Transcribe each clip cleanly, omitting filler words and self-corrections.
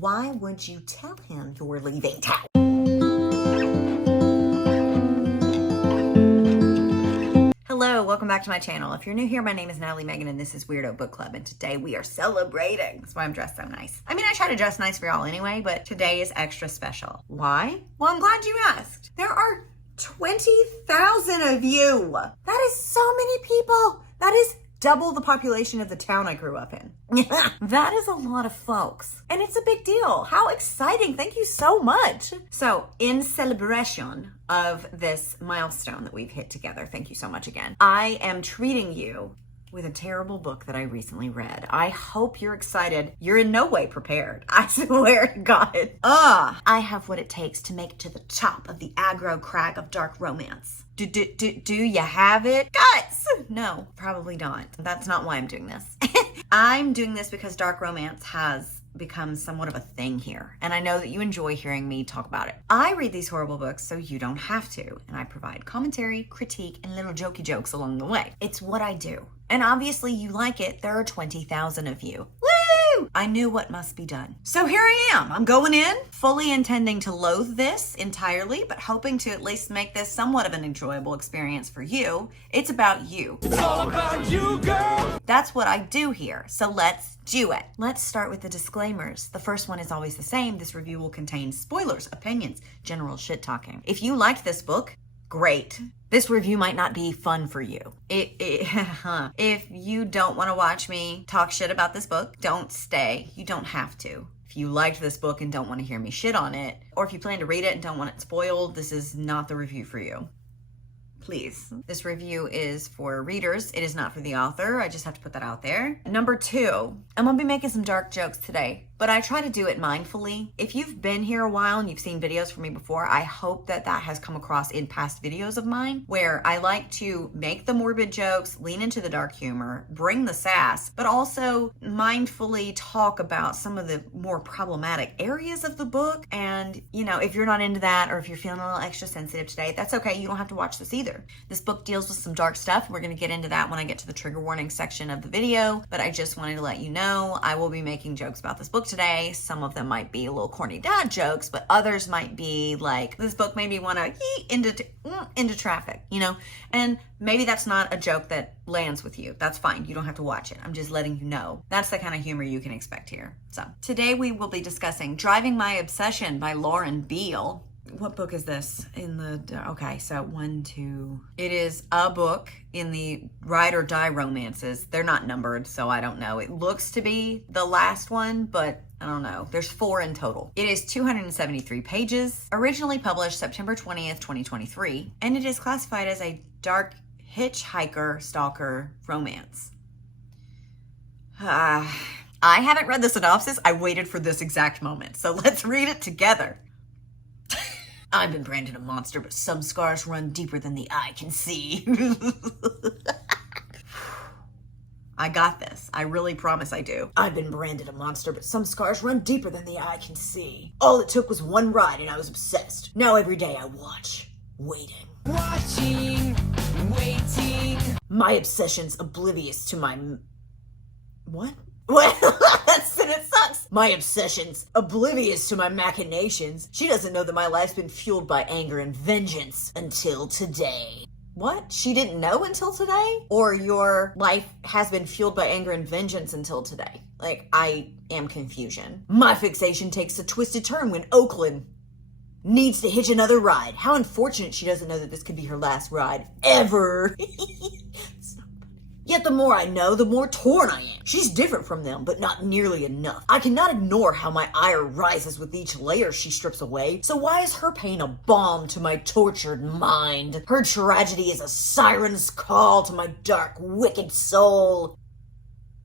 why would you tell him you're leaving town? Hello, welcome back to my channel. If you're new here, my name is Natalie Megan and this is Weirdo Book Club, and today we are celebrating. That's why I'm dressed so nice. I mean, I try to dress nice for y'all anyway, but today is extra special. Why? Well, I'm glad you asked. There are 20,000 of you. That is so many people. That is double the population of the town I grew up in. That is a lot of folks. And it's a big deal. How exciting. Thank you so much. So in celebration of this milestone that we've hit together, thank you so much again, I am treating you with a terrible book that I recently read. I hope you're excited. You're in no way prepared. I swear to God. I have what it takes to make it to the top of the aggro crag of dark romance. Do you have it? Guts! No, probably not. That's not why I'm doing this. I'm doing this because dark romance has become somewhat of a thing here, and I know that you enjoy hearing me talk about it. I read these horrible books so you don't have to, and I provide commentary, critique, and little jokey jokes along the way. It's what I do. And obviously you like it. There are 20,000 of you. Woo! I knew what must be done. So here I am. I'm going in, fully intending to loathe this entirely, but hoping to at least make this somewhat of an enjoyable experience for you. It's about you. It's all about you, girl. That's what I do here. So let's do it. Let's start with the disclaimers. The first one is always the same. This review will contain spoilers, opinions, general shit talking. If you liked this book, great. This review might not be fun for you. If you don't want to watch me talk shit about this book, don't stay. You don't have to. If you liked this book and don't want to hear me shit on it, or if you plan to read it and don't want it spoiled, this is not the review for you. Please. This review is for readers. It is not for the author. I just have to put that out there. Number 2, I'm gonna be making some dark jokes today, but I try to do it mindfully. If you've been here a while and you've seen videos from me before, I hope that that has come across in past videos of mine, where I like to make the morbid jokes, lean into the dark humor, bring the sass, but also mindfully talk about some of the more problematic areas of the book. And, you know, if you're not into that, or if you're feeling a little extra sensitive today, that's okay. You don't have to watch this either. This book deals with some dark stuff. We're going to get into that when I get to the trigger warning section of the video, but I just wanted to let you know I will be making jokes about this book today. Some of them might be a little corny dad jokes, but others might be like, this book made me want to into traffic, you know? And maybe that's not a joke that lands with you. That's fine. You don't have to watch it. I'm just letting you know. That's the kind of humor you can expect here. So today we will be discussing Driving My Obsession by Lauren Beale. What book is this? Okay, so 1, 2. It is a book in the Ride or Die romances. They're not numbered, so I don't know. It looks to be the last one, but I don't know. There's 4 in total. It is 273 pages, originally published September 20th, 2023, and it is classified as a dark hitchhiker stalker romance. I haven't read the synopsis. I waited for this exact moment, so let's read it together. I've been branded a monster, but some scars run deeper than the eye can see. I got this. I really promise I do. I've been branded a monster, but some scars run deeper than the eye can see. All it took was one ride and I was obsessed. Now every day I watch, waiting. Watching, waiting. My obsession's oblivious to my... What? Well, that sentence sucks. My obsession's oblivious to my machinations. She doesn't know that my life's been fueled by anger and vengeance until today. What? She didn't know until today? Or your life has been fueled by anger and vengeance until today? Like, I am confusion. My fixation takes a twisted turn when Oaklyn needs to hitch another ride. How unfortunate she doesn't know that this could be her last ride ever. Yet the more I know, the more torn I am. She's different from them, but not nearly enough. I cannot ignore how my ire rises with each layer she strips away. So why is her pain a balm to my tortured mind? Her tragedy is a siren's call to my dark, wicked soul.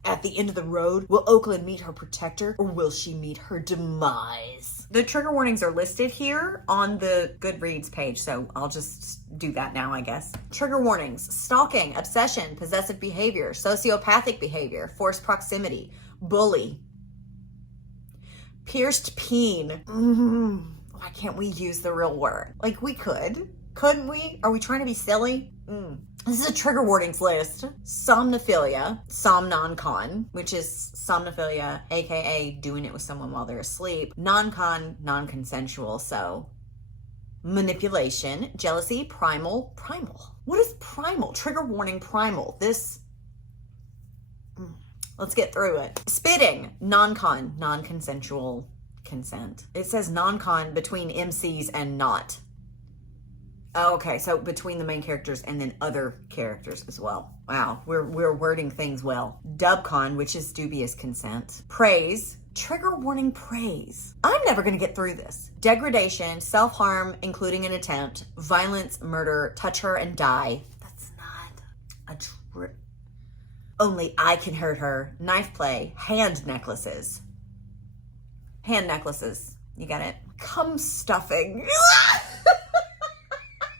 At the end of the road, will Oaklyn meet her protector, or will she meet her demise? The trigger warnings are listed here on the Goodreads page, so I'll just do that now, I guess. Trigger warnings: stalking, obsession, possessive behavior, sociopathic behavior, forced proximity, bully, pierced peen. Why can't we use the real word? Like, we could. Couldn't we? Are we trying to be silly? This is a trigger warnings list. Somnophilia, somnon-con, which is somnophilia, aka doing it with someone while they're asleep. Non-con, non-consensual, so manipulation, jealousy, primal. What is primal? Trigger warning primal. Let's get through it. Spitting, non-con, non-consensual consent. It says non-con between MCs and not. Okay, so between the main characters and then other characters as well. Wow, we're wording things well. Dubcon, which is dubious consent. Praise, trigger warning praise. I'm never gonna get through this. Degradation, self-harm, including an attempt, violence, murder, touch her and die. That's not a only I can hurt her. Knife play, hand necklaces. Hand necklaces, you got it? Cum stuffing.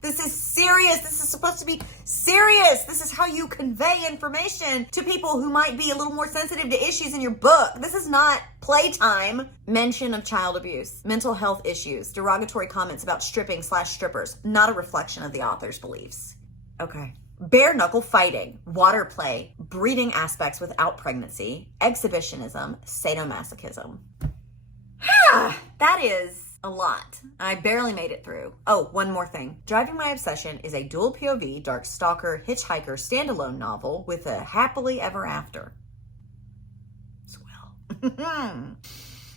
This is serious. This is supposed to be serious. This is how you convey information to people who might be a little more sensitive to issues in your book. This is not playtime. Mention of child abuse, mental health issues, derogatory comments about stripping/strippers, not a reflection of the author's beliefs. Okay. Bare knuckle fighting, water play, breeding aspects without pregnancy, exhibitionism, sadomasochism. That is a lot. I barely made it through. Oh, one more thing. Driving My Obsession is a dual POV, dark stalker, hitchhiker, standalone novel with a happily ever after. Swell.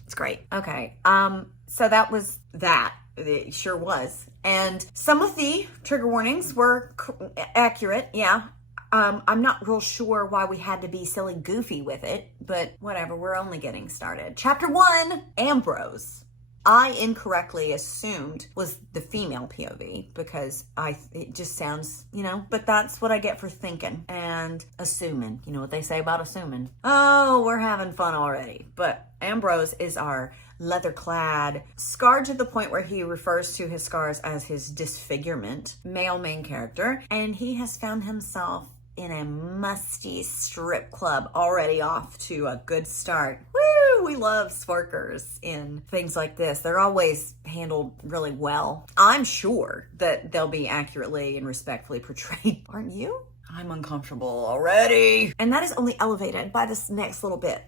It's great. Okay. So that was that. It sure was. And some of the trigger warnings were accurate. Yeah. I'm not real sure why we had to be silly goofy with it, but whatever. We're only getting started. Chapter 1, Ambrose. I incorrectly assumed was the female POV because it just sounds, but that's what I get for thinking and assuming. You know what they say about assuming. Oh, we're having fun already. But Ambrose is our leather-clad, scarred to the point where he refers to his scars as his disfigurement, male main character, and he has found himself in a musty strip club, already off to a good start. Woo! We love sparkers in things like this. They're always handled really well. I'm sure that they'll be accurately and respectfully portrayed. Aren't you? I'm uncomfortable already. And that is only elevated by this next little bit.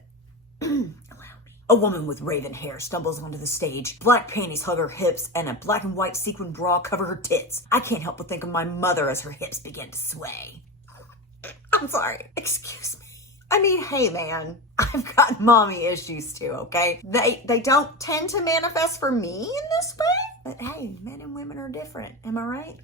A woman with raven hair stumbles onto the stage. Black panties hug her hips and a black and white sequin bra cover her tits. I can't help but think of my mother as her hips begin to sway. I'm sorry. Excuse me. I mean, hey man, I've got mommy issues too, okay? They don't tend to manifest for me in this way, but hey, men and women are different. Am I right?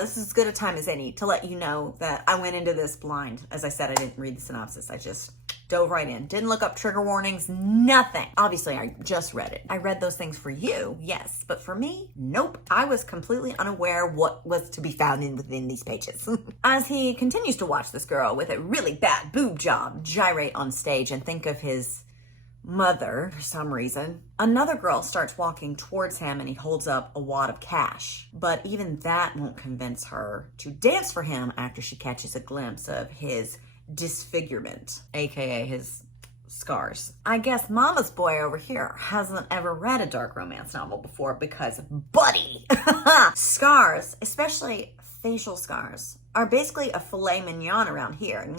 This is as good a time as any to let you know that I went into this blind. As I said, I didn't read the synopsis. I just dove right in. Didn't look up trigger warnings, nothing. Obviously, I just read it. I read those things for you, yes, but for me, nope. I was completely unaware what was to be found within these pages. As he continues to watch this girl with a really bad boob job gyrate on stage and think of his mother for some reason, another girl starts walking towards him and he holds up a wad of cash. But even that won't convince her to dance for him after she catches a glimpse of his disfigurement, aka his scars. I guess mama's boy over here hasn't ever read a dark romance novel before because, buddy, scars, especially facial scars, are basically a filet mignon around here.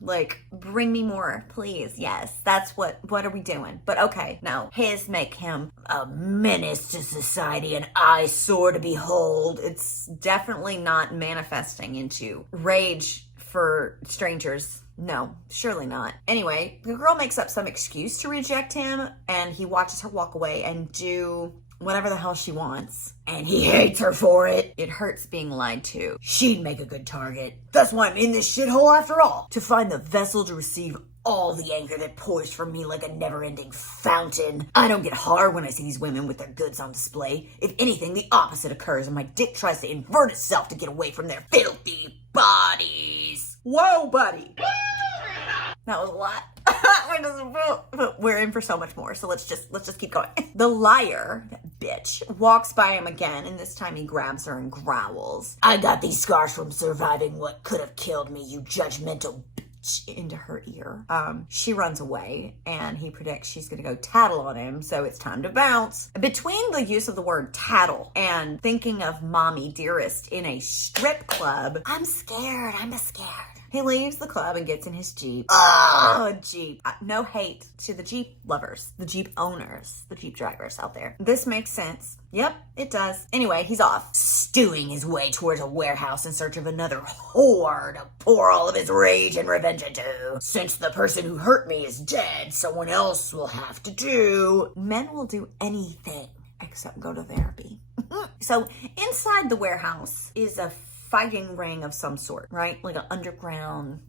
Like, bring me more, please. Yes, that's what are we doing? But okay, no, his make him a menace to society, an eyesore to behold. It's definitely not manifesting into rage for strangers. No, surely not. Anyway, the girl makes up some excuse to reject him and he watches her walk away and do whatever the hell she wants. And he hates her for it. It hurts being lied to. She'd make a good target. That's why I'm in this shithole after all. To find the vessel to receive all the anger that pours from me like a never-ending fountain. I don't get hard when I see these women with their goods on display. If anything, the opposite occurs and my dick tries to invert itself to get away from their filthy bodies. Whoa, buddy. That was a lot. We're in for so much more, so let's just keep going. The liar, that bitch, walks by him again, and this time he grabs her and growls. I got these scars from surviving what could have killed me, you judgmental bitch. into her ear. She runs away, and he predicts she's gonna go tattle on him, so it's time to bounce. Between the use of the word tattle and thinking of mommy dearest in a strip club, I'm scared. He leaves the club and gets in his Jeep. Oh, Jeep. No hate to the Jeep lovers, the Jeep owners, the Jeep drivers out there. This makes sense. Yep, it does. Anyway, he's off, stewing his way towards a warehouse in search of another whore to pour all of his rage and revenge into. Since the person who hurt me is dead, someone else will have to do. Men will do anything except go to therapy. So inside the warehouse is a fighting ring of some sort, right? Like an underground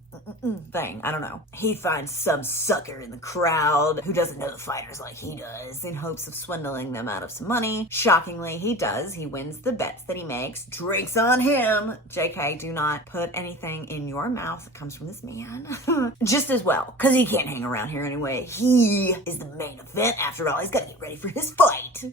thing. I don't know. He finds some sucker in the crowd who doesn't know the fighters like he does, in hopes of swindling them out of some money. Shockingly, he does. He wins the bets that he makes. Drinks on him. JK, do not put anything in your mouth that comes from this man. Just as well, because he can't hang around here anyway. He is the main event after all. He's got to get ready for his fight.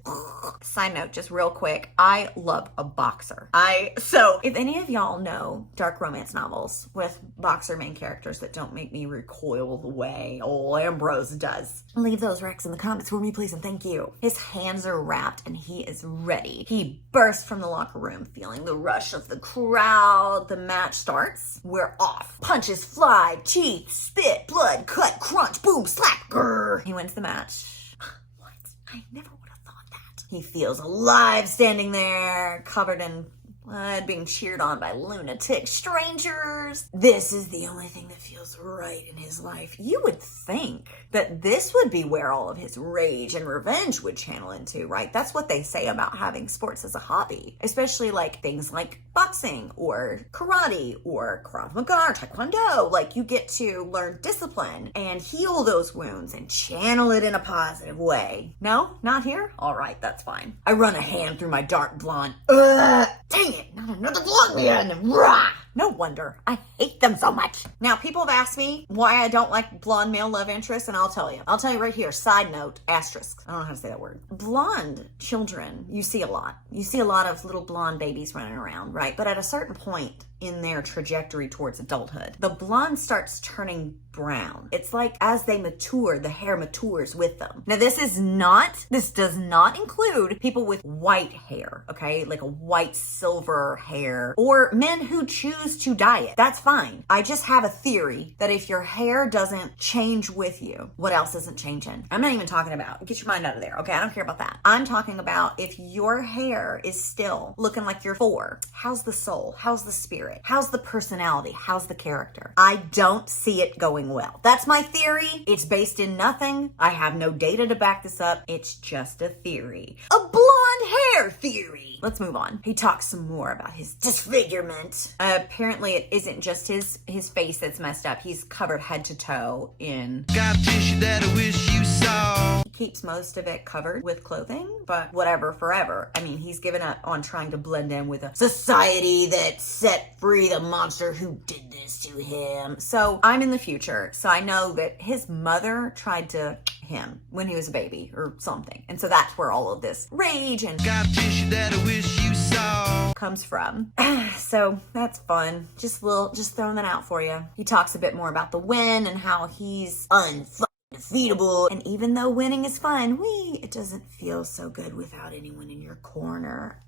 Side note, just real quick, I love a boxer. So if any of y'all know dark romance novels with boxer main characters that don't make me recoil the way old Ambrose does, leave those recs in the comments for me, please, and thank you. His hands are wrapped and he is ready. He bursts from the locker room, feeling the rush of the crowd. The match starts. We're off. Punches fly, teeth, spit, blood, cut, crunch, boom, slap, grrr. He wins the match. What? I never would have thought that. He feels alive standing there, covered in blood, being cheered on by lunatic strangers. This is the only thing that feels right in his life. You would think that this would be where all of his rage and revenge would channel into, right? That's what they say about having sports as a hobby, especially like things like boxing or karate or Krav Maga or Taekwondo. Like, you get to learn discipline and heal those wounds and channel it in a positive way. No, not here? All right, that's fine. I run a hand through my dark blonde. Dang it, not another blonde man. Rah! No wonder. I hate them so much. Now, people have asked me why I don't like blonde male love interests, and I'll tell you. I'll tell you right here. Side note, asterisk. I don't know how to say that word. Blonde children, you see a lot. You see a lot of little blonde babies running around, right? But at a certain point in their trajectory towards adulthood, the blonde starts turning brown. It's like as they mature, the hair matures with them. Now, this does not include people with white hair, okay? Like a white silver hair, or men who choose to dye it. That's fine. I just have a theory that if your hair doesn't change with you, what else isn't changing? I'm not even talking about, get your mind out of there, okay? I don't care about that. I'm talking about if your hair is still looking like you're 4, how's the soul? How's the spirit? How's the personality? How's the character? I don't see it going well. That's my theory. It's based in nothing. I have no data to back this up. It's just a theory. A blonde hair theory. Let's move on. He talks some more about his disfigurement. Apparently it isn't just his face that's messed up. He's covered head to toe in scar tissue that I wish you saw. He keeps most of it covered with clothing, but whatever, forever. I mean, he's given up on trying to blend in with a society that set free the monster who did this to him. So I'm in the future, so I know that his mother tried to him when he was a baby or something, and so that's where all of this rage and scar tissue that I wish you saw comes from. So that's fun. Just throwing that out for you. He talks a bit more about the win and how he's undefeatable, and even though winning is fun, it doesn't feel so good without anyone in your corner.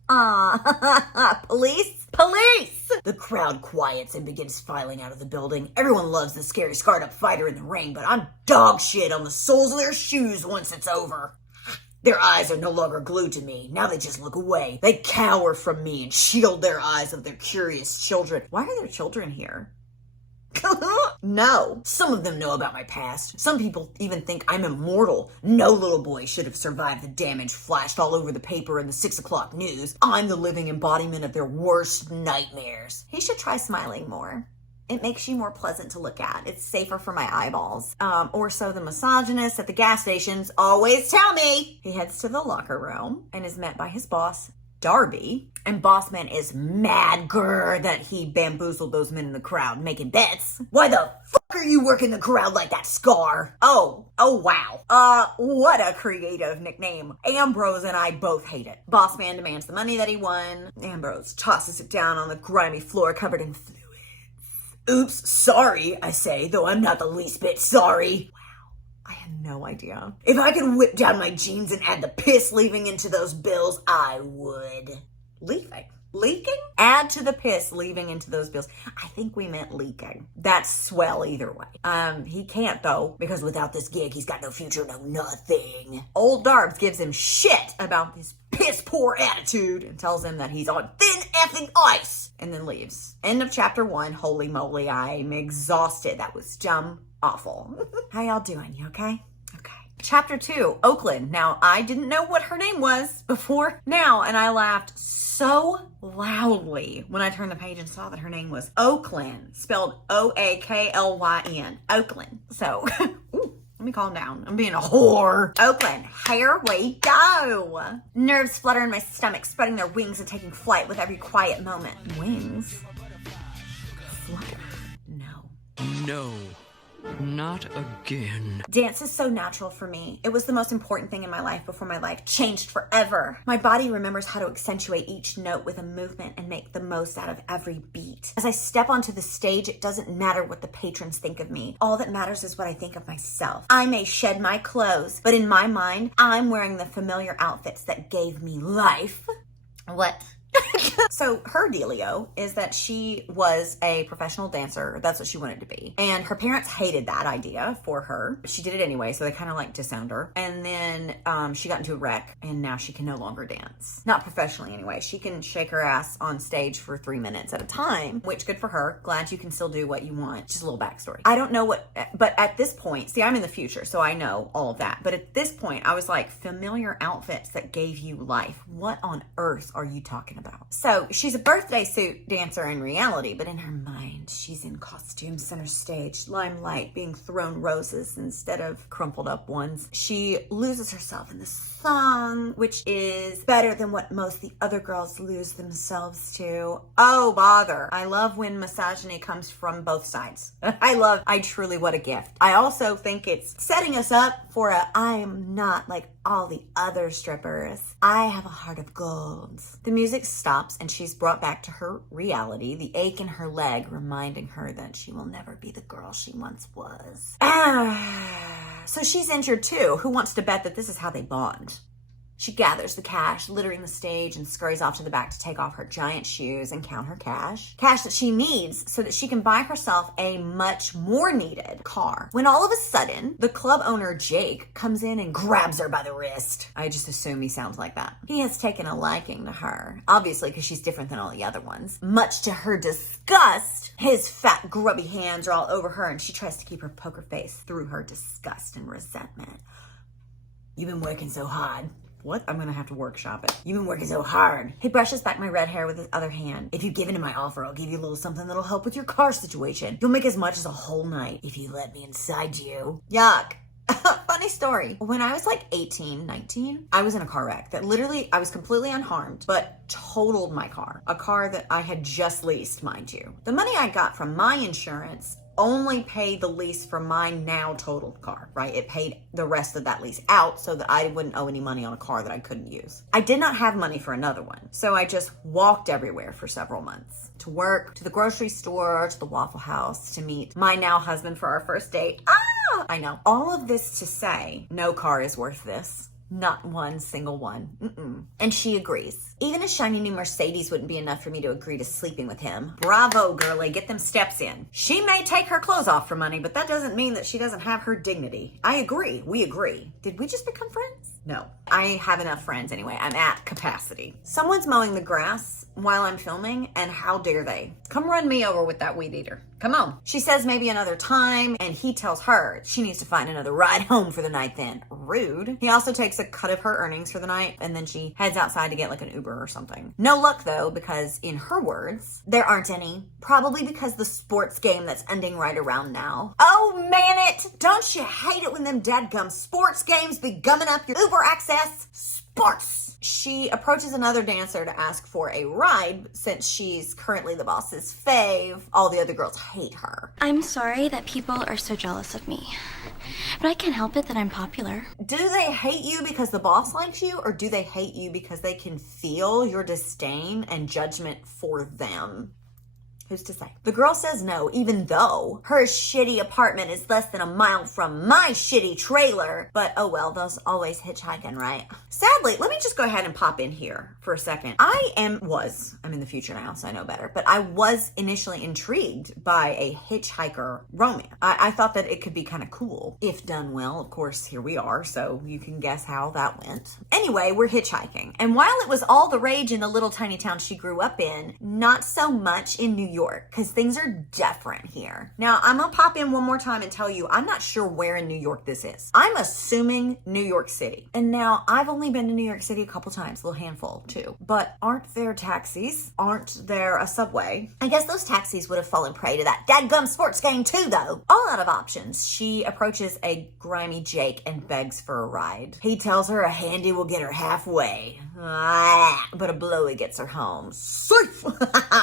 Police! The crowd quiets and begins filing out of the building. Everyone loves the scary, scarred up fighter in the ring, but I'm dog shit on the soles of their shoes once it's over. Their eyes are no longer glued to me. Now they just look away. They cower from me and shield their eyes of their curious children. Why are there children here? No. Some of them know about my past. Some people even think I'm immortal. No little boy should have survived the damage flashed all over the paper and the 6 o'clock news. I'm the living embodiment of their worst nightmares. He should try smiling more. It makes you more pleasant to look at. It's safer for my eyeballs. Or so the misogynists at the gas stations always tell me. He heads to the locker room and is met by his boss, Darby. And Boss Man is mad that he bamboozled those men in the crowd making bets. Why the fuck are you working the crowd like that, Scar? Oh wow. What a creative nickname. Ambrose and I both hate it. Boss Man demands the money that he won. Ambrose tosses it down on the grimy floor covered in fluids. Oops, sorry, I say, though I'm not the least bit sorry. I had no idea. If I could whip down my jeans and add the piss leaving into those bills, I would. Leaking? Add to the piss leaving into those bills. I think we meant leaking. That's swell either way. He can't though, because without this gig, he's got no future, no nothing. Old Darbs gives him shit about his piss poor attitude and tells him that he's on thin effing ice and then leaves. End of chapter 1. Holy moly, I'm exhausted. That was dumb. Awful. How y'all doing? You okay? Okay. Chapter 2, Oaklyn. Now, I didn't know what her name was before now, and I laughed so loudly when I turned the page and saw that her name was Oaklyn, spelled O-A-K-L-Y-N. Oaklyn. So, ooh, let me calm down. I'm being a whore. Oaklyn, here we go. Nerves flutter in my stomach, spreading their wings and taking flight with every quiet moment. Wings? Flutter? No. Not again. Dance is so natural for me. It was the most important thing in my life before my life changed forever. My body remembers how to accentuate each note with a movement and make the most out of every beat. As I step onto the stage, it doesn't matter what the patrons think of me. All that matters is what I think of myself. I may shed my clothes, but in my mind, I'm wearing the familiar outfits that gave me life. What? So her dealio is that she was a professional dancer. That's what she wanted to be. And her parents hated that idea for her. She did it anyway, so they kind of like disowned her. And then she got into a wreck and now she can no longer dance. Not professionally anyway. She can shake her ass on stage for 3 minutes at a time, which good for her. Glad you can still do what you want. Just a little backstory. I don't know but at this point, see, I'm in the future, so I know all of that. But at this point, I was like, familiar outfits that gave you life. What on earth are you talking about? So she's a birthday suit dancer in reality, but in her mind, she's in costume center stage, limelight, being thrown roses instead of crumpled up ones. She loses herself in the song, which is better than what most of the other girls lose themselves to. Oh, bother. I love when misogyny comes from both sides. I truly, what a gift. I also think it's setting us up for I'm not like all the other strippers. I have a heart of gold. The music stops and she's brought back to her reality, the ache in her leg reminding her that she will never be the girl she once was. So she's injured too. Who wants to bet that this is how they bond? She gathers the cash, littering the stage, and scurries off to the back to take off her giant shoes and count her cash. Cash that she needs so that she can buy herself a much more needed car. When all of a sudden, the club owner, Jake, comes in and grabs her by the wrist. I just assume he sounds like that. He has taken a liking to her, obviously because she's different than all the other ones. Much to her disgust, his fat, grubby hands are all over her and she tries to keep her poker face through her disgust and resentment. You've been working so hard. What? I'm gonna have to workshop it. You've been working so hard. He brushes back my red hair with his other hand. If you give in to my offer, I'll give you a little something that'll help with your car situation. You'll make as much as a whole night if you let me inside you. Yuck. Funny story. When I was like 18, 19, I was in a car wreck that literally, I was completely unharmed, but totaled my car. A car that I had just leased, mind you. The money I got from my insurance only paid the lease for my now totaled car, right? It paid the rest of that lease out so that I wouldn't owe any money on a car that I couldn't use. I did not have money for another one. So I just walked everywhere for several months. To work, to the grocery store, to the Waffle House, to meet my now husband for our first date. I know. All of this to say, no car is worth this. Not one single one. And she agrees. Even a shiny new Mercedes wouldn't be enough for me to agree to sleeping with him. Bravo, girlie, get them steps in. She may take her clothes off for money, but that doesn't mean that she doesn't have her dignity. I agree. We agree. Did we just become friends? No. I have enough friends anyway. I'm at capacity. Someone's mowing the grass while I'm filming, and how dare they? Come run me over with that weed eater. Come on. She says maybe another time, and he tells her she needs to find another ride home for the night then. Rude. He also takes a cut of her earnings for the night, and then she heads outside to get like an Uber or something. No luck though, because in her words, there aren't any. Probably because the sports game that's ending right around now. Oh man it! Don't you hate it when them dadgum sports games be gumming up your Uber access? Sports! She approaches another dancer to ask for a ride since she's currently the boss's fave. All the other girls hate her. I'm sorry that people are so jealous of me, but I can't help it that I'm popular. Do they hate you because the boss likes you, or do they hate you because they can feel your disdain and judgment for them? Who's to say? The girl says no, even though her shitty apartment is less than a mile from my shitty trailer. But oh well, those always hitchhiking, right? Sadly, let me just go ahead and pop in here for a second. I'm in the future now, so I know better, but I was initially intrigued by a hitchhiker romance. I thought that it could be kind of cool if done well. Of course, here we are, so you can guess how that went. Anyway, we're hitchhiking. And while it was all the rage in the little tiny town she grew up in, not so much in New York, because things are different here. Now, I'm gonna pop in one more time and tell you, I'm not sure where in New York this is. I'm assuming New York City. And now, I've only been to New York City a couple times, a little handful too. But aren't there taxis? Aren't there a subway? I guess those taxis would have fallen prey to that dadgum sports game too, though. All out of options, she approaches a grimy Jake and begs for a ride. He tells her a handy will get her halfway. But a blowy gets her home. Safe!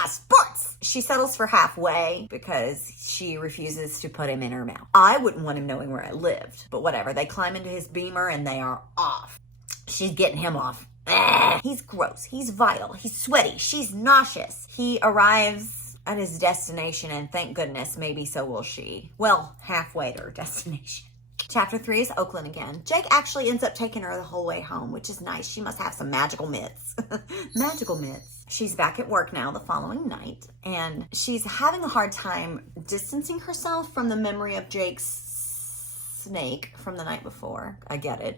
Sports! She settles for halfway because she refuses to put him in her mouth. I wouldn't want him knowing where I lived, but whatever. They climb into his Beamer and they are off. She's getting him off. He's gross. He's vile. He's sweaty. She's nauseous. He arrives at his destination, and thank goodness, maybe so will she. Well, halfway to her destination. Chapter 3 is Oaklyn again. Jake actually ends up taking her the whole way home, which is nice. She must have some magical mitts. Magical mitts. She's back at work now the following night, and she's having a hard time distancing herself from the memory of Jake's snake from the night before. I get it.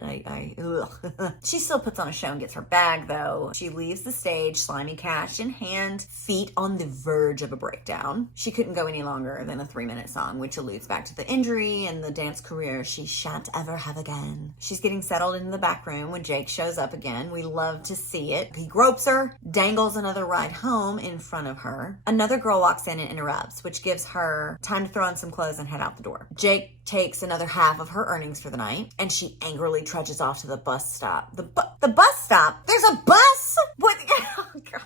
Ugh. She still puts on a show and gets her bag, though. She leaves the stage, slimy cash in hand, feet on the verge of a breakdown. She couldn't go any longer than a 3-minute song, which alludes back to the injury and the dance career she shan't ever have again. She's getting settled in the back room when Jake shows up again. We love to see it. He gropes her, dangles another ride home in front of her. Another girl walks in and interrupts, which gives her time to throw on some clothes and head out the door. Jake takes another half of her earnings for the night, and she angrily trudges off to the bus stop. The bus stop? There's a bus? What?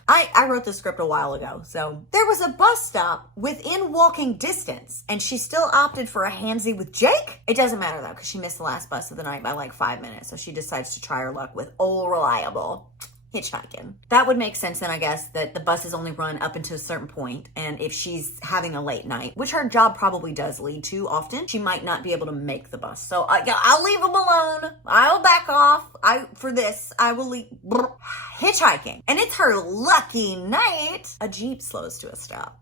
I wrote the script a while ago, so there was a bus stop within walking distance, and she still opted for a handsy with Jake? It doesn't matter though, because she missed the last bus of the night by like 5 minutes, so she decides to try her luck with old reliable hitchhiking. That would make sense then, I guess, that the buses only run up until a certain point, and if she's having a late night, which her job probably does lead to often, she might not be able to make the bus. So I'll leave them alone. I'll back off. I will leave. Hitchhiking. And it's her lucky night. A Jeep slows to a stop.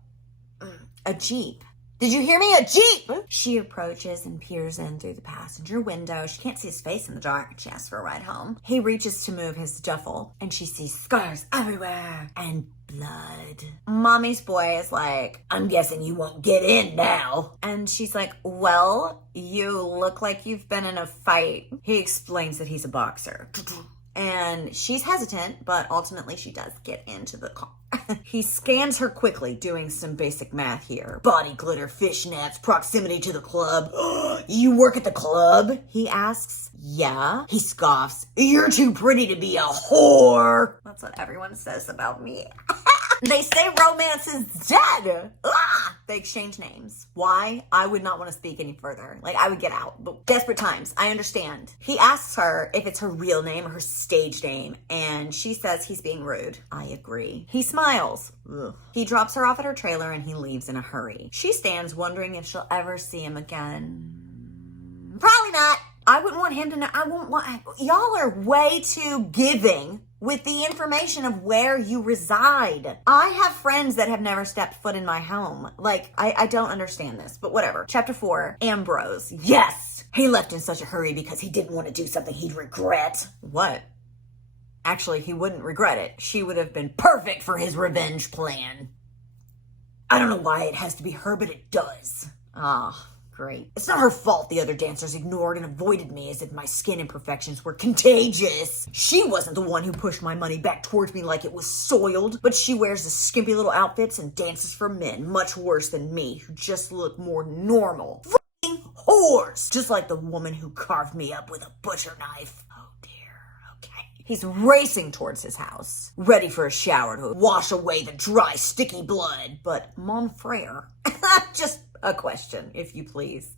A Jeep. Did you hear me? A Jeep! She approaches and peers in through the passenger window. She can't see his face in the dark, and she asks for a ride home. He reaches to move his duffel, and she sees scars everywhere and blood. Mommy's boy is like, I'm guessing you won't get in now. And she's like, well, you look like you've been in a fight. He explains that he's a boxer. And she's hesitant, but ultimately she does get into the car. He scans her quickly, doing some basic math here. Body glitter, fishnets, proximity to the club. You work at the club? He asks. Yeah. He scoffs. You're too pretty to be a whore. That's what everyone says about me. They say romance is dead. They exchange names. Why? I would not want to speak any further. Like, I would get out. But desperate times. I understand. He asks her if it's her real name or her stage name, and she says he's being rude. I agree. He smiles. Ugh. He drops her off at her trailer and he leaves in a hurry. She stands wondering if she'll ever see him again. Probably not. I wouldn't want him to know. I won't want. Y'all are way too giving with the information of where you reside. I have friends that have never stepped foot in my home. Like, I don't understand this, but whatever. Chapter 4, Ambrose. Yes! He left in such a hurry because he didn't want to do something he'd regret. What? Actually, he wouldn't regret it. She would have been perfect for his revenge plan. I don't know why it has to be her, but it does. Ah. Great. It's not her fault the other dancers ignored and avoided me as if my skin imperfections were contagious. She wasn't the one who pushed my money back towards me like it was soiled, but she wears the skimpy little outfits and dances for men much worse than me, who just look more normal. F***ing whores! Just like the woman who carved me up with a butcher knife. Oh dear, okay. He's racing towards his house, ready for a shower to wash away the dry, sticky blood. But mon frere, just a question, if you please.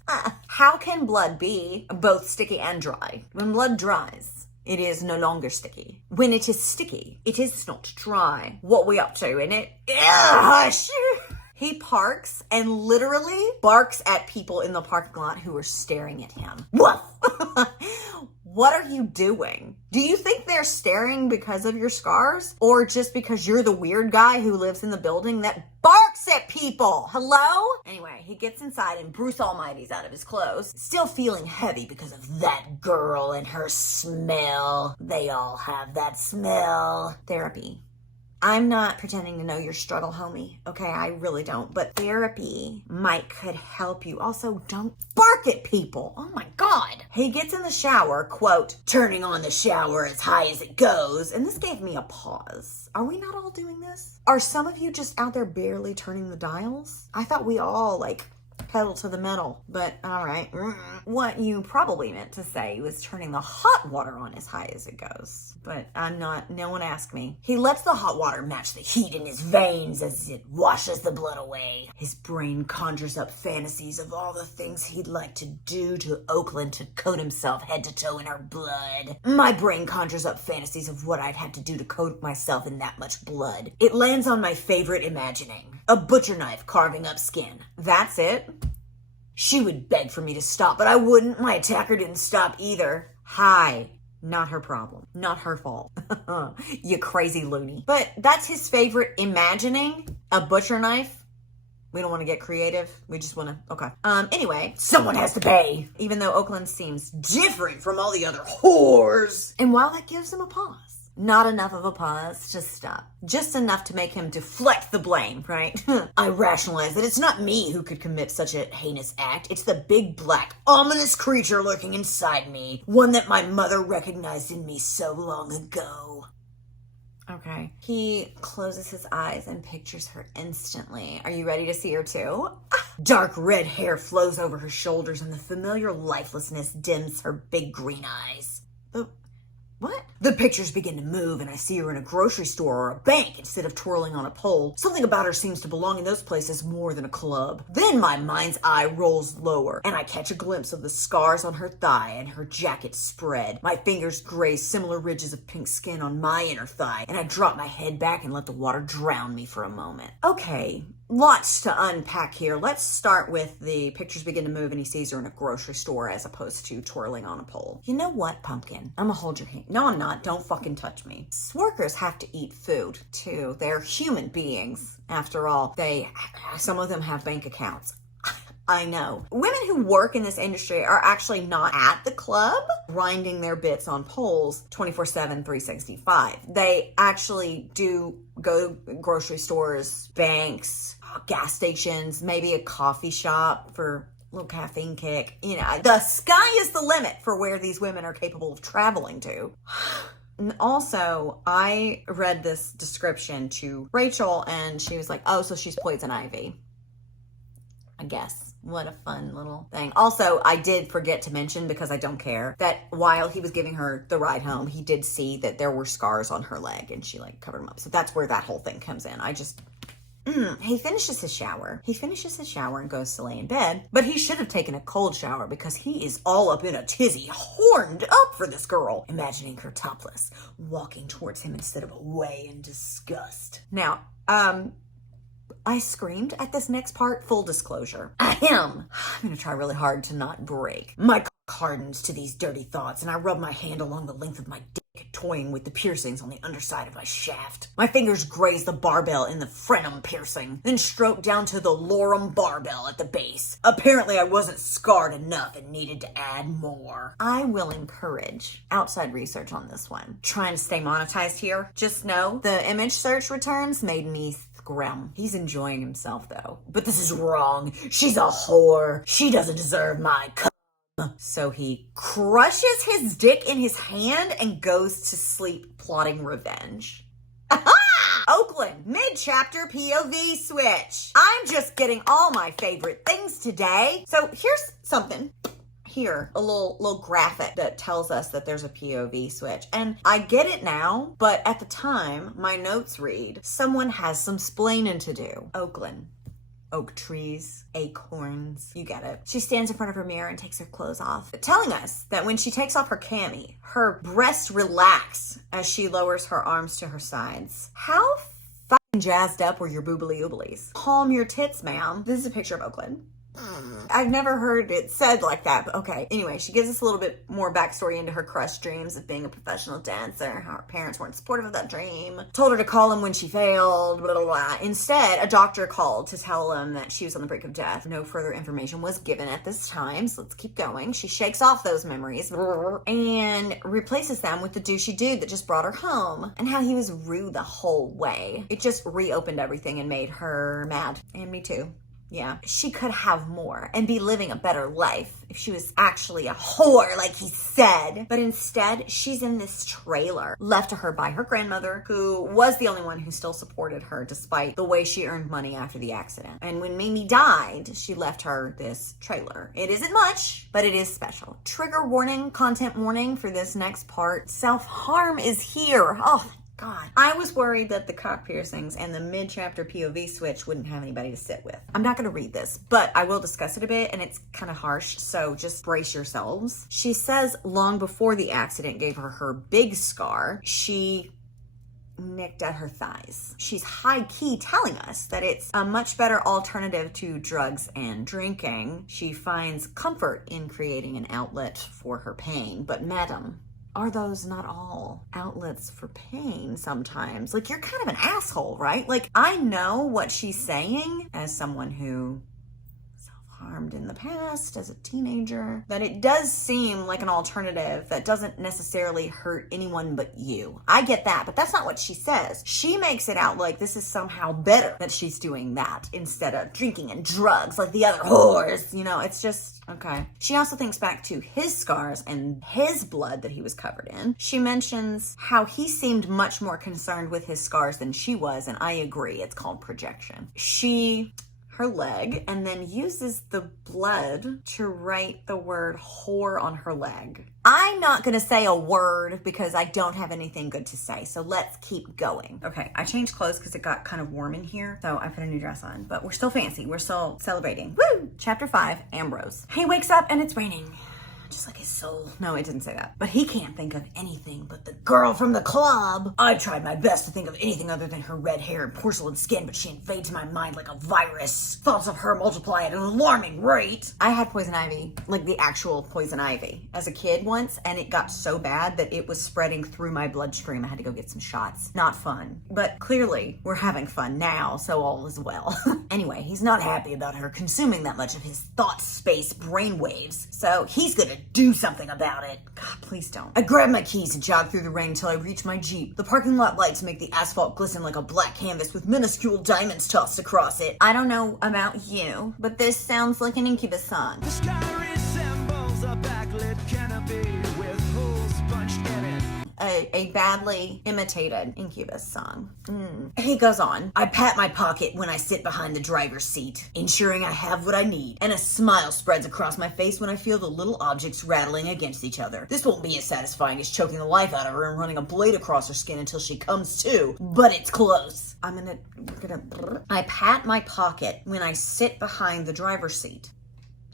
How can blood be both sticky and dry? When blood dries, it is no longer sticky. When it is sticky, it is not dry. What we up to, innit? Hush! He parks and literally barks at people in the parking lot who are staring at him. Woof! What are you doing? Do you think they're staring because of your scars? Or just because you're the weird guy who lives in the building that barks at people? Hello? Anyway, he gets inside and Bruce Almighty's out of his clothes, still feeling heavy because of that girl and her smell. They all have that smell. Therapy. I'm not pretending to know your struggle, homie. Okay, I really don't. But therapy could help you. Also, don't bark at people. Oh my God. He gets in the shower, quote, turning on the shower as high as it goes. And this gave me a pause. Are we not all doing this? Are some of you just out there barely turning the dials? I thought we all pedal to the metal, but all right. What you probably meant to say was turning the hot water on as high as it goes, but I'm not, no one asked me. He lets the hot water match the heat in his veins as it washes the blood away. His brain conjures up fantasies of all the things he'd like to do to Oaklyn to coat himself head to toe in her blood. My brain conjures up fantasies of what I'd have to do to coat myself in that much blood. It lands on my favorite imagining. A butcher knife carving up skin. That's it. She would beg for me to stop, but I wouldn't. My attacker didn't stop either. Hi. Not her problem. Not her fault. You crazy loony. But that's his favorite imagining. A butcher knife. We don't want to get creative. We just want to, okay. Anyway, someone has to pay. Even though Oaklyn seems different from all the other whores. And while that gives him a pause, not enough of a pause to stop. Just enough to make him deflect the blame, right? I rationalize that it's not me who could commit such a heinous act. It's the big black ominous creature lurking inside me. One that my mother recognized in me so long ago. Okay. He closes his eyes and pictures her instantly. Are you ready to see her too? Dark red hair flows over her shoulders and the familiar lifelessness dims her big green eyes. What? The pictures begin to move and I see her in a grocery store or a bank instead of twirling on a pole. Something about her seems to belong in those places more than a club. Then my mind's eye rolls lower and I catch a glimpse of the scars on her thigh and her jacket spread. My fingers graze similar ridges of pink skin on my inner thigh and I drop my head back and let the water drown me for a moment. Okay. Lots to unpack here. Let's start with the pictures begin to move and he sees her in a grocery store as opposed to twirling on a pole. You know what, Pumpkin? I'm gonna hold your hand. No, I'm not. Don't fucking touch me. Workers have to eat food too. They're human beings. After all, some of them have bank accounts. I know. Women who work in this industry are actually not at the club grinding their bits on poles 24/7, 365. They actually do go to grocery stores, banks, gas stations, maybe a coffee shop for a little caffeine kick. You know, the sky is the limit for where these women are capable of traveling to. And also, I read this description to Rachel and she was like, oh, so she's poison ivy. I guess. What a fun little thing. Also, I did forget to mention, because I don't care, that while he was giving her the ride home, he did see that there were scars on her leg and she covered them up. So that's where that whole thing comes in. He finishes his shower. And goes to lay in bed, but he should have taken a cold shower because he is all up in a tizzy, horned up for this girl, imagining her topless, walking towards him instead of away in disgust. Now, I screamed at this next part. Full disclosure. I'm gonna try really hard to not break. My cock hardens to these dirty thoughts and I rub my hand along the length of my dick, toying with the piercings on the underside of my shaft. My fingers graze the barbell in the frenum piercing, then stroke down to the lorum barbell at the base. Apparently I wasn't scarred enough and needed to add more. I will encourage outside research on this one. Trying to stay monetized here. Just know the image search returns made me grim. He's enjoying himself though. But this is wrong. She's a whore. She doesn't deserve my cum. So he crushes his dick in his hand and goes to sleep plotting revenge. Aha! Oaklyn, mid-chapter POV switch. I'm just getting all my favorite things today. So here's something. Here, a little graphic that tells us that there's a POV switch. And I get it now, but at the time, my notes read, someone has some splaining to do. Oaklyn. Oak trees, acorns, you get it. She stands in front of her mirror and takes her clothes off, telling us that when she takes off her cami, her breasts relax as she lowers her arms to her sides. How jazzed up or your boobily ooblies. Calm your tits, ma'am. This is a picture of Oaklyn. I've never heard it said like that, but okay. Anyway, she gives us a little bit more backstory into her crushed dreams of being a professional dancer, how her parents weren't supportive of that dream, told her to call him when she failed, blah, blah, blah. Instead, a doctor called to tell him that she was on the brink of death. No further information was given at this time, so let's keep going. She shakes off those memories and replaces them with the douchey dude that just brought her home and how he was rude the whole way. It just reopened everything and made her mad. And me too. Yeah, she could have more and be living a better life if she was actually a whore like he said. But instead, she's in this trailer left to her by her grandmother, who was the only one who still supported her despite the way she earned money after the accident. And when Mimi died, she left her this trailer. It isn't much, but it is special. Trigger warning, content warning for this next part. Self-harm is here. Oh, God. I was worried that the cock piercings and the mid-chapter POV switch wouldn't have anybody to sit with. I'm not going to read this, but I will discuss it a bit, and it's kind of harsh, so just brace yourselves. She says long before the accident gave her her big scar, she nicked at her thighs. She's high-key telling us that it's a much better alternative to drugs and drinking. She finds comfort in creating an outlet for her pain, but madam, are those not all outlets for pain sometimes? Like, you're kind of an asshole, right? Like, I know what she's saying as someone who self-harmed in the past as a teenager, that it does seem like an alternative that doesn't necessarily hurt anyone but you. I get that, but that's not what she says. She makes it out like this is somehow better that she's doing that instead of drinking and drugs like the other whores. You know, it's just, okay. She also thinks back to his scars and his blood that he was covered in. She mentions how he seemed much more concerned with his scars than she was, and I agree. It's called projection. Her leg, and then uses the blood to write the word whore on her leg. I'm not gonna say a word because I don't have anything good to say, so let's keep going. Okay, I changed clothes because it got kind of warm in here, so I put a new dress on, but we're still fancy. We're still celebrating. Woo! Chapter 5, Ambrose. He wakes up and it's raining. Just like his soul. No, it didn't say that. But he can't think of anything but the girl from the club. I tried my best to think of anything other than her red hair and porcelain skin, but she invades my mind like a virus. Thoughts of her multiply at an alarming rate. I had poison ivy, like the actual poison ivy, as a kid once, and it got so bad that it was spreading through my bloodstream. I had to go get some shots. Not fun. But clearly, we're having fun now, so all is well. Anyway, he's not happy about her consuming that much of his thought space brainwaves, so he's gonna do something about it. God, please don't. I grab my keys and jog through the rain until I reach my Jeep. The parking lot lights make the asphalt glisten like a black canvas with minuscule diamonds tossed across it. I don't know about you, but this sounds like an Incubus song. The sky resembles a backlit canopy with holes punched in it. A badly imitated Incubus song. He goes on. I pat my pocket when I sit behind the driver's seat, ensuring I have what I need, and a smile spreads across my face when I feel the little objects rattling against each other. This won't be as satisfying as choking the life out of her and running a blade across her skin until she comes to, but it's close. I pat my pocket when I sit behind the driver's seat.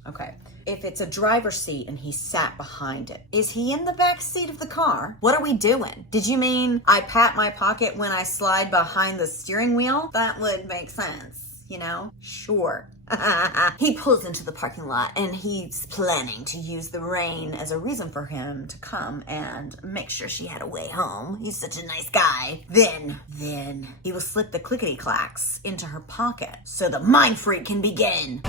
Okay. If it's a driver's seat and he sat behind it, is he in the back seat of the car? What are we doing? Did you mean I pat my pocket when I slide behind the steering wheel? That would make sense, you know? Sure. He pulls into the parking lot and he's planning to use the rain as a reason for him to come and make sure she had a way home. He's such a nice guy. Then he will slip the clickety-clacks into her pocket so the mind freak can begin.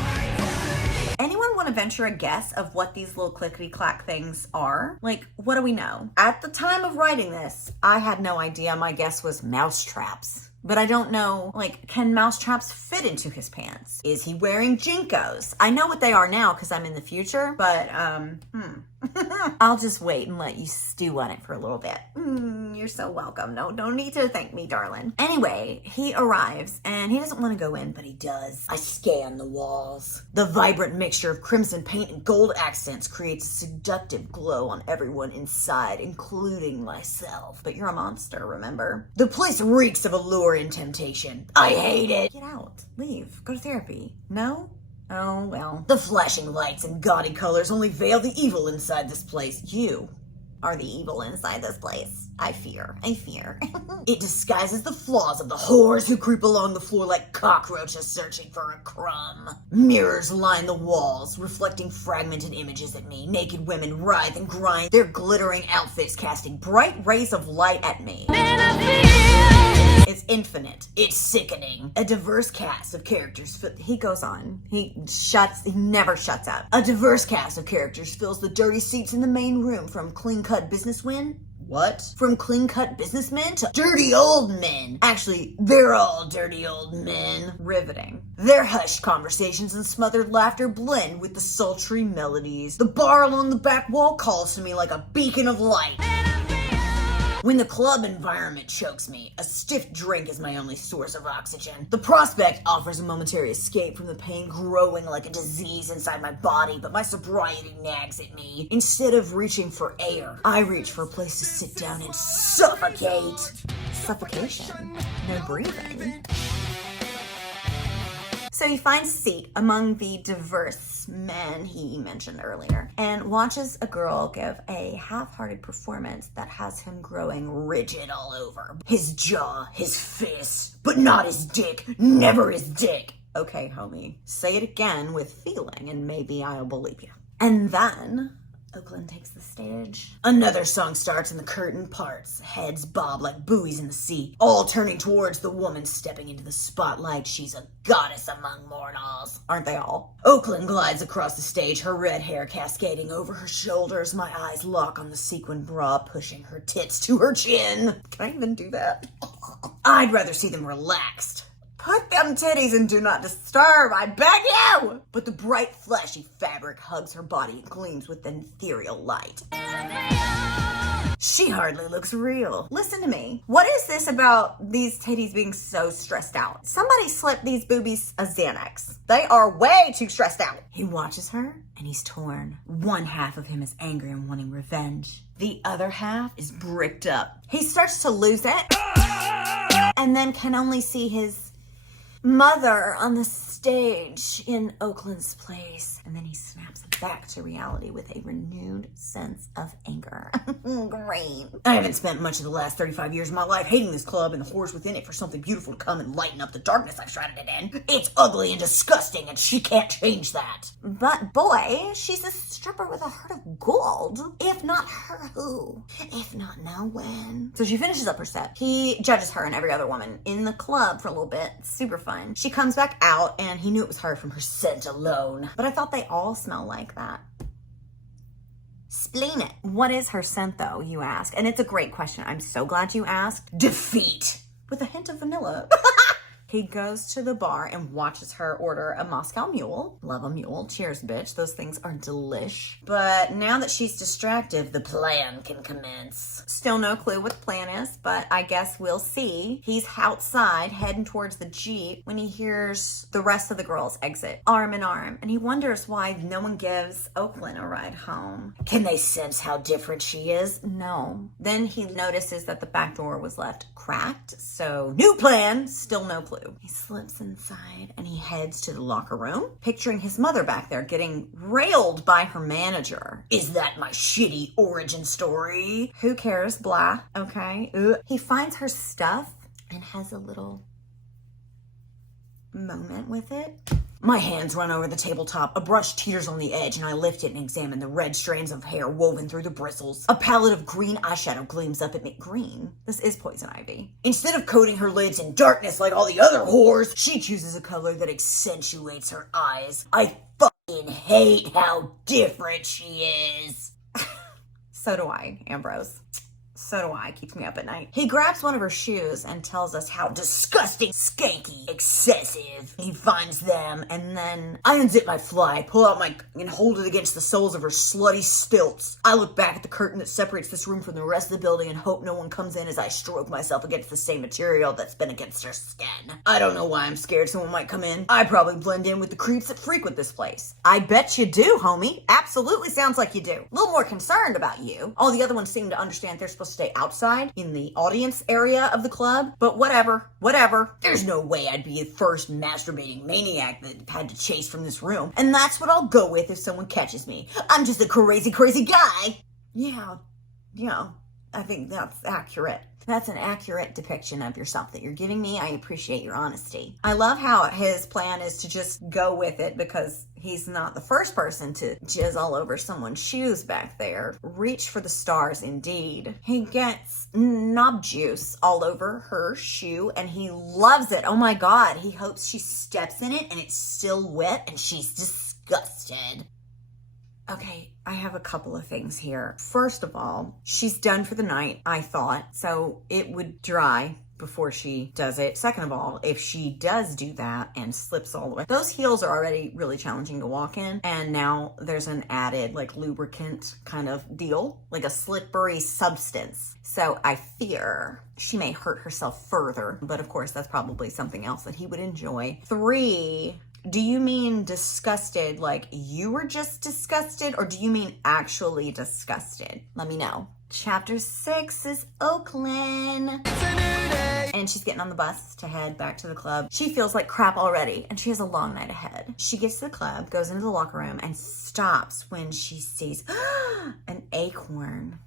Anyone want to venture a guess of what these little clickety-clack things are? Like, what do we know? At the time of writing this, I had no idea. My guess was mouse traps. But I don't know, like, can mouse traps fit into his pants? Is he wearing Jinkos? I know what they are now because I'm in the future, but, I'll just wait and let you stew on it for a little bit. You're so welcome. No need to thank me, darling. Anyway, he arrives and he doesn't want to go in, but he does. I scan the walls. The vibrant mixture of crimson paint and gold accents creates a seductive glow on everyone inside, including myself. But you're a monster, remember? The place reeks of allure and temptation. I hate it. Get out. Leave. Go to therapy. No? Oh, well. The flashing lights and gaudy colors only veil the evil inside this place. You are the evil inside this place. I fear. It disguises the flaws of the whores who creep along the floor like cockroaches searching for a crumb. Mirrors line the walls, reflecting fragmented images at me. Naked women writhe and grind, their glittering outfits casting bright rays of light at me. It's infinite. It's sickening. A diverse cast of characters. He goes on. He never shuts up. A diverse cast of characters fills the dirty seats in the main room, from clean-cut businessmen. What? From clean-cut businessmen to dirty old men. Actually, they're all dirty old men. Riveting. Their hushed conversations and smothered laughter blend with the sultry melodies. The bar along the back wall calls to me like a beacon of light. When the club environment chokes me, a stiff drink is my only source of oxygen. The prospect offers a momentary escape from the pain growing like a disease inside my body, but my sobriety nags at me. Instead of reaching for air, I reach for a place to sit down and suffocate. Suffocation. No breathing. So he finds a seat among the diverse men he mentioned earlier and watches a girl give a half-hearted performance that has him growing rigid all over. His jaw, his fists, but not his dick. Never his dick. Okay, homie, say it again with feeling and maybe I'll believe you. And then Oaklyn takes the stage. Another song starts and the curtain parts. Heads bob like buoys in the sea, all turning towards the woman stepping into the spotlight. She's a goddess among mortals. Aren't they all? Oaklyn glides across the stage, her red hair cascading over her shoulders. My eyes lock on the sequin bra, pushing her tits to her chin. Can I even do that? I'd rather see them relaxed. Put them titties and do not disturb, I beg you! But the bright, flashy fabric hugs her body and gleams with an ethereal light. She hardly looks real. Listen to me. What is this about these titties being so stressed out? Somebody slipped these boobies a Xanax. They are way too stressed out. He watches her and he's torn. One half of him is angry and wanting revenge. The other half is bricked up. He starts to lose it and then can only see his mother on the stage in Oaklyn's place. And then he snaps back to reality with a renewed sense of anger. Great. I haven't spent much of the last 35 years of my life hating this club and the whores within it for something beautiful to come and lighten up the darkness I've shrouded it in. It's ugly and disgusting and she can't change that. But boy, she's a stripper with a heart of gold. If not her, who? If not now, when? So she finishes up her set. He judges her and every other woman in the club for a little bit. Super fun. She comes back out and he knew it was her from her scent alone. But I thought they all smell like that. Spleen it. What is her scent though, you ask? And it's a great question. I'm so glad you asked. Defeat. With a hint of vanilla. He goes to the bar and watches her order a Moscow Mule. Love a mule. Cheers, bitch. Those things are delish. But now that she's distracted, the plan can commence. Still no clue what the plan is, but I guess we'll see. He's outside, heading towards the Jeep, when he hears the rest of the girls exit, arm in arm. And he wonders why no one gives Oaklyn a ride home. Can they sense how different she is? No. Then he notices that the back door was left cracked. So, new plan, still no clue. He slips inside and he heads to the locker room, picturing his mother back there getting railed by her manager. Is that my shitty origin story? Who cares? Blah. Okay. He finds her stuff and has a little moment with it. My hands run over the tabletop, a brush teeters on the edge, and I lift it and examine the red strands of hair woven through the bristles. A palette of green eyeshadow gleams up at me. Green? This is poison ivy. Instead of coating her lids in darkness like all the other whores, she chooses a color that accentuates her eyes. I fucking hate how different she is. So do I, Ambrose. So do I. Keeps me up at night. He grabs one of her shoes and tells us how disgusting, skanky, excessive. He finds them and then I unzip my fly, pull out and hold it against the soles of her slutty stilts. I look back at the curtain that separates this room from the rest of the building and hope no one comes in as I stroke myself against the same material that's been against her skin. I don't know why I'm scared someone might come in. I probably blend in with the creeps that frequent this place. I bet you do, homie. Absolutely sounds like you do. A little more concerned about you. All the other ones seem to understand they're supposed to stay outside in the audience area of the club, but whatever. There's no way I'd be the first masturbating maniac that had to chase from this room, and that's what I'll go with if someone catches me. I'm just a crazy guy. Yeah, you know, I think that's accurate. That's an accurate depiction of yourself that you're giving me. I appreciate your honesty. I love how his plan is to just go with it because he's not the first person to jizz all over someone's shoes back there. Reach for the stars, indeed. He gets knob juice all over her shoe and he loves it. Oh my God. He hopes she steps in it and it's still wet and she's disgusted. Okay, I have a couple of things here. First of all, she's done for the night, I thought, so it would dry before she does it. Second of all, if she does do that and slips all the way, those heels are already really challenging to walk in, and now there's an added like lubricant kind of deal, like a slippery substance. So I fear she may hurt herself further, but of course that's probably something else that he would enjoy. 3, do you mean disgusted like you were just disgusted, or do you mean actually disgusted? Let me know. Chapter 6 is Oaklyn. And she's getting on the bus to head back to the club. She feels like crap already, and she has a long night ahead. She gets to the club, goes into the locker room, and stops when she sees an acorn.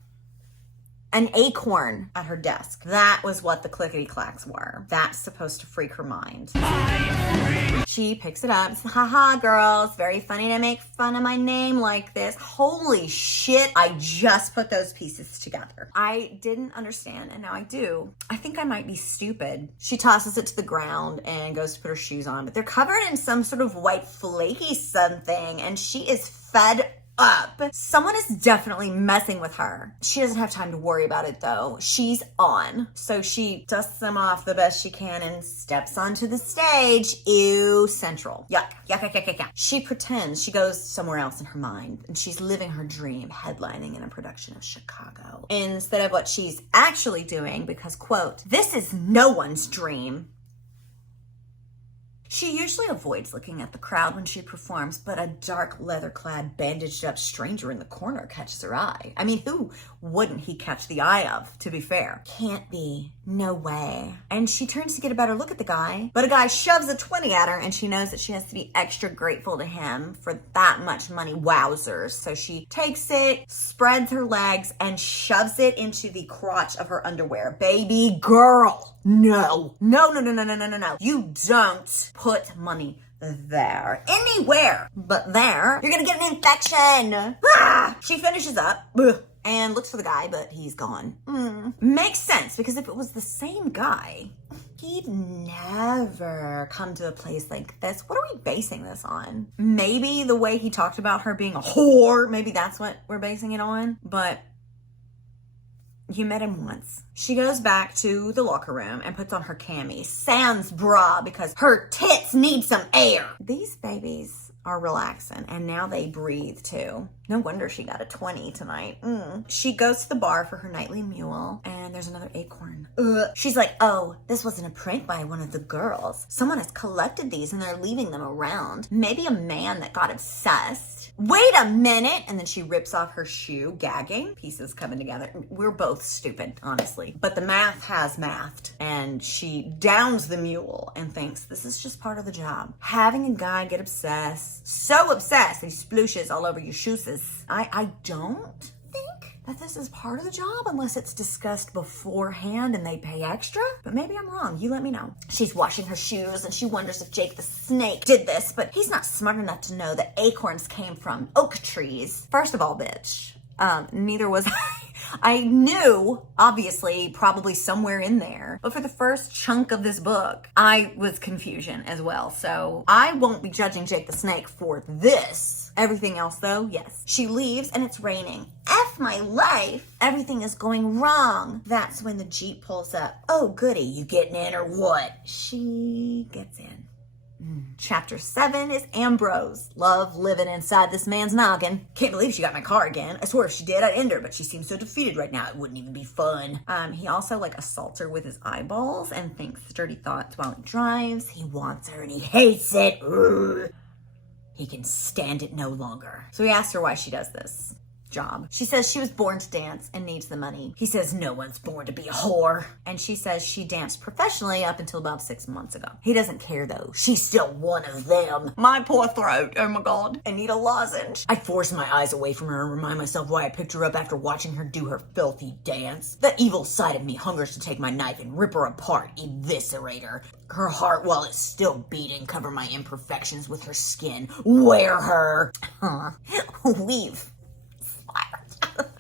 An acorn at her desk. That was what the clickety-clacks were. That's supposed to freak her mind. She picks it up. Haha, girls. Very funny to make fun of my name like this. Holy shit. I just put those pieces together. I didn't understand, and now I do. I think I might be stupid. She tosses it to the ground and goes to put her shoes on, but they're covered in some sort of white flaky something, and she is fed up. Someone is definitely messing with her. She doesn't have time to worry about it though. She's on. So she dusts them off the best she can and steps onto the stage. Ew, central. Yuck, yuck, yuck, yuck, yuck, yuck. She pretends she goes somewhere else in her mind and she's living her dream, headlining in a production of Chicago. Instead of what she's actually doing, because quote, this is no one's dream. She usually avoids looking at the crowd when she performs, but a dark leather-clad, bandaged-up stranger in the corner catches her eye. I mean, who wouldn't he catch the eye of, to be fair? Can't be. No way. And she turns to get a better look at the guy, but a guy shoves a 20 at her, and she knows that she has to be extra grateful to him for that much money. Wowzers. So she takes it, spreads her legs, and shoves it into the crotch of her underwear. Baby girl. No. No, no, no, no, no, no, no, no. You don't put money there. Anywhere but there. You're gonna get an infection. Ah! She finishes up and looks for the guy, but he's gone. Makes sense, because if it was the same guy, he'd never come to a place like this. What are we basing this on? Maybe the way he talked about her being a whore. Maybe that's what we're basing it on. But you met him once. She goes back to the locker room and puts on her cami, sans bra, because her tits need some air. These babies are relaxing, and now they breathe too. No wonder she got a 20 tonight. She goes to the bar for her nightly mule, and there's another acorn. She's like, oh, this wasn't a prank by one of the girls. Someone has collected these and they're leaving them around. Maybe a man that got obsessed. Wait a minute! And then she rips off her shoe, gagging. Pieces coming together. We're both stupid, honestly. But the math has mathed, and she downs the mule and thinks this is just part of the job. Having a guy get obsessed, so obsessed, he splooshes all over your shoes. I don't think that this is part of the job unless it's discussed beforehand and they pay extra. But maybe I'm wrong. You let me know. She's washing her shoes and she wonders if Jake the snake did this, but he's not smart enough to know that acorns came from oak trees. First of all, bitch, neither was I. I knew, obviously, probably somewhere in there. But for the first chunk of this book, I was confusion as well. So I won't be judging Jake the Snake for this. Everything else, though, yes. She leaves and it's raining. F my life. Everything is going wrong. That's when the Jeep pulls up. Oh, goody. You getting in or what? She gets in. Chapter 7 is Ambrose. Love living inside this man's noggin. Can't believe she got in my car again. I swear if she did, I'd end her, but she seems so defeated right now, it wouldn't even be fun. He also assaults her with his eyeballs and thinks dirty thoughts while he drives. He wants her and he hates it. He can stand it no longer. So he asks her why she does this. job. She says she was born to dance and needs the money. He says no one's born to be a whore. And she says she danced professionally up until about 6 months ago. He doesn't care though. She's still one of them. My poor throat. Oh my God. I need a lozenge. I force my eyes away from her and remind myself why I picked her up after watching her do her filthy dance. The evil side of me hungers to take my knife and rip her apart, eviscerate her. Her heart, while it's still beating, cover my imperfections with her skin. Wear her. Weave.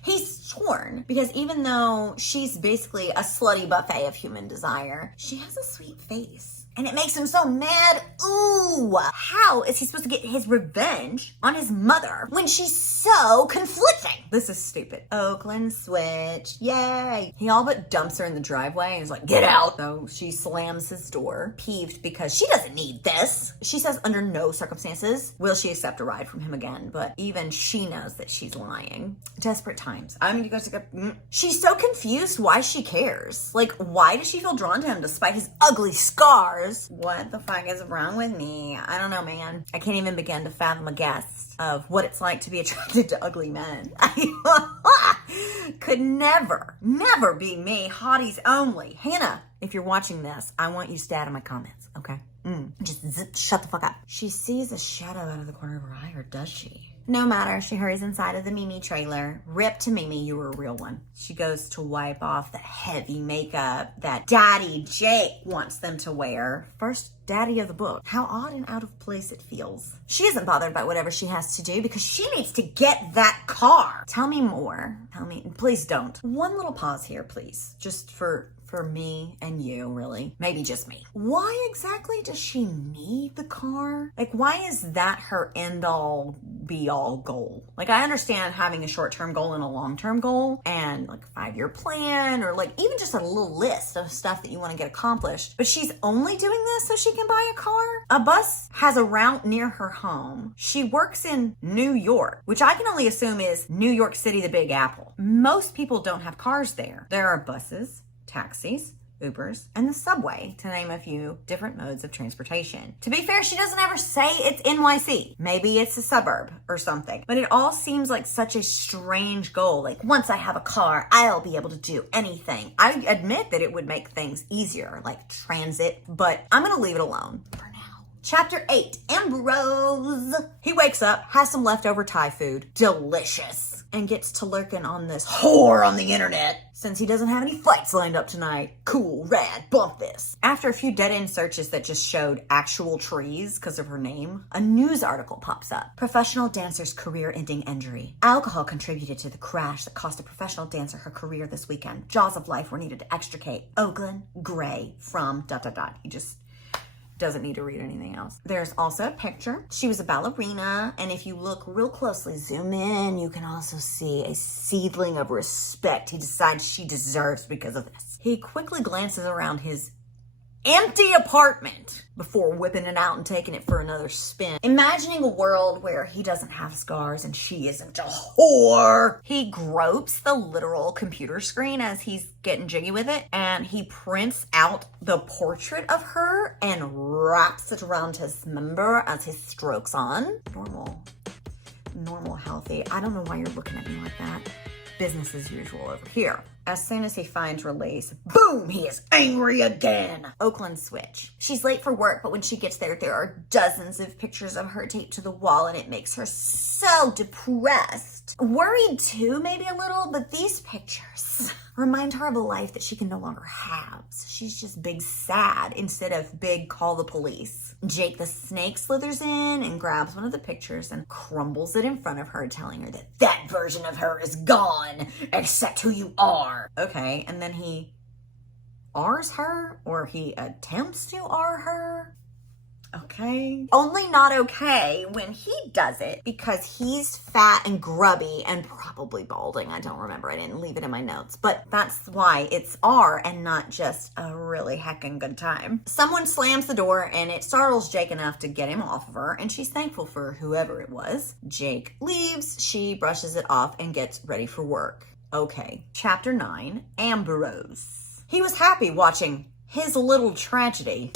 He's torn because even though she's basically a slutty buffet of human desire, she has a sweet face. And it makes him so mad. Ooh, how is he supposed to get his revenge on his mother when she's so conflicting? This is stupid. Oaklyn switch, yay. He all but dumps her in the driveway and is like, get out. So she slams his door, peeved because she doesn't need this. She says under no circumstances will she accept a ride from him again, but even she knows that she's lying. Desperate times. I mean, you guys she's so confused why she cares. Like, why does she feel drawn to him despite his ugly scars? What the fuck is wrong with me? I don't know, man. I can't even begin to fathom a guess of what it's like to be attracted to ugly men. Could never be me. Hotties only. Hannah, if you're watching this, I want you stat in my comments, okay? Just shut the fuck up. She sees a shadow out of the corner of her eye, or does she? No matter, she hurries inside of the Mimi trailer. Rip to Mimi, you were a real one. She goes to wipe off the heavy makeup that Daddy Jake wants them to wear. First daddy of the book. How odd and out of place it feels. She isn't bothered by whatever she has to do because she needs to get that car. Tell me more. Tell me, please don't. One little pause here, please. Just for me and you, really. Maybe just me. Why exactly does she need the car? Like, why is that her end-all, be-all goal? Like, I understand having a short-term goal and a long-term goal and like a 5-year plan or like even just a little list of stuff that you want to get accomplished. But she's only doing this so she can buy a car? A bus has a route near her home. She works in New York, which I can only assume is New York City, the Big Apple. Most people don't have cars there. There are buses, taxis, Ubers, and the subway, to name a few different modes of transportation. To be fair, she doesn't ever say it's NYC. Maybe it's a suburb or something. But it all seems like such a strange goal. Like, once I have a car, I'll be able to do anything. I admit that it would make things easier, like transit, but I'm gonna leave it alone for now. Chapter 8, Ambrose. He wakes up, has some leftover Thai food, delicious, and gets to lurking on this whore on the internet since he doesn't have any flights lined up tonight. Cool, rad, bump this. After a few dead-end searches that just showed actual trees because of her name, a news article pops up. Professional dancer's career-ending injury. Alcohol contributed to the crash that cost a professional dancer her career this weekend. Jaws of life were needed to extricate Oaklyn Gray from ... He just doesn't need to read anything else. There's also a picture. She was a ballerina, and if you look real closely, zoom in, you can also see a seedling of respect he decides she deserves because of this. He quickly glances around his empty apartment before whipping it out and taking it for another spin. Imagining a world where he doesn't have scars and she isn't a whore. He gropes the literal computer screen as he's getting jiggy with it, and he prints out the portrait of her and wraps it around his member as he strokes on. Normal, healthy. I don't know why you're looking at me like that. Business as usual over here. As soon as he finds release, boom, he is angry again. Oaklyn switch. She's late for work, but when she gets there, there are dozens of pictures of her taped to the wall, and it makes her so depressed. Worried too, maybe a little, but these pictures remind her of a life that she can no longer have. So she's just big sad instead of big call the police. Jake the snake slithers in and grabs one of the pictures and crumbles it in front of her, telling her that that version of her is gone. Accept who you are. Okay, and then he R's her, or he attempts to R her. Okay. Only not okay when he does it because he's fat and grubby and probably balding. I don't remember. I didn't leave it in my notes. But that's why it's R and not just a really heckin' good time. Someone slams the door and it startles Jake enough to get him off of her, and she's thankful for whoever it was. Jake leaves. She brushes it off and gets ready for work. Okay. Chapter 9, Ambrose. He was happy watching his little tragedy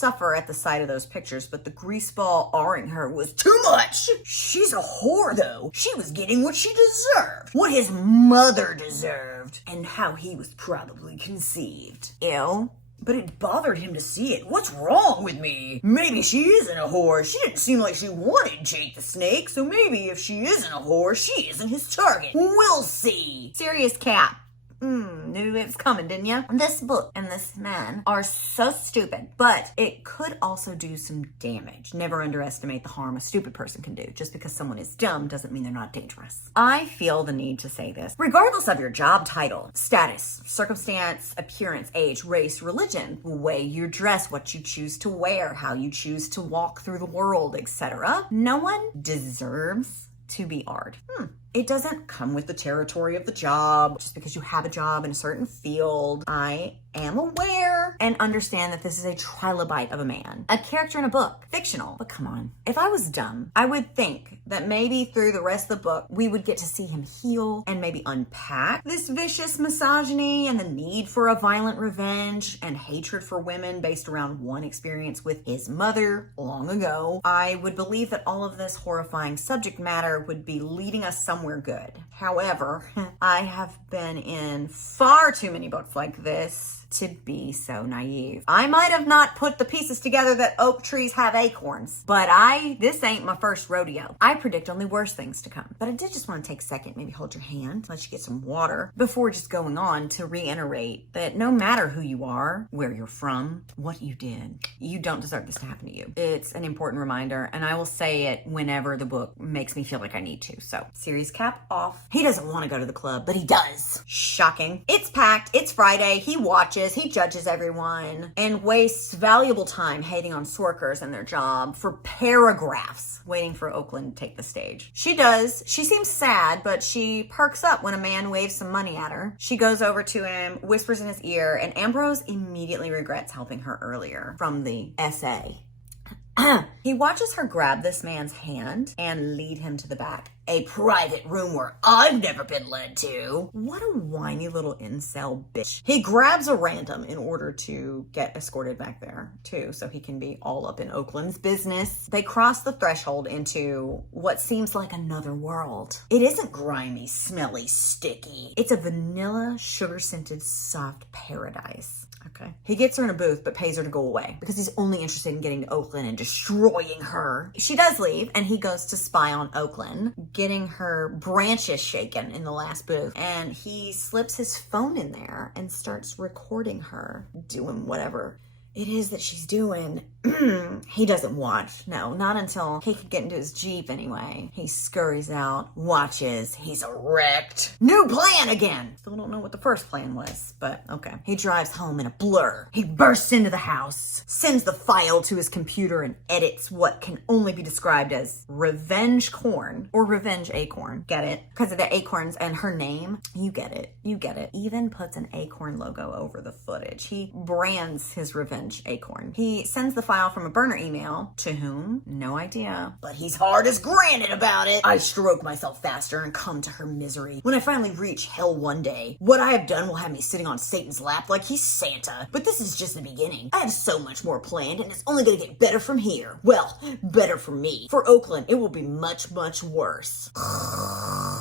suffer at the sight of those pictures, but the greaseball R-ing her was too much. She's a whore, though. She was getting what she deserved, what his mother deserved, and how he was probably conceived. Ew. But it bothered him to see it. What's wrong with me? Maybe she isn't a whore. She didn't seem like she wanted Jake the Snake, so maybe if she isn't a whore, she isn't his target. We'll see. Serious Cap. Knew it was coming, didn't ya? This book and this man are so stupid, but it could also do some damage. Never underestimate the harm a stupid person can do. Just because someone is dumb doesn't mean they're not dangerous. I feel the need to say this. Regardless of your job title, status, circumstance, appearance, age, race, religion, the way you dress, what you choose to wear, how you choose to walk through the world, etc., no one deserves to be ard. It doesn't come with the territory of the job. Just because you have a job in a certain field, I am aware and understand that this is a trilobite of a man. A character in a book, fictional, but come on. If I was dumb, I would think that maybe through the rest of the book, we would get to see him heal and maybe unpack this vicious misogyny and the need for a violent revenge and hatred for women based around one experience with his mother long ago. I would believe that all of this horrifying subject matter would be leading us somewhere good. However, I have been in far too many books like this to be so naive. I might have not put the pieces together that oak trees have acorns, but this ain't my first rodeo. I predict only worse things to come. But I did just want to take a second, maybe hold your hand, let you get some water, before just going on to reiterate that no matter who you are, where you're from, what you did, you don't deserve this to happen to you. It's an important reminder, and I will say it whenever the book makes me feel like I need to. So, series cap off. He doesn't want to go to the club, but he does. Shocking. It's packed. It's Friday. He watches. He judges everyone and wastes valuable time hating on Sorkers and their job for paragraphs, waiting for Oaklyn to take the stage. She does. She seems sad, but she perks up when a man waves some money at her. She goes over to him, whispers in his ear, and Ambrose immediately regrets helping her earlier from the essay. He watches her grab this man's hand and lead him to the back. A private room where I've never been led to. What a whiny little incel bitch. He grabs a random in order to get escorted back there, too, so he can be all up in Oaklyn's business. They cross the threshold into what seems like another world. It isn't grimy, smelly, sticky. It's a vanilla, sugar-scented, soft paradise. Okay. He gets her in a booth, but pays her to go away because he's only interested in getting to Oaklyn and destroying her. She does leave, and he goes to spy on Oaklyn, getting her branches shaken in the last booth. And he slips his phone in there and starts recording her doing whatever it is that she's doing. He doesn't watch. No, not until he could get into his Jeep anyway. He scurries out, watches, he's erect. New plan again! Still don't know what the first plan was, but okay. He drives home in a blur. He bursts into the house, sends the file to his computer, and edits what can only be described as revenge corn or revenge acorn. Get it? Because of the acorns and her name. You get it. You get it. Even puts an acorn logo over the footage. He brands his revenge acorn. He sends the file from a burner email to whom? No idea. But he's hard as granite about it. I stroke myself faster and come to her misery. When I finally reach hell one day, what I have done will have me sitting on Satan's lap like he's Santa. But this is just the beginning. I have so much more planned, and it's only gonna get better from here. Well, better for me. For Oaklyn, it will be much, much worse.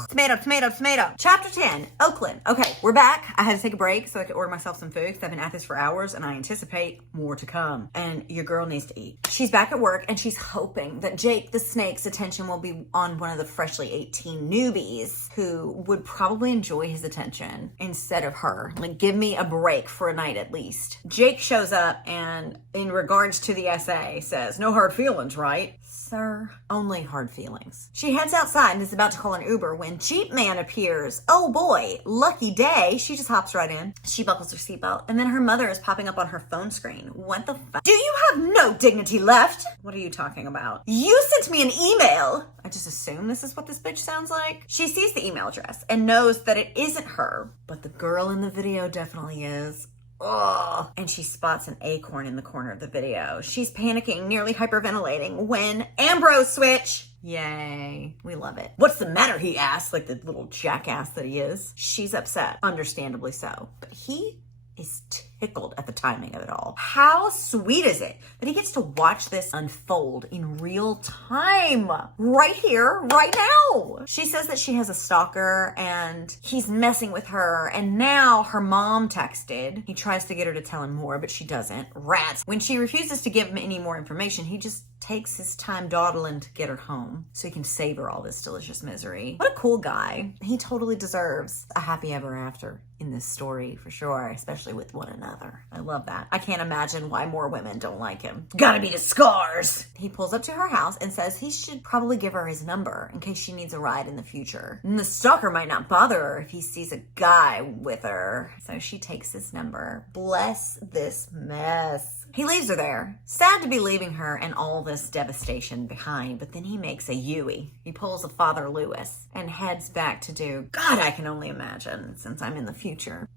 Tomato, tomato, tomato. Chapter 10, Oaklyn. Okay, we're back. I had to take a break so I could order myself some food because I've been at this for hours and I anticipate more to come. And your girl needs to eat. She's back at work and she's hoping that Jake the Snake's attention will be on one of the freshly 18 newbies who would probably enjoy his attention instead of her. Like, give me a break for a night at least. Jake shows up and in regards to the essay says, no hard feelings, right? Sir, only hard feelings. She heads outside and is about to call an Uber when Jeep Man appears. Oh boy, lucky day. She just hops right in. She buckles her seatbelt and then her mother is popping up on her phone screen. What the fuck? Do you have no dignity left? What are you talking about? You sent me an email. I just assume this is what this bitch sounds like. She sees the email address and knows that it isn't her, but the girl in the video definitely is. Ugh. And she spots an acorn in the corner of the video. She's panicking, nearly hyperventilating when Ambrose switch. Yay. We love it. What's the matter? He asks, like the little jackass that he is. She's upset, understandably so. But he is tickled at the timing of it all. How sweet is it that he gets to watch this unfold in real time? Right here, right now. She says that she has a stalker and he's messing with her, and now her mom texted. He tries to get her to tell him more, but she doesn't. Rats. When she refuses to give him any more information, he just takes his time dawdling to get her home so he can savor all this delicious misery. What a cool guy. He totally deserves a happy ever after in this story for sure, especially with one another. I love that. I can't imagine why more women don't like him. Gotta be the scars. He pulls up to her house and says he should probably give her his number in case she needs a ride in the future. And the stalker might not bother her if he sees a guy with her. So she takes his number. Bless this mess. He leaves her there, sad to be leaving her and all this devastation behind, but then he makes a Yui. He pulls a Father Lewis and heads back to do, God, I can only imagine, since I'm in the future.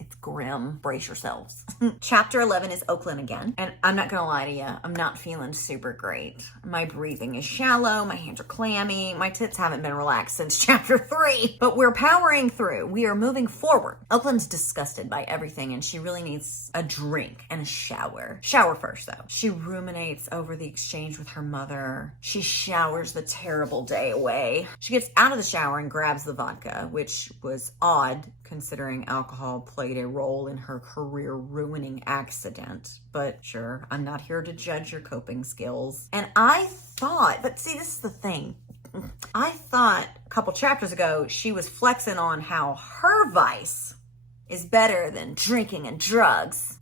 It's grim. Brace yourselves. Chapter 11 is Oaklyn again. And I'm not going to lie to you, I'm not feeling super great. My breathing is shallow. My hands are clammy. My tits haven't been relaxed since chapter 3. But we're powering through. We are moving forward. Oaklyn's disgusted by everything and she really needs a drink and a shower. Shower first, though. She ruminates over the exchange with her mother. She showers the terrible day away. She gets out of the shower and grabs the vodka, which was odd considering alcohol played a role in her career-ruining accident. But sure, I'm not here to judge your coping skills. And I thought, but see, this is the thing. I thought a couple chapters ago she was flexing on how her vice is better than drinking and drugs.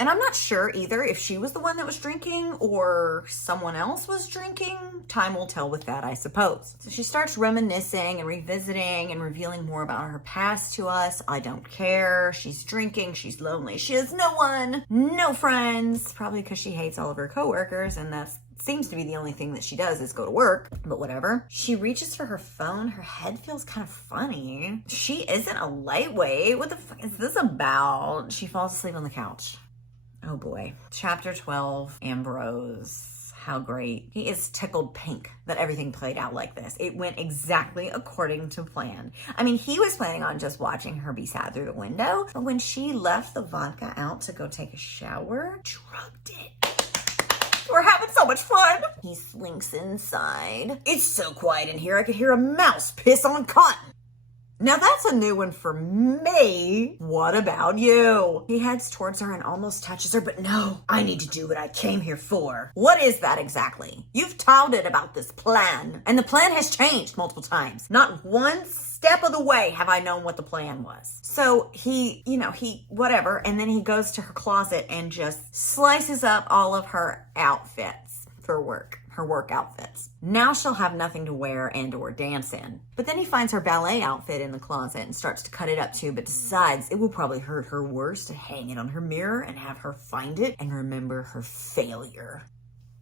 And I'm not sure either if she was the one that was drinking or someone else was drinking. Time will tell with that, I suppose. So she starts reminiscing and revisiting and revealing more about her past to us. I don't care. She's drinking. She's lonely. She has no one, no friends, probably because she hates all of her coworkers, and that's seems to be the only thing that she does is go to work, but whatever. She reaches for her phone. Her head feels kind of funny. She isn't a lightweight. What the fuck is this about? She falls asleep on the couch. Oh boy. Chapter 12, Ambrose. How great. He is tickled pink that everything played out like this. It went exactly according to plan. I mean, he was planning on just watching her be sad through the window, but when she left the vodka out to go take a shower, drugged it. We're having so much fun. He slinks inside. It's so quiet in here, I could hear a mouse piss on cotton. Now that's a new one for me. What about you? He heads towards her and almost touches her, but no, I need to do what I came here for. What is that exactly? You've touted about this plan, and the plan has changed multiple times. Not one step of the way have I known what the plan was. So he whatever, and then he goes to her closet and just slices up all of her outfits for work. Her work outfits. Now she'll have nothing to wear and or dance in. But then he finds her ballet outfit in the closet and starts to cut it up too, but decides it will probably hurt her worse to hang it on her mirror and have her find it and remember her failure.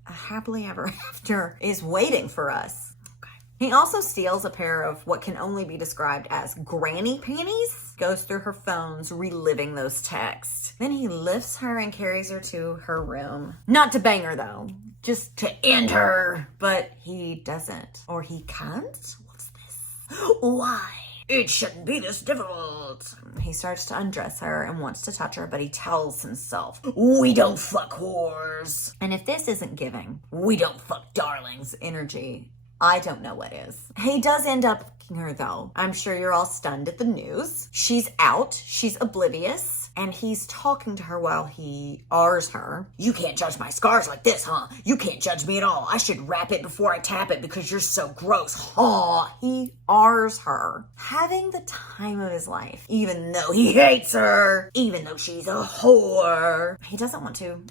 A happily ever after is waiting for us. He also steals a pair of what can only be described as granny panties, goes through her phones, reliving those texts. Then he lifts her and carries her to her room. Not to bang her though, just to end her. But he doesn't. Or he can't? What's this? Why? It shouldn't be this difficult. He starts to undress her and wants to touch her, but he tells himself, we don't fuck whores. And if this isn't giving, we don't fuck darlings energy, I don't know what is. He does end up fucking her though. I'm sure you're all stunned at the news. She's out. She's oblivious. And he's talking to her while he R's her. You can't judge my scars like this, huh? You can't judge me at all. I should wrap it before I tap it because you're so gross, huh? He R's her. Having the time of his life. Even though he hates her. Even though she's a whore. He doesn't want to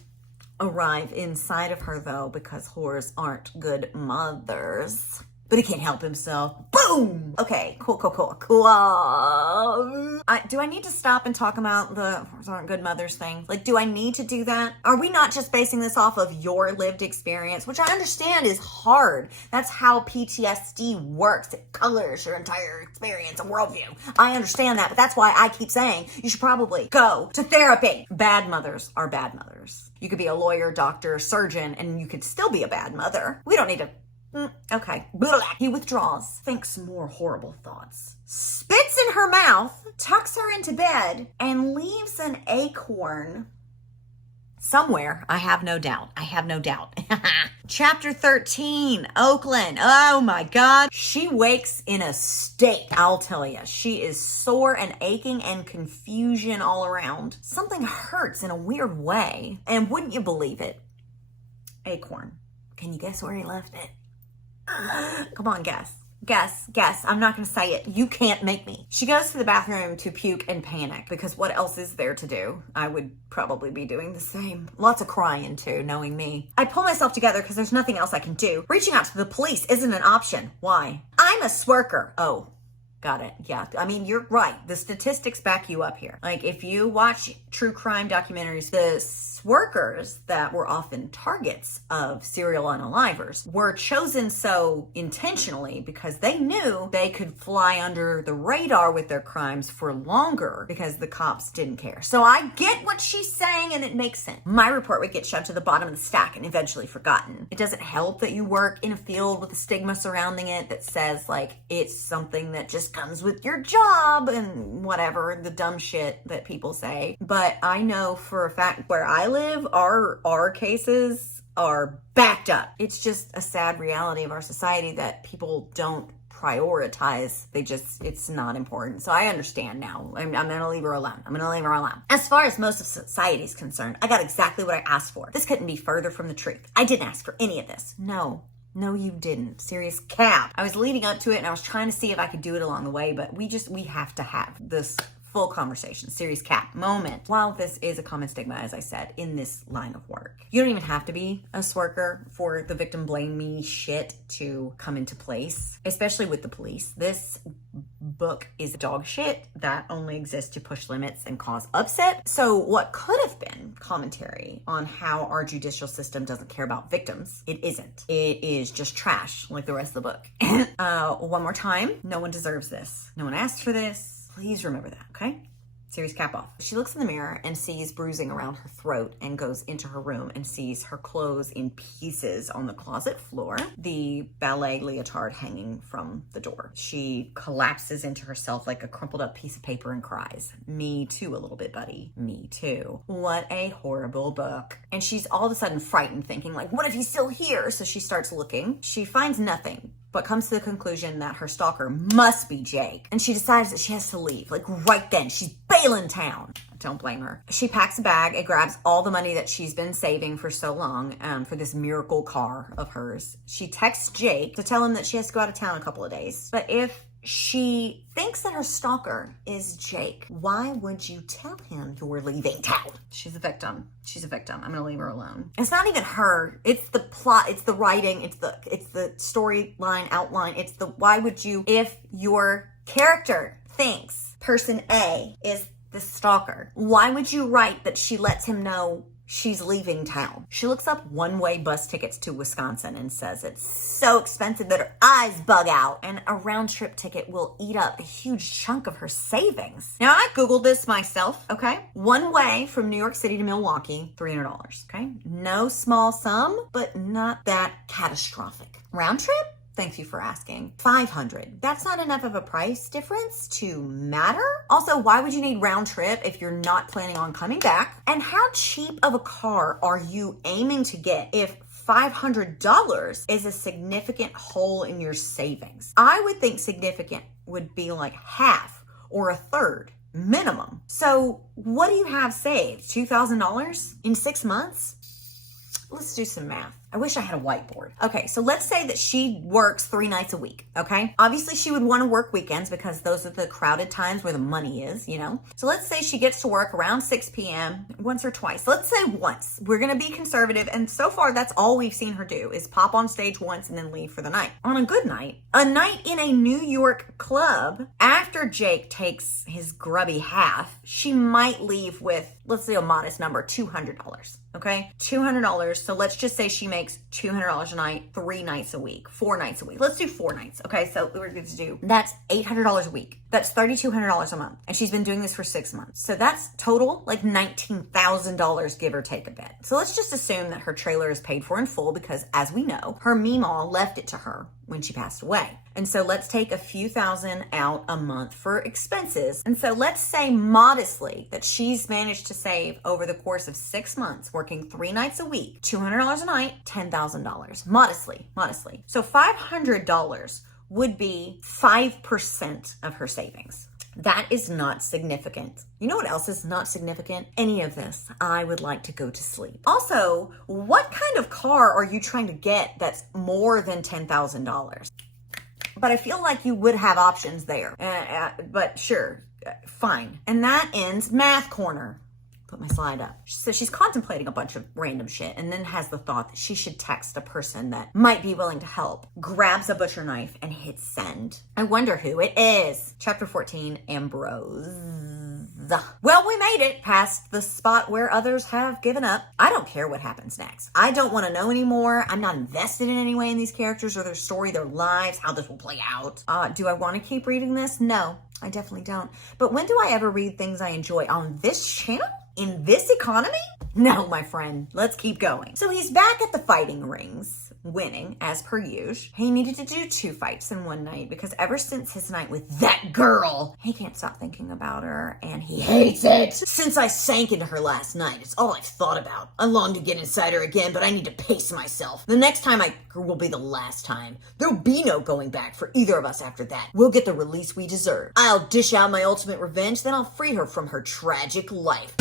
arrive inside of her though because whores aren't good mothers. But he can't help himself. Boom! Okay, cool. Do I need to stop and talk about the whores aren't good mothers thing? Like, do I need to do that? Are we not just basing this off of your lived experience? Which I understand is hard. That's how PTSD works. It colors your entire experience and worldview. I understand that, but that's why I keep saying you should probably go to therapy. Bad mothers are bad mothers. You could be a lawyer, doctor, surgeon, and you could still be a bad mother. We don't need to Okay. Blah. He withdraws, thinks more horrible thoughts, spits in her mouth, tucks her into bed, and leaves an acorn somewhere. I have no doubt. Chapter 13, Oaklyn. Oh my God. She wakes in a state, I'll tell you. She is sore and aching and confusion all around. Something hurts in a weird way. And wouldn't you believe it? Acorn. Can you guess where he left it? Come on, guess. I'm not going to say it. You can't make me. She goes to the bathroom to puke and panic because what else is there to do? I would probably be doing the same. Lots of crying too, knowing me. I pull myself together because there's nothing else I can do. Reaching out to the police isn't an option. Why? I'm a swerker. Oh, got it. Yeah. I mean, you're right. The statistics back you up here. Like if you watch true crime documentaries, the workers that were often targets of serial unalivers were chosen so intentionally because they knew they could fly under the radar with their crimes for longer because the cops didn't care. So I get what she's saying and it makes sense. My report would get shoved to the bottom of the stack and eventually forgotten. It doesn't help that you work in a field with a stigma surrounding it that says like it's something that just comes with your job and whatever, the dumb shit that people say. But I know for a fact where I live, our cases are backed up. It's just a sad reality of our society that people don't prioritize. It's not important. So I understand now. I'm gonna leave her alone. As far as most of society is concerned, I got exactly what I asked for. This couldn't be further from the truth. I didn't ask for any of this. No, you didn't. Serious cap. I was leading up to it and I was trying to see if I could do it along the way, but we have to have this full conversation, serious cap moment. While this is a common stigma, as I said, in this line of work, you don't even have to be a swerker for the victim blame me shit to come into place, especially with the police. This book is dog shit that only exists to push limits and cause upset. So what could have been commentary on how our judicial system doesn't care about victims, it isn't. It is just trash like the rest of the book. One more time, no one deserves this. No one asked for this. Please remember that, okay? Serious cap off. She looks in the mirror and sees bruising around her throat and goes into her room and sees her clothes in pieces on the closet floor, the ballet leotard hanging from the door. She collapses into herself like a crumpled up piece of paper and cries. Me too, a little bit, buddy. Me too. What a horrible book. And she's all of a sudden frightened, thinking like, what if he's still here? So she starts looking. She finds nothing, but comes to the conclusion that her stalker must be Jake. And she decides that she has to leave, like right then. She's bailing town. Don't blame her. She packs a bag and grabs all the money that she's been saving for so long for this miracle car of hers. She texts Jake to tell him that she has to go out of town a couple of days. But if she thinks that her stalker is Jake, why would you tell him you're leaving town? She's a victim. I'm gonna leave her alone. It's not even her. It's the plot. It's the writing. It's the storyline outline. It's the why would you, if your character thinks person A is the stalker, why would you write that she lets him know she's leaving town? She looks up one-way bus tickets to Wisconsin and says it's so expensive that her eyes bug out, and a round-trip ticket will eat up a huge chunk of her savings. Now, I Googled this myself, okay? One way from New York City to Milwaukee, $300, okay? No small sum, but not that catastrophic. Round trip? Thank you for asking. $500. That's not enough of a price difference to matter. Also, why would you need round trip if you're not planning on coming back? And how cheap of a car are you aiming to get if $500 is a significant hole in your savings? I would think significant would be like half or a third minimum. So what do you have saved? $2,000 in 6 months? Let's do some math. I wish I had a whiteboard. Okay, so let's say that she works 3 nights a week, okay? Obviously, she would want to work weekends because those are the crowded times where the money is, you know? So let's say she gets to work around 6 p.m. once or twice. Let's say once. We're going to be conservative, and so far, that's all we've seen her do is pop on stage once and then leave for the night. On a good night, a night in a New York club, after Jake takes his grubby half, she might leave with, let's say a modest number, $200. okay? $200. So let's just say she makes $200 a night, 3 nights a week, 4 nights a week. Let's do 4 nights, okay? So we're going to do, that's $800 a week. That's $3,200 a month. And she's been doing this for 6 months. So that's total like $19,000, give or take a bit. So let's just assume that her trailer is paid for in full because, as we know, her meemaw left it to her when she passed away. And so let's take a few thousand out a month for expenses. And so let's say modestly that she's managed to save over the course of 6 months, working 3 nights a week, $200 a night, $10,000. Modestly. So $500 would be 5% of her savings. That is not significant. You know what else is not significant? Any of this. I would like to go to sleep. Also, what kind of car are you trying to get that's more than $10,000? But I feel like you would have options there. But sure, fine. And that ends Math Corner. Put my slide up. So she's contemplating a bunch of random shit and then has the thought that she should text a person that might be willing to help. Grabs a butcher knife and hits send. I wonder who it is. Chapter 14, Ambrose. Well, we made it past the spot where others have given up. I don't care what happens next. I don't want to know anymore. I'm not invested in any way in these characters or their story, their lives, how this will play out. Do I want to keep reading this? No, I definitely don't. But when do I ever read things I enjoy on this channel? In this economy? No, my friend. Let's keep going. So he's back at the fighting rings, winning as per usual. He needed to do 2 fights in one night because ever since his night with that girl, he can't stop thinking about her and he hates it. Since I sank into her last night, it's all I've thought about. I long to get inside her again, but I need to pace myself. The next time will be the last time. There'll be no going back for either of us after that. We'll get the release we deserve. I'll dish out my ultimate revenge, then I'll free her from her tragic life.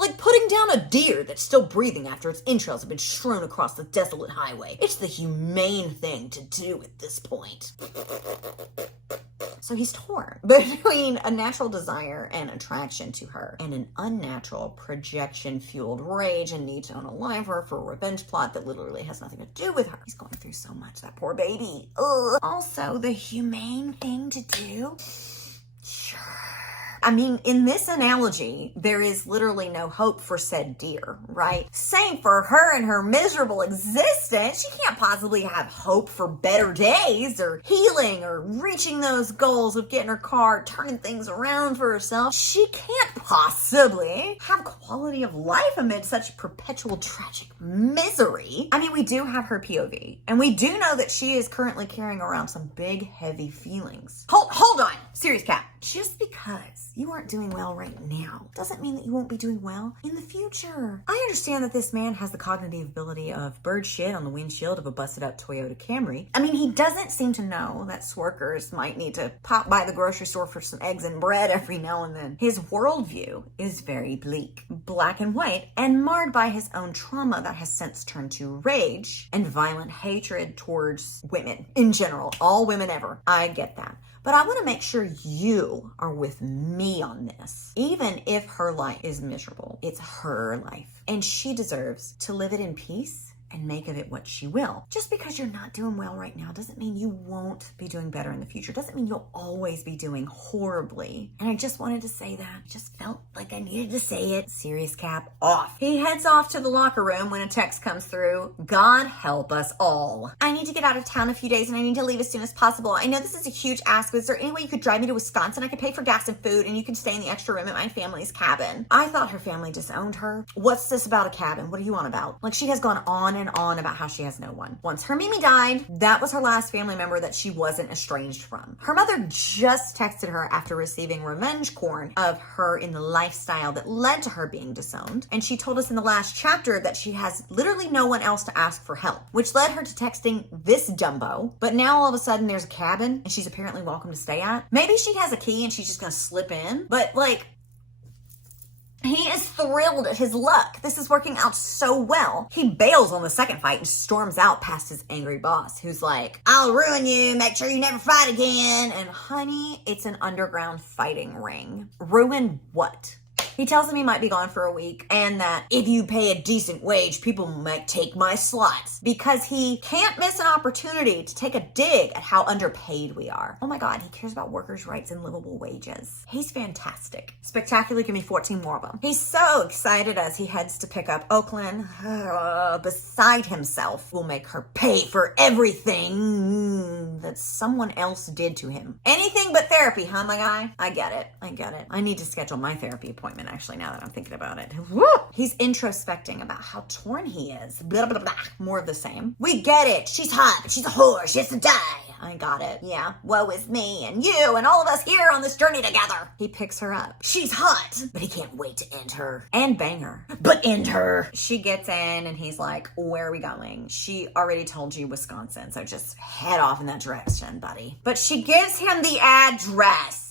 Like putting down a deer that's still breathing after its entrails have been strewn across the desolate highway. It's the humane thing to do at this point. So he's torn between a natural desire and attraction to her and an unnatural projection-fueled rage and need to unalive her for a revenge plot that literally has nothing to do with her. He's going through so much, that poor baby. Ugh. Also, the humane thing to do? Sure. I mean, in this analogy, there is literally no hope for said deer, right? Same for her and her miserable existence. She can't possibly have hope for better days or healing or reaching those goals of getting her car, turning things around for herself. She can't possibly have quality of life amid such perpetual tragic misery. I mean, we do have her POV, and we do know that she is currently carrying around some big, heavy feelings. Hold on. Serious Cap. Just because you aren't doing well right now doesn't mean that you won't be doing well in the future. I understand that this man has the cognitive ability of bird shit on the windshield of a busted up Toyota Camry. I mean, he doesn't seem to know that Sworkers might need to pop by the grocery store for some eggs and bread every now and then. His worldview is very bleak, black and white, and marred by his own trauma that has since turned to rage and violent hatred towards women in general. All women ever. I get that. But I want to make sure you are with me on this. Even if her life is miserable, it's her life. And she deserves to live it in peace and make of it what she will. Just because you're not doing well right now doesn't mean you won't be doing better in the future. Doesn't mean you'll always be doing horribly. And I just wanted to say that. I just felt like I needed to say it. Serious Cap off. He heads off to the locker room when a text comes through. God help us all. I need to get out of town a few days and I need to leave as soon as possible. I know this is a huge ask, but is there any way you could drive me to Wisconsin? I could pay for gas and food and you can stay in the extra room at my family's cabin. I thought her family disowned her. What's this about a cabin? What are you on about? Like, she has gone on and on about how she has no one. Once her Mimi died, that was her last family member that she wasn't estranged from. Her mother just texted her after receiving revenge corn of her in the lifestyle that led to her being disowned. And she told us in the last chapter that she has literally no one else to ask for help, which led her to texting this Dumbo. But now all of a sudden there's a cabin and she's apparently welcome to stay at. Maybe she has a key and she's just gonna slip in, but like, he is thrilled at his luck. This is working out so well. He bails on the second fight and storms out past his angry boss, who's like, I'll ruin you, make sure you never fight again. And honey, it's an underground fighting ring. Ruin what? He tells him he might be gone for a week and that if you pay a decent wage, people might take my slots because he can't miss an opportunity to take a dig at how underpaid we are. Oh my God, he cares about workers' rights and livable wages. He's fantastic. Spectacular, give me 14 more of them. He's so excited as he heads to pick up Oaklyn. Beside himself, will make her pay for everything that someone else did to him. Anything but therapy, huh, my guy? I get it. I need to schedule my therapy appointment, actually, now that I'm thinking about it. Woo! He's introspecting about how torn he is. Blah, blah, blah. More of the same. We get it. She's hot, but she's a whore. She has to die. I got it. Yeah, woe is me and you and all of us here on this journey together. He picks her up. She's hot, but he can't wait to end her. And bang her. But end her. She gets in and he's like, where are we going? She already told you Wisconsin, so just head off in that direction, buddy. But she gives him the address.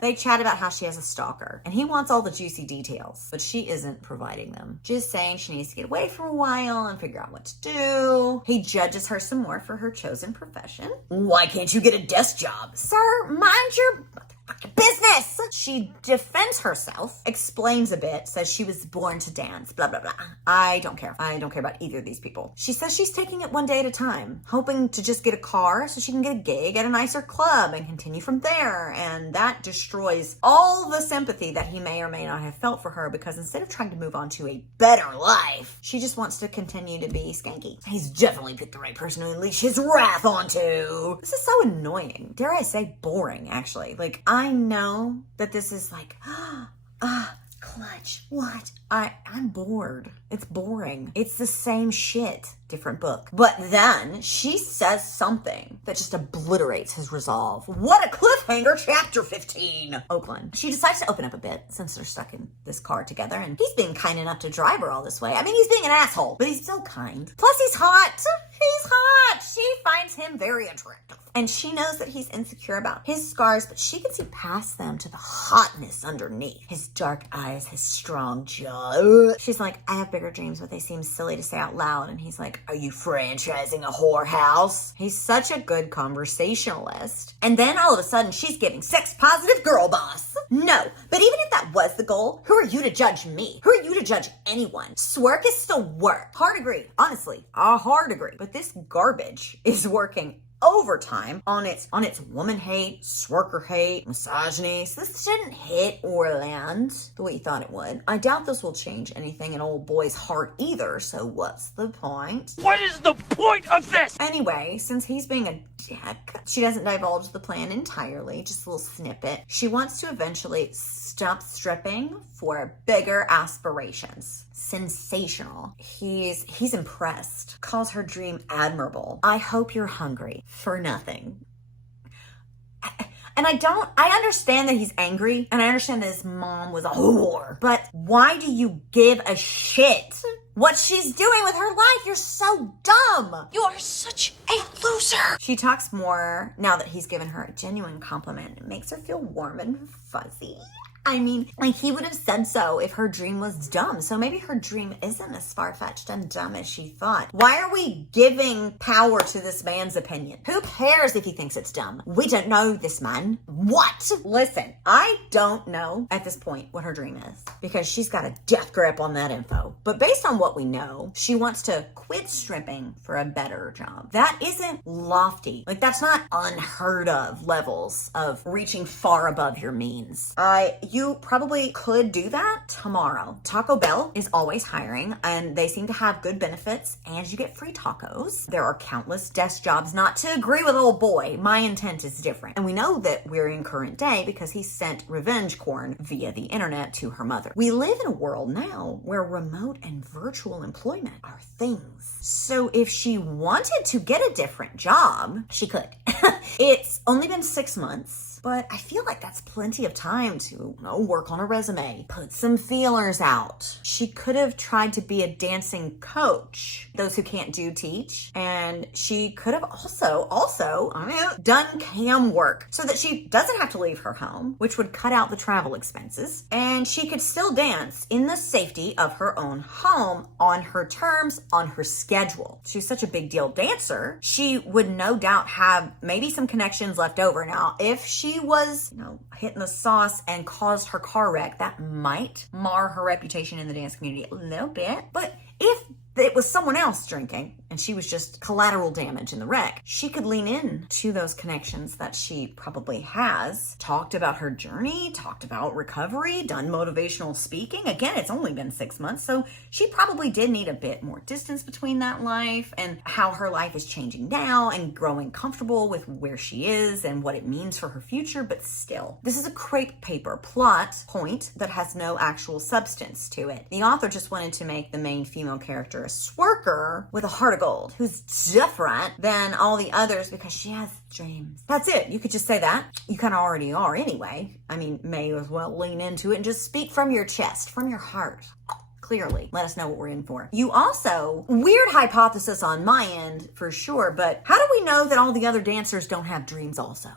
They chat about how she has a stalker, and he wants all the juicy details, but she isn't providing them. Just saying she needs to get away for a while and figure out what to do. He judges her some more for her chosen profession. Why can't you get a desk job? Sir, mind your business. She defends herself, explains a bit, says she was born to dance, blah, blah, blah. I don't care. I don't care about either of these people. She says she's taking it one day at a time, hoping to just get a car so she can get a gig at a nicer club and continue from there. And that destroys all the sympathy that he may or may not have felt for her, because instead of trying to move on to a better life, she just wants to continue to be skanky. He's definitely picked the right person to unleash his wrath onto. This is so annoying. Dare I say boring, actually. Like, I know that this is like, clutch. What? I'm bored. It's boring. It's the same shit, different book. But then she says something that just obliterates his resolve. What a cliffhanger, chapter 15. Oaklyn. She decides to open up a bit since they're stuck in this car together, and he's being kind enough to drive her all this way. I mean, he's being an asshole, but he's still kind. Plus, he's hot. He's hot. She finds him very attractive. And she knows that he's insecure about his scars, but she can see past them to the hotness underneath. His dark eyes, his strong jaw. She's like, I have bigger dreams, but they seem silly to say out loud. And he's like, are you franchising a whorehouse? He's such a good conversationalist. And then all of a sudden, she's getting sex positive girl boss. No, but even if that was the goal, who are you to judge me? Who are you to judge anyone? Swerk is still work. Hard agree. Honestly, a hard agree. But this garbage is working overtime on its woman hate, swerker hate, misogyny. So this didn't hit or land the way you thought it would. I doubt this will change anything in old boy's heart either, so what's the point? What is the point of this? Anyway, since he's being a dick, she doesn't divulge the plan entirely, just a little snippet. She wants to eventually stop stripping for bigger aspirations. Sensational. He's impressed. Calls her dream admirable. I hope you're hungry for nothing. And I understand that he's angry, and I understand that his mom was a whore, but why do you give a shit what she's doing with her life? You're so dumb. You are such a loser. She talks more now that he's given her a genuine compliment. It makes her feel warm and fuzzy. I mean, like, he would have said so if her dream was dumb. So maybe her dream isn't as far-fetched and dumb as she thought. Why are we giving power to this man's opinion? Who cares if he thinks it's dumb? We don't know this man. What? Listen, I don't know at this point what her dream is, because she's got a death grip on that info. But based on what we know, she wants to quit stripping for a better job. That isn't lofty. Like, that's not unheard of levels of reaching far above your means. You probably could do that tomorrow. Taco Bell is always hiring, and they seem to have good benefits, and you get free tacos. There are countless desk jobs. Not to agree with old boy, my intent is different. And we know that we're in current day because he sent revenge corn via the internet to her mother. We live in a world now where remote and virtual employment are things. So if she wanted to get a different job, she could. It's only been 6 months. But I feel like that's plenty of time to, work on a resume, put some feelers out. She could have tried to be a dancing coach, those who can't do teach. And she could have also done cam work so that she doesn't have to leave her home, which would cut out the travel expenses. And she could still dance in the safety of her own home, on her terms, on her schedule. She's such a big deal dancer. She would no doubt have maybe some connections left over. Now, if she she was, hitting the sauce and caused her car wreck, that might mar her reputation in the dance community a little bit. But if it was someone else drinking and she was just collateral damage in the wreck, she could lean in to those connections that she probably has, talked about her journey, talked about recovery, done motivational speaking. Again, it's only been 6 months, so she probably did need a bit more distance between that life and how her life is changing now and growing comfortable with where she is and what it means for her future. But still, this is a crepe paper plot point that has no actual substance to it. The author just wanted to make the main female character a swerker with a heart of gold who's different than all the others because she has dreams. That's it. You could just say that. You kind of already are anyway. I mean, may as well lean into it and just speak from your chest, from your heart. Clearly, let us know what we're in for. You also, weird hypothesis on my end for sure, but how do we know that all the other dancers don't have dreams also?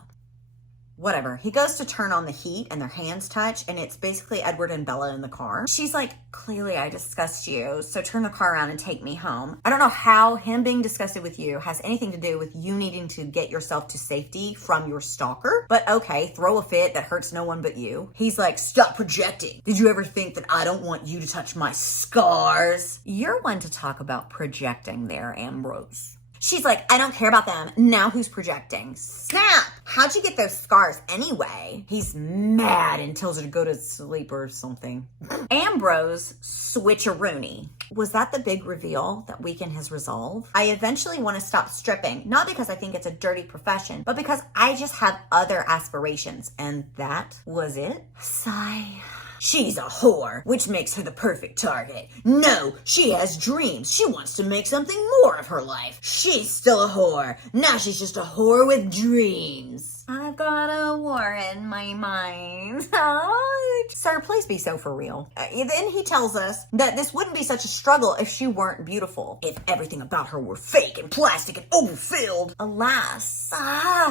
Whatever. He goes to turn on the heat and their hands touch, and it's basically Edward and Bella in the car. She's like, clearly I disgust you, so turn the car around and take me home. I don't know how him being disgusted with you has anything to do with you needing to get yourself to safety from your stalker, but okay, throw a fit that hurts no one but you. He's like, stop projecting. Did you ever think that I don't want you to touch my scars? You're one to talk about projecting there, Ambrose. She's like, I don't care about them. Now who's projecting? Snap! How'd you get those scars anyway? He's mad and tells her to go to sleep or something. Ambrose switcheroony. Was that the big reveal that weakened his resolve? I eventually want to stop stripping, not because I think it's a dirty profession, but because I just have other aspirations. And that was it? Sigh. She's a whore, which makes her the perfect target. No, she has dreams. She wants to make something more of her life. She's still a whore. Now she's just a whore with dreams. I've got a war in my mind. Sir, please be so for real. Then he tells us that this wouldn't be such a struggle if she weren't beautiful. If everything about her were fake and plastic and overfilled. Alas,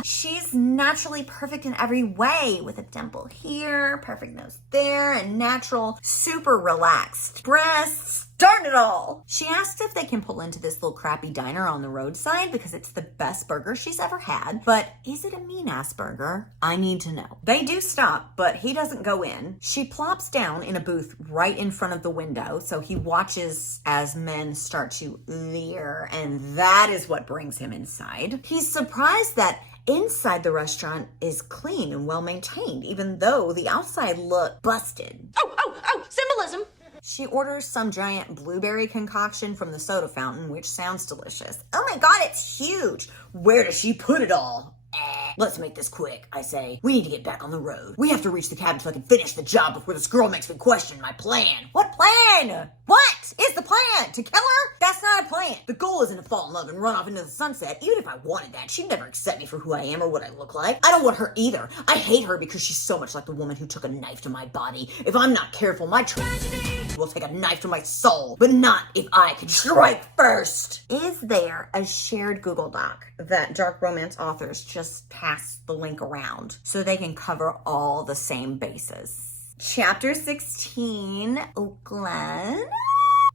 she's naturally perfect in every way, with a dimple here, perfect nose there, and natural, super relaxed breasts. Darn it all! She asks if they can pull into this little crappy diner on the roadside because it's the best burger she's ever had. But is it a mean-ass burger? I need to know. They do stop, but he doesn't go in. She plops down in a booth right in front of the window, so he watches as men start to leer, and that is what brings him inside. He's surprised that inside the restaurant is clean and well-maintained, even though the outside looked busted. Oh, symbolism. She orders some giant blueberry concoction from the soda fountain, which sounds delicious. Oh my god, it's huge! Where does she put it all? Let's make this quick, I say. We need to get back on the road. We have to reach the cabin so I can finish the job before this girl makes me question my plan. What plan? What is the plan? To kill her? That's not a plan. The goal isn't to fall in love and run off into the sunset. Even if I wanted that, she'd never accept me for who I am or what I look like. I don't want her either. I hate her because she's so much like the woman who took a knife to my body. If I'm not careful, my tragedy will take a knife to my soul, but not if I can strike first. Is there a shared Google Doc that dark romance authors just pass the link around so they can cover all the same bases? Chapter 16, Oaklyn.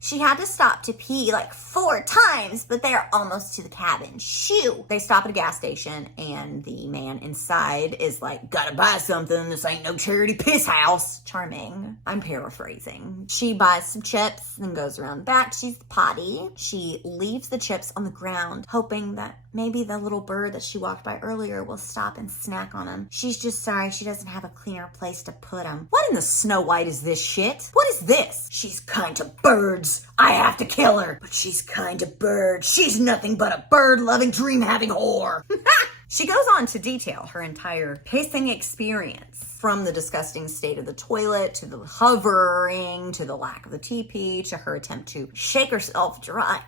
She had to stop to pee like 4 times, but they're almost to the cabin. Shoo! They stop at a gas station, and the man inside is like, gotta buy something. This ain't no charity piss house. Charming. I'm paraphrasing. She buys some chips, then goes around back. She's potty. She leaves the chips on the ground, hoping that maybe the little bird that she walked by earlier will stop and snack on them. She's just sorry she doesn't have a cleaner place to put them. What in the Snow White is this shit? What is this? She's kind to birds. I have to kill her. But she's kind to birds. She's nothing but a bird-loving, dream-having whore. She goes on to detail her entire pissing experience. From the disgusting state of the toilet, to the hovering, to the lack of the teepee, to her attempt to shake herself dry.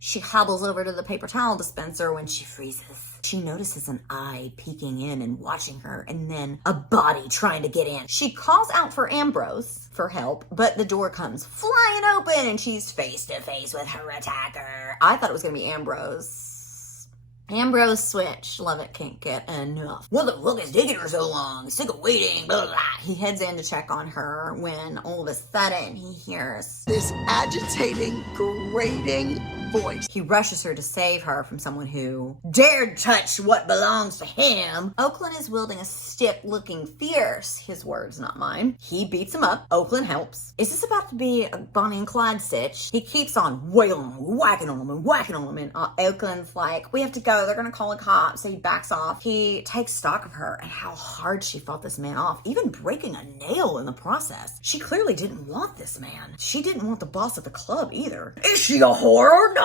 She hobbles over to the paper towel dispenser when she freezes. She notices an eye peeking in and watching her, and then a body trying to get in. She calls out for Ambrose for help, but the door comes flying open and she's face to face with her attacker. I thought it was going to be Ambrose. Ambrose switch. Love it, can't get enough. What the fuck is taking her so long? Sick of waiting, blah, blah, blah. He heads in to check on her when all of a sudden he hears this agitating, grating voice. He rushes her to save her from someone who dared touch what belongs to him. Oaklyn is wielding a stick looking fierce. His words, not mine. He beats him up. Oaklyn helps. Is this about to be a Bonnie and Clyde stitch? He keeps on wailing on him, whacking on him, and whacking on him. And Oaklyn's like, we have to go. They're going to call a cop. So he backs off. He takes stock of her and how hard she fought this man off, even breaking a nail in the process. She clearly didn't want this man. She didn't want the boss at the club either. Is she a whore or not?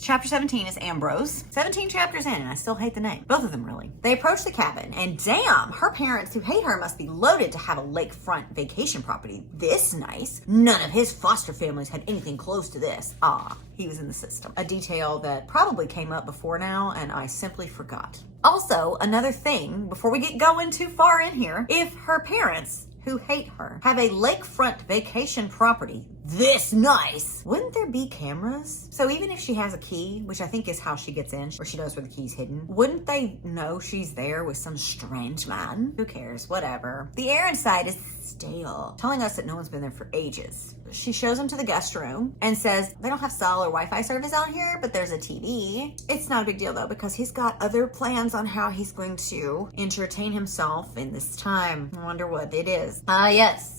Chapter 17 is Ambrose. 17 chapters in, and I still hate the name. Both of them, really. They approach the cabin, and damn, her parents who hate her must be loaded to have a lakefront vacation property this nice. None of his foster families had anything close to this. He was in the system. A detail that probably came up before now, and I simply forgot. Also, another thing, before we get going too far in here, if her parents who hate her have a lakefront vacation property this nice, wouldn't there be cameras? So even if she has a key, which I think is how she gets in, or she knows where the key's hidden, wouldn't they know she's there with some strange man? Who cares? Whatever. The air inside is stale, telling us that no one's been there for ages. She shows him to the guest room and says they don't have cell or Wi-Fi service out here, but there's a TV. It's not a big deal though, because he's got other plans on how he's going to entertain himself in this time. I wonder what it is. Yes.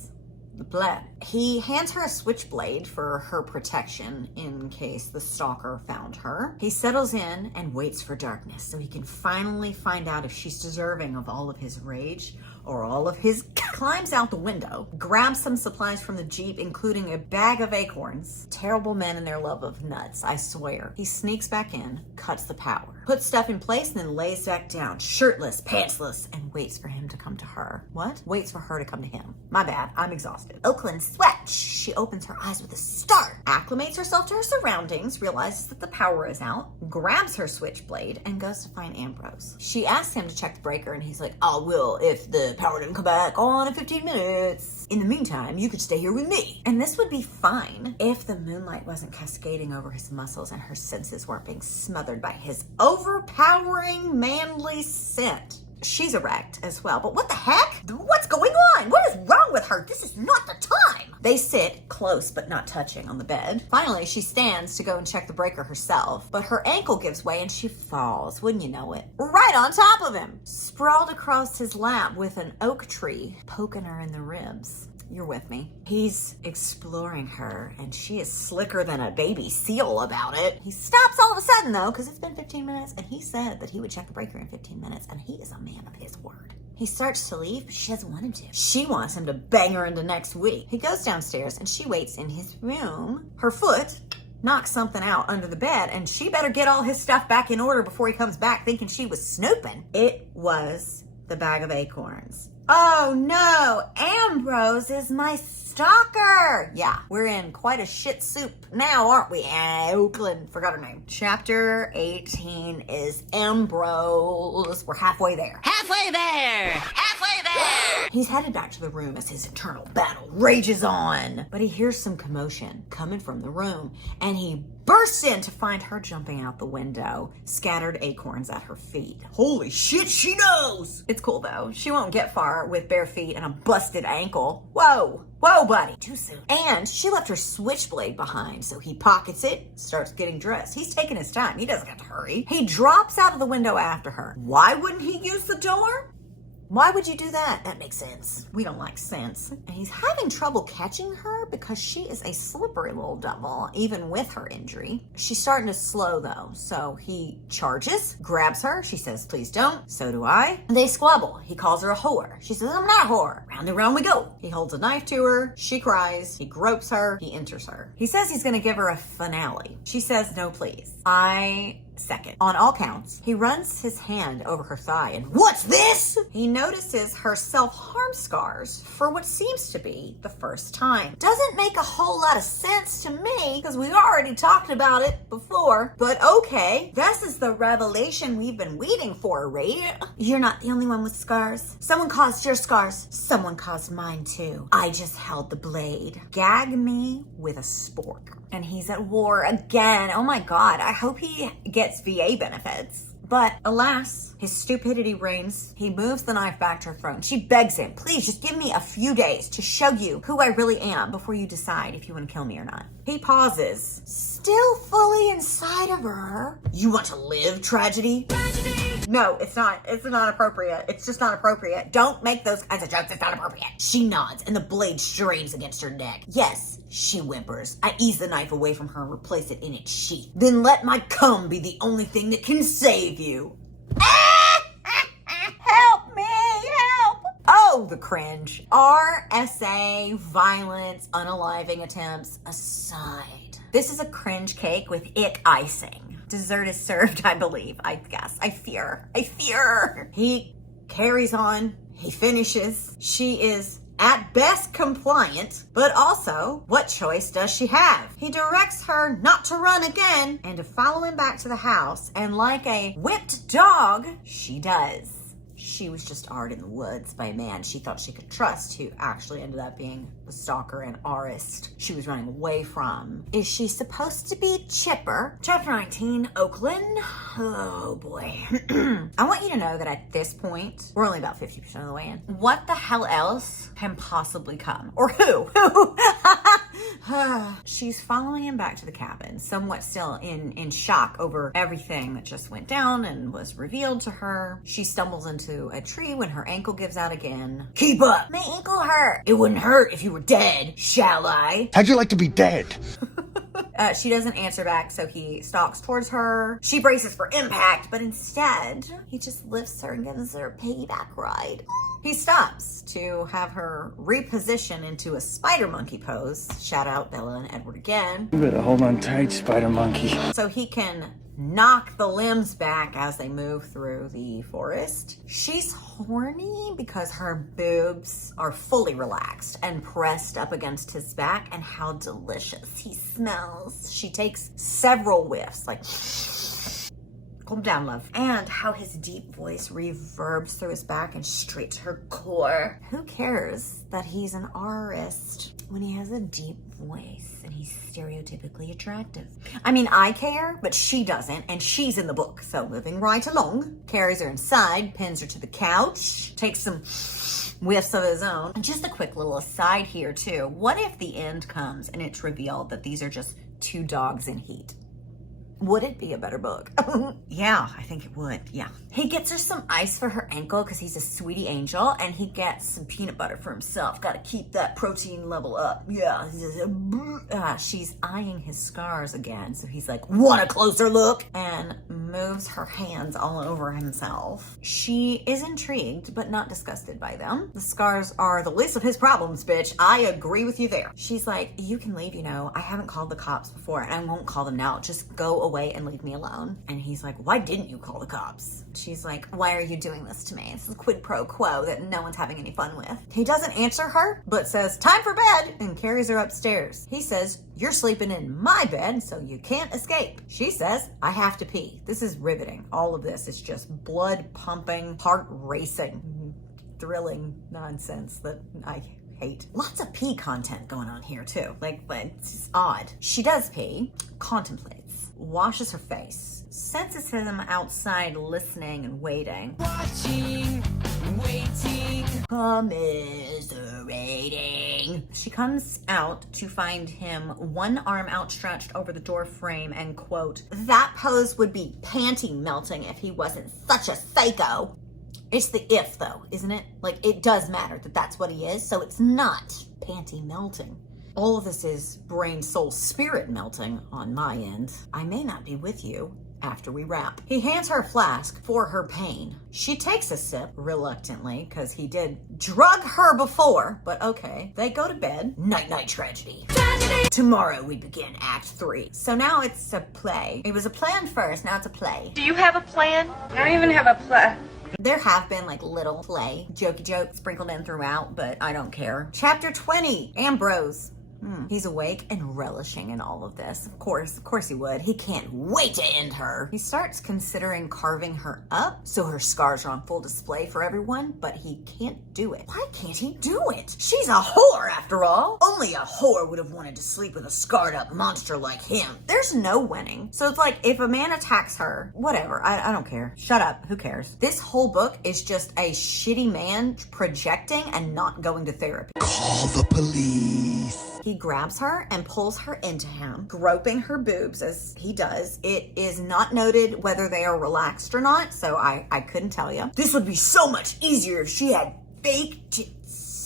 The plan. He hands her a switchblade for her protection in case the stalker found her. He settles in and waits for darkness so he can finally find out if she's deserving of all of his rage or all of his... Climbs out the window, grabs some supplies from the Jeep, including a bag of acorns. Terrible men and their love of nuts, I swear. He sneaks back in, cuts the power, puts stuff in place, and then lays back down, shirtless, pantsless, and waits for him to come to her. What? Waits for her to come to him. My bad, I'm exhausted. Oaklyn sweats. She opens her eyes with a start, acclimates herself to her surroundings, realizes that the power is out, grabs her switchblade, and goes to find Ambrose. She asks him to check the breaker, and he's like, I will if the power didn't come back on in 15 minutes. In the meantime, you could stay here with me. And this would be fine if the moonlight wasn't cascading over his muscles and her senses weren't being smothered by his overpowering manly scent. She's erect as well, but what the heck? What's going on? What is wrong with her? This is not the time. They sit close but not touching on the bed. Finally, she stands to go and check the breaker herself, but her ankle gives way and she falls, wouldn't you know it? Right on top of him, sprawled across his lap with an oak tree poking her in the ribs. You're with me. He's exploring her, and she is slicker than a baby seal about it. He stops all of a sudden, though, because it's been 15 minutes, and he said that he would check the breaker in 15 minutes, and he is a man of his word. He starts to leave, but she doesn't want him to. She wants him to bang her into next week. He goes downstairs, and she waits in his room. Her foot knocks something out under the bed, and she better get all his stuff back in order before he comes back thinking she was snooping. It was the bag of acorns. Oh no, Ambrose is my stalker. Yeah, we're in quite a shit soup now, aren't we? Oaklyn, forgot her name. Chapter 18 is Ambrose. We're halfway there. Halfway there! Halfway there! He's headed back to the room as his internal battle rages on. But he hears some commotion coming from the room, and he bursts in to find her jumping out the window, scattered acorns at her feet. Holy shit, she knows! It's cool though. She won't get far with bare feet and a busted ankle. Whoa, buddy, too soon. And she left her switchblade behind, so he pockets it, starts getting dressed. He's taking his time. He doesn't have to hurry. He drops out of the window after her. Why wouldn't he use the door? Why would you do that? That makes sense. We don't like sense. And he's having trouble catching her because she is a slippery little devil, even with her injury. She's starting to slow though, so he charges, grabs her. She says, please don't. So do I. They squabble. He calls her a whore. She says, I'm not a whore. Round and round we go. He holds a knife to her. She cries. He gropes her. He enters her. He says he's gonna give her a finale. She says, no, please. Second. On all counts, he runs his hand over her thigh and what's this? He notices her self-harm scars for what seems to be the first time. Doesn't make a whole lot of sense to me because we already talked about it before, but okay. This is the revelation we've been waiting for, right? You're not the only one with scars. Someone caused your scars. Someone caused mine too. I just held the blade. Gag me with a spork. And he's at war again. Oh my God. I hope he gets VA benefits But alas, his stupidity reigns. He moves the knife back to her throat. She begs him, please just give me a few days to show you who I really am before you decide if you want to kill me or not. He pauses, still fully inside of her. You want to live, tragedy? No, it's not. It's not appropriate. It's just not appropriate. Don't make those kinds of jokes. It's not appropriate. She nods and the blade strains against her neck. Yes, she whimpers. I ease the knife away from her and replace it in its sheath. Then let my cum be the only thing that can save you. Help me, help. Oh, the cringe. RSA, violence, unaliving attempts aside. This is a cringe cake with ick icing. Dessert is served, I believe. I guess. I fear. He carries on. He finishes. She is at best compliant, but also, what choice does she have? He directs her not to run again and to follow him back to the house, and like a whipped dog, she does. She was just art in the woods by a man she thought she could trust, who actually ended up being the stalker and artist she was running away from. Is she supposed to be chipper? Chapter 19, Oaklyn. Oh boy. I want you to know that at this point, we're only about 50% of the way in. What the hell else can possibly come? Or who? She's following him back to the cabin, somewhat still in shock over everything that just went down and was revealed to her. She stumbles into a tree when her ankle gives out again. Keep up! My ankle hurt! It wouldn't hurt if you were dead, shall I? How'd you like to be dead? She doesn't answer back, so he stalks towards her. She braces for impact, but instead, he just lifts her and gives her a piggyback ride. He stops to have her reposition into a spider monkey pose. Shout out Bella and Edward again. You better hold on tight, spider monkey. So he can knock the limbs back as they move through the forest. She's horny because her boobs are fully relaxed and pressed up against his back, and how delicious he smells. She takes several whiffs, like, calm down, love. And how his deep voice reverbs through his back and straight to her core. Who cares that he's an artist when he has a deep voice and he's stereotypically attractive? I mean, I care, but she doesn't, and she's in the book. So moving right along, carries her inside, pins her to the couch, takes some whiffs of his own. And just a quick little aside here too. What if the end comes and it's revealed that these are just two dogs in heat? Would it be a better book? Yeah, I think it would. Yeah. He gets her some ice for her ankle because he's a sweetie angel, and he gets some peanut butter for himself. Got to keep that protein level up. Yeah. She's eyeing his scars again, so he's like, want a closer look? And moves her hands all over himself. She is intrigued, but not disgusted by them. The scars are the least of his problems, bitch. I agree with you there. She's like, you can leave, you know. I haven't called the cops before, and I won't call them now. Just go away and leave me alone. And he's like, why didn't you call the cops? She's like, why are you doing this to me? This is a quid pro quo that no one's having any fun with. He doesn't answer her, but says, time for bed, and carries her upstairs. He says, you're sleeping in my bed, so you can't escape. She says, I have to pee. This is riveting. All of this is just blood pumping, heart racing, thrilling nonsense that I hate. Lots of pee content going on here too. Like, it's just odd. She does pee, contemplates, washes her face, senses him outside listening and waiting. Watching, waiting. Commiserating. She comes out to find him, one arm outstretched over the door frame, and quote, that pose would be panty melting if he wasn't such a psycho. It's the if though, isn't it? Like, it does matter that that's what he is, so it's not panty melting. All of this is brain, soul, spirit melting on my end. I may not be with you after we wrap. He hands her a flask for her pain. She takes a sip, reluctantly, because he did drug her before, but okay. They go to bed. Night-night tragedy. Tomorrow we begin Act 3. So now it's a play. It was a plan first, now it's a play. Do you have a plan? I don't even have a plan. There have been like little play, jokey jokes sprinkled in throughout, but I don't care. Chapter 20, Ambrose. He's awake and relishing in all of this. Of course he would. He can't wait to end her. He starts considering carving her up so her scars are on full display for everyone, but he can't do it. Why can't he do it? She's a whore after all. Only a whore would have wanted to sleep with a scarred up monster like him. There's no winning. So it's like, if a man attacks her, whatever, I don't care. Shut up, who cares? This whole book is just a shitty man projecting and not going to therapy. Call the police. He grabs her and pulls her into him, groping her boobs as he does. It is not noted whether they are relaxed or not, so I couldn't tell you. This would be so much easier if she had fake tits.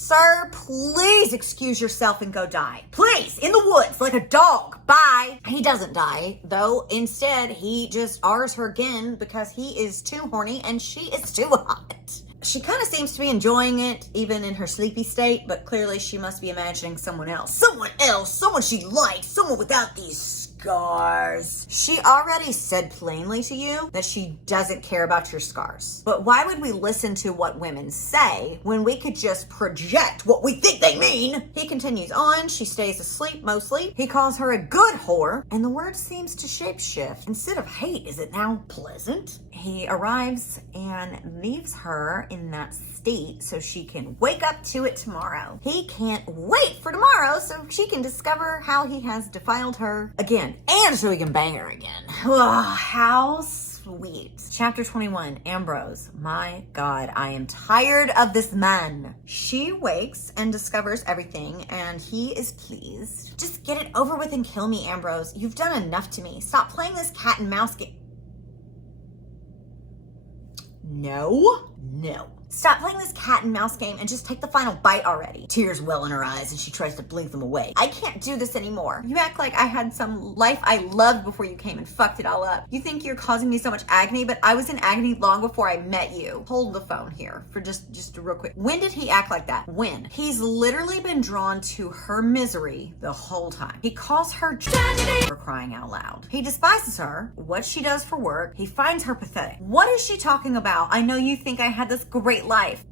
Sir, please excuse yourself and go die. Please, in the woods, like a dog. Bye. He doesn't die, though. Instead, he just R's her again because he is too horny and she is too hot. She kind of seems to be enjoying it, even in her sleepy state, but clearly she must be imagining someone else. Someone else, someone she likes, someone without these scars. She already said plainly to you that she doesn't care about your scars. But why would we listen to what women say when we could just project what we think they mean? He continues on. She stays asleep mostly. He calls her a good whore, and the word seems to shapeshift. Instead of hate, is it now pleasant? He arrives and leaves her in that state so she can wake up to it tomorrow. He can't wait for tomorrow so she can discover how he has defiled her again, and so he can bang her again. Ugh, how sweet. Chapter 21, Ambrose. My God, I am tired of this man. She wakes and discovers everything, and he is pleased. Just get it over with and kill me, Ambrose. You've done enough to me. Stop playing this cat and mouse game. No. Stop playing this cat and mouse game and just take the final bite already. Tears well in her eyes and she tries to blink them away. I can't do this anymore. You act like I had some life I loved before you came and fucked it all up. You think you're causing me so much agony, but I was in agony long before I met you. Hold the phone here for just real quick. When did he act like that? When? He's literally been drawn to her misery the whole time. He calls her tragedy for crying out loud. He despises her, what she does for work. He finds her pathetic. What is she talking about? I know you think I had this great life.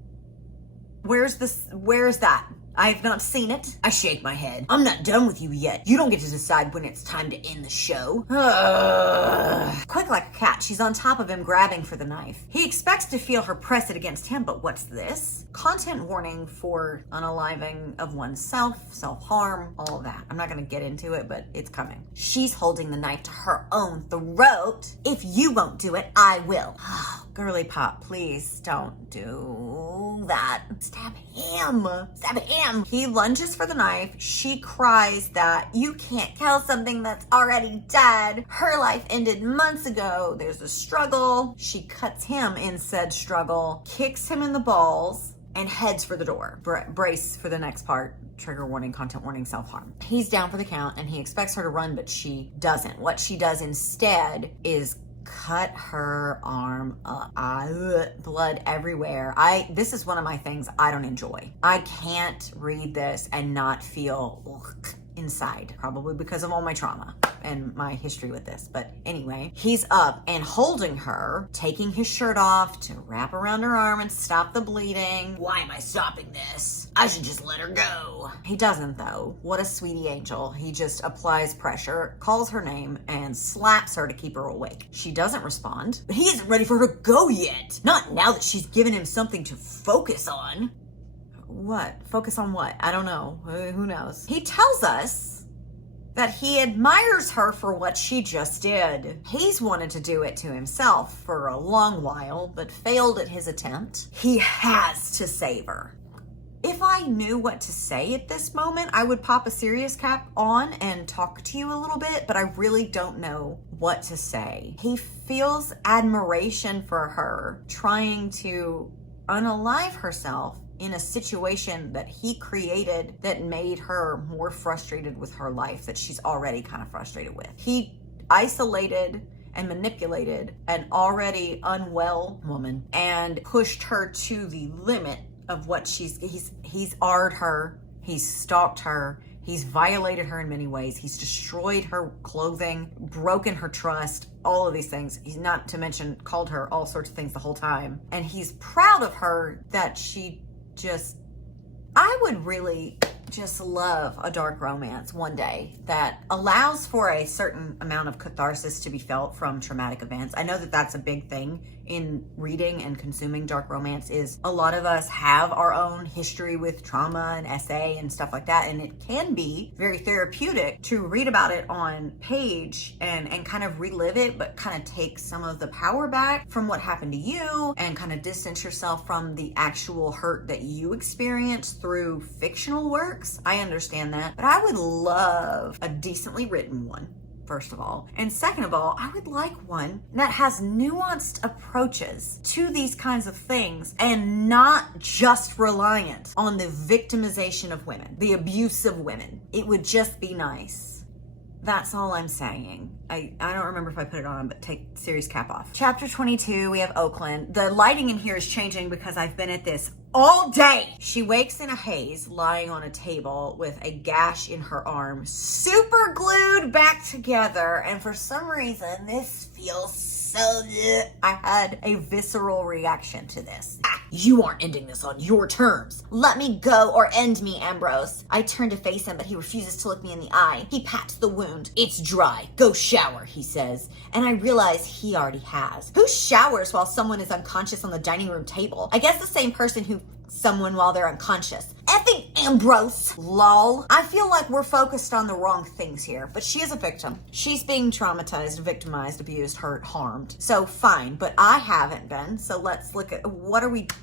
Where's that? I have not seen it. I shake my head. I'm not done with you yet. You don't get to decide when it's time to end the show. Quick like a cat, she's on top of him, grabbing for the knife. He expects to feel her press it against him, but what's this? Content warning for unaliving of oneself, self-harm, all of that. I'm not gonna get into it, but it's coming. She's holding the knife to her own throat. If you won't do it, I will. Girly pop, please don't do that. Stab him. Stab him. He lunges for the knife. She cries that you can't kill something that's already dead. Her life ended months ago. There's a struggle. She cuts him in said struggle, kicks him in the balls, and heads for the door. Brace for the next part. Trigger warning, content warning, self-harm. He's down for the count and he expects her to run, but she doesn't. What she does instead is cut her arm up. Blood everywhere. This is one of my things I don't enjoy. I can't read this and not feel inside, probably because of all my trauma and my history with this. But anyway, he's up and holding her, taking his shirt off to wrap around her arm and stop the bleeding. Why am I stopping this? I should just let her go. He doesn't though. What a sweetie angel. He just applies pressure, calls her name, and slaps her to keep her awake. She doesn't respond, but he isn't ready for her to go yet. Not now that she's given him something to focus on. What? Focus on what? I don't know. Who knows? He tells us that he admires her for what she just did. He's wanted to do it to himself for a long while, but failed at his attempt. He has to save her. If I knew what to say at this moment, I would pop a serious cap on and talk to you a little bit, but I really don't know what to say. He feels admiration for her, trying to unalive herself in a situation that he created that made her more frustrated with her life that she's already kind of frustrated with. He isolated and manipulated an already unwell woman and pushed her to the limit of what he's R'd her, he's stalked her, he's violated her in many ways, he's destroyed her clothing, broken her trust, all of these things. He's not to mention called her all sorts of things the whole time. And he's proud of her that she just, I would really just love a dark romance one day that allows for a certain amount of catharsis to be felt from traumatic events. I know that that's a big thing in reading and consuming dark romance. Is a lot of us have our own history with trauma and SA and stuff like that, and it can be very therapeutic to read about it on page and kind of relive it, but kind of take some of the power back from what happened to you and kind of distance yourself from the actual hurt that you experienced through fictional works. I understand that, but I would love a decently written one, first of all. And second of all, I would like one that has nuanced approaches to these kinds of things and not just reliant on the victimization of women, the abuse of women. It would just be nice. That's all I'm saying. I don't remember if I put it on, but take series cap off. Chapter 22, we have Oaklyn. The lighting in here is changing because I've been at this all day. She wakes in a haze, lying on a table with a gash in her arm, super glued back together. And for some reason, this feels so good. I had a visceral reaction to this. You aren't ending this on your terms. Let me go or end me, Ambrose. I turn to face him, but he refuses to look me in the eye. He pats the wound. It's dry. Go shower, he says. And I realize he already has. Who showers while someone is unconscious on the dining room table? I guess the same person who someone while they're unconscious. Effing Ambrose. Lol. I feel like we're focused on the wrong things here, but she is a victim. She's being traumatized, victimized, abused, hurt, harmed. So fine, but I haven't been. So let's look at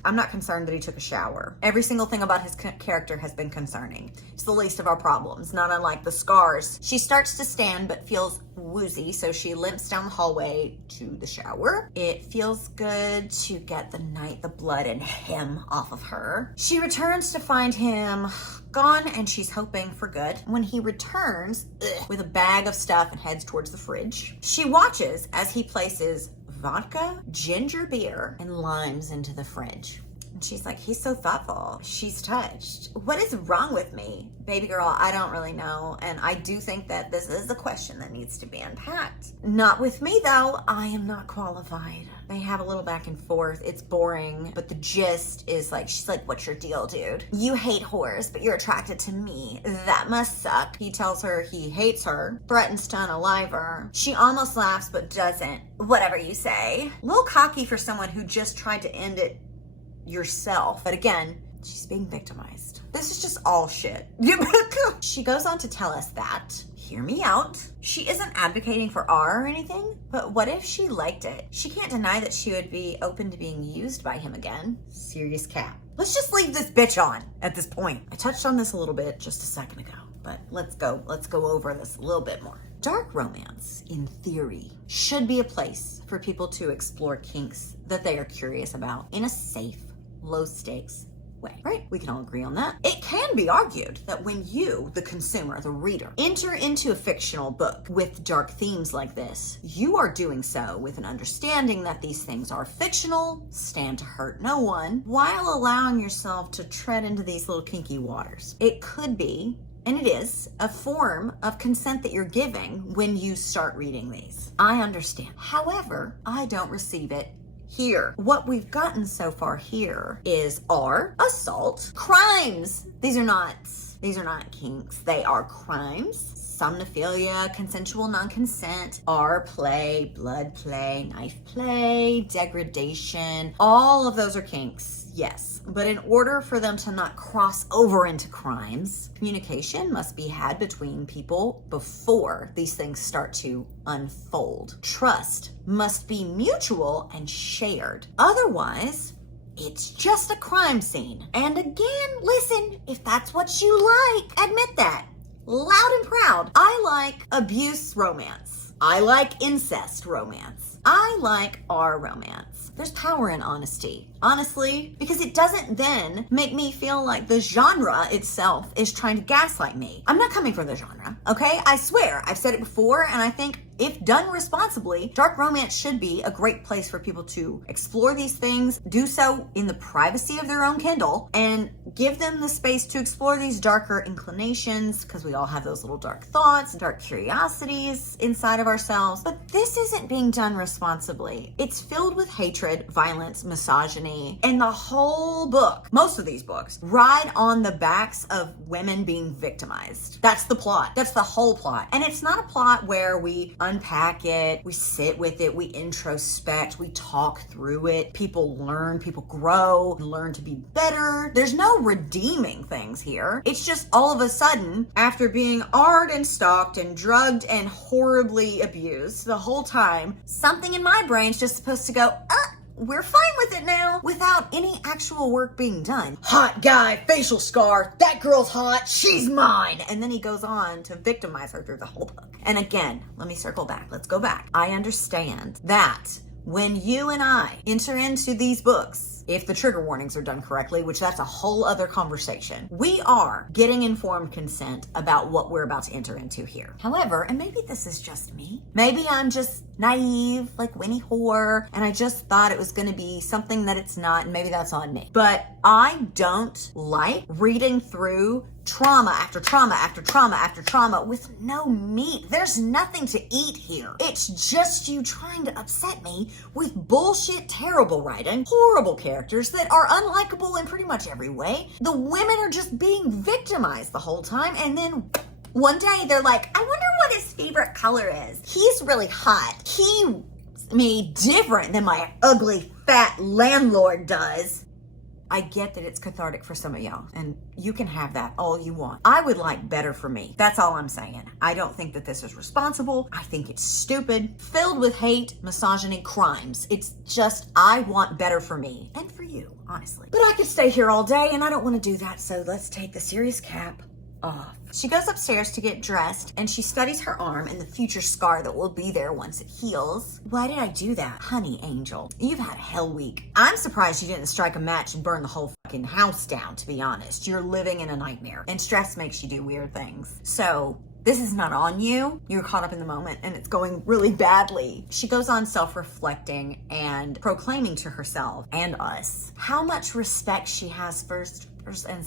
I'm not concerned that he took a shower. Every single thing about his character has been concerning. It's the least of our problems, not unlike the scars. She starts to stand but feels woozy, so she limps down the hallway to the shower. It feels good to get the blood and him off of her. She returns to find him gone, and she's hoping for good. When he returns with a bag of stuff and heads towards the fridge, she watches as he places vodka, ginger beer, and limes into the fridge. And she's like, he's so thoughtful. She's touched. What is wrong with me? Baby girl, I don't really know. And I do think that this is a question that needs to be unpacked. Not with me, though. I am not qualified. They have a little back and forth. It's boring, but the gist is like, she's like, what's your deal, dude? You hate whores, but you're attracted to me. That must suck. He tells her he hates her, threatens to unalive her. She almost laughs, but doesn't. Whatever you say. A little cocky for someone who just tried to end it yourself. But again, she's being victimized. This is just all shit. She goes on to tell us that, hear me out, she isn't advocating for R or anything, but what if she liked it? She can't deny that she would be open to being used by him again. Serious cap. Let's just leave this bitch on at this point. I touched on this a little bit just a second ago, but let's go over this a little bit more. Dark romance, in theory, should be a place for people to explore kinks that they are curious about in a safe, low stakes way, right? We can all agree on that. It can be argued that when you, the consumer, the reader, enter into a fictional book with dark themes like this, you are doing so with an understanding that these things are fictional, stand to hurt no one, while allowing yourself to tread into these little kinky waters. It could be, and it is, a form of consent that you're giving when you start reading these. I understand. However, I don't receive it here. What we've gotten so far here is R, assault, crimes. These are not kinks. They are crimes. Somnophilia, consensual non-consent, R play, blood play, knife play, degradation. All of those are kinks, yes. But in order for them to not cross over into crimes, communication must be had between people before these things start to unfold. Trust must be mutual and shared. Otherwise, it's just a crime scene. And again, listen, if that's what you like, admit that. Loud and proud. I like abuse romance. I like incest romance. I like R romance. There's power in honesty. Honestly, because it doesn't then make me feel like the genre itself is trying to gaslight me. I'm not coming for the genre, okay? I swear, I've said it before, and I think if done responsibly, dark romance should be a great place for people to explore these things, do so in the privacy of their own Kindle, and give them the space to explore these darker inclinations, because we all have those little dark thoughts, dark curiosities inside of ourselves. But this isn't being done responsibly. It's filled with hatred, violence, misogyny, and the whole book, most of these books, ride on the backs of women being victimized. That's the plot. That's the whole plot. And it's not a plot where we unpack it, we sit with it, we introspect, we talk through it, people learn, people grow, learn to be better. There's no redeeming things here. It's just all of a sudden, after being arred and stalked and drugged and horribly abused the whole time, something in my brain's just supposed to go, we're fine with it now, without any actual work being done. Hot guy, facial scar, that girl's hot, she's mine. And then he goes on to victimize her through the whole book. And again, let me circle back. Let's go back. I understand that when you and I enter into these books, if the trigger warnings are done correctly, which that's a whole other conversation, we are getting informed consent about what we're about to enter into here. However, and maybe this is just me, maybe I'm just naive like Winnie Whore, and I just thought it was going to be something that it's not, and maybe that's on me. But I don't like reading through trauma after trauma after trauma after trauma with no meat. There's nothing to eat here. It's just you trying to upset me with bullshit, terrible writing, horrible characters that are unlikable in pretty much every way. The women are just being victimized the whole time, and then one day they're like, I wonder what his favorite color is. He's really hot. He me different than my ugly fat landlord does. I get that it's cathartic for some of y'all, and you can have that all you want. I would like better for me. That's all I'm saying. I don't think that this is responsible. I think it's stupid, filled with hate, misogyny, crimes. It's just, I want better for me and for you, honestly. But I could stay here all day, and I don't want to do that, so let's take the serious cap off. She goes upstairs to get dressed, and she studies her arm and the future scar that will be there once it heals. Why did I do that? Honey angel, you've had a hell week. I'm surprised you didn't strike a match and burn the whole fucking house down, to be honest. You're living in a nightmare, and stress makes you do weird things. So this is not on you. You're caught up in the moment, and it's going really badly. She goes on self-reflecting and proclaiming to herself and us how much respect she has for and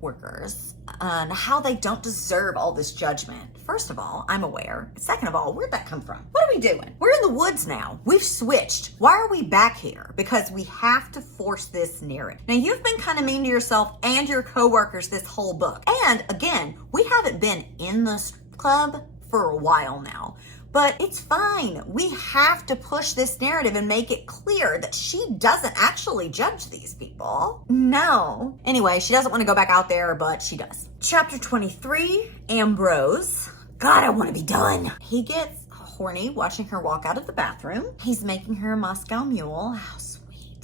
workers, and how they don't deserve all this judgment. First of all, I'm aware. Second of all, where'd that come from? What are we doing? We're in the woods now. We've switched. Why are we back here? Because we have to force this narrative. Now, you've been kind of mean to yourself and your coworkers this whole book. And again, we haven't been in this club for a while now. But it's fine. We have to push this narrative and make it clear that she doesn't actually judge these people. No. Anyway, she doesn't want to go back out there, but she does. Chapter 23, Ambrose. God, I want to be done. He gets horny watching her walk out of the bathroom. He's making her a Moscow mule. How sweet.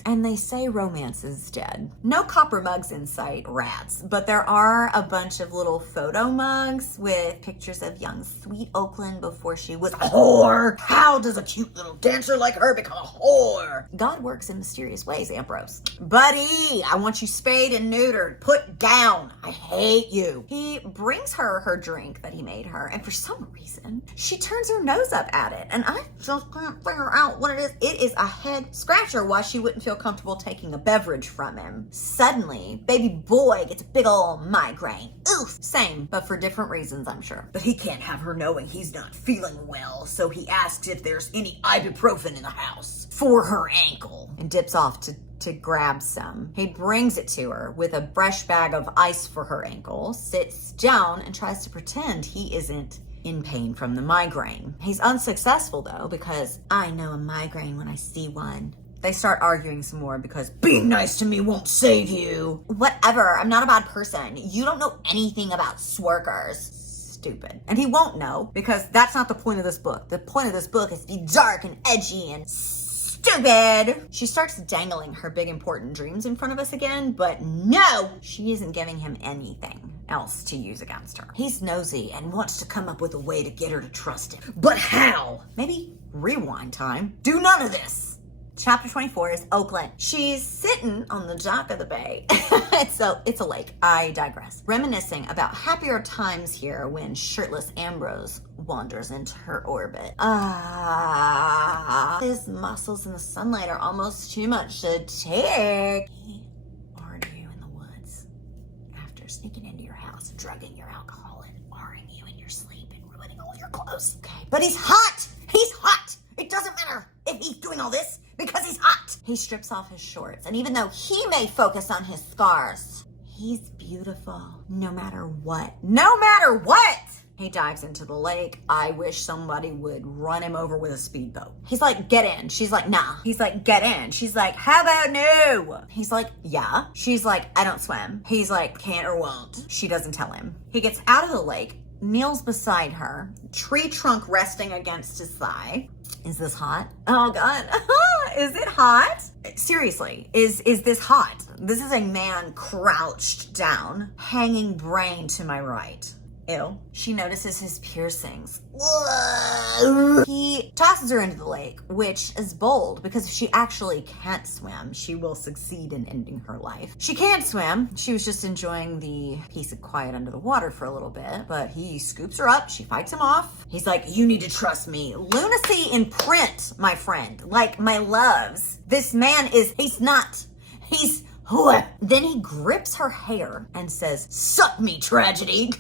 And they say romance is dead. No copper mugs in sight, rats, but there are a bunch of little photo mugs with pictures of young sweet Oaklyn before she was a whore. How does a cute little dancer like her become a whore? God works in mysterious ways, Ambrose. Buddy, I want you spayed and neutered. Put down. I hate you. He brings her her drink that he made her, and for some reason, she turns her nose up at it, and I just can't figure out what it is. It is a head scratcher why she wouldn't feel comfortable taking a beverage from him. Suddenly, baby boy gets a big ol' migraine. Oof! Same, but for different reasons, I'm sure. But he can't have her knowing he's not feeling well, so he asks if there's any ibuprofen in the house for her ankle and dips off to grab some. He brings it to her with a fresh bag of ice for her ankle, sits down and tries to pretend he isn't in pain from the migraine. He's unsuccessful though, because I know a migraine when I see one. They start arguing some more because being nice to me won't save you. Whatever, I'm not a bad person. You don't know anything about swerkers. Stupid. And he won't know because that's not the point of this book. The point of this book is to be dark and edgy and stupid. She starts dangling her big important dreams in front of us again, but no, she isn't giving him anything else to use against her. He's nosy and wants to come up with a way to get her to trust him. But how? Maybe rewind time. Do none of this. Chapter 24 is Oaklyn. She's sitting on the dock of the bay. It's a lake. I digress. Reminiscing about happier times here when shirtless Ambrose wanders into her orbit. His muscles in the sunlight are almost too much to take. He ordered you in the woods after sneaking into your house, drugging your alcohol, and warring you in your sleep and ruining all your clothes. Okay, but he's hot! He's hot! It doesn't matter if he's doing all this because he's hot. He strips off his shorts, and even though he may focus on his scars, he's beautiful no matter what. No matter what! He dives into the lake. I wish somebody would run him over with a speedboat. He's like, get in. She's like, nah. He's like, get in. She's like, how about no? He's like, yeah. She's like, I don't swim. He's like, can't or won't. She doesn't tell him. He gets out of the lake, kneels beside her, tree trunk resting against his thigh. Is this hot? Oh God, is it hot? Seriously, is this hot? This is a man crouched down, hanging brain to my right. Ew. She notices his piercings. He tosses her into the lake, which is bold because if she actually can't swim, she will succeed in ending her life. She can't swim. She was just enjoying the peace and quiet under the water for a little bit, but he scoops her up. She fights him off. He's like, you need to trust me. Lunacy in print, my friend. Like my loves. This man he's not. He's Then he grips her hair and says, suck me, tragedy.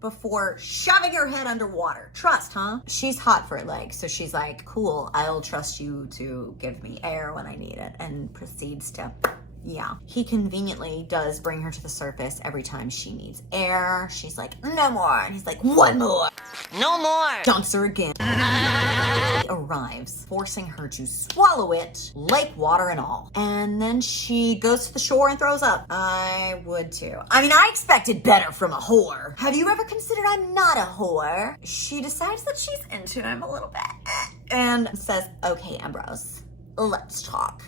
Before shoving her head underwater. Trust, huh? She's hot for a leg, so she's like, cool, I'll trust you to give me air when I need it, and proceeds to, yeah. He conveniently does bring her to the surface every time she needs air. She's like, no more. And he's like, one more. No more. Dunks her again. He arrives, forcing her to swallow it, lake water and all. And then she goes to the shore and throws up. I would too. I mean, I expected better from a whore. Have you ever considered I'm not a whore? She decides that she's into him a little bit and says, okay, Ambrose, let's talk.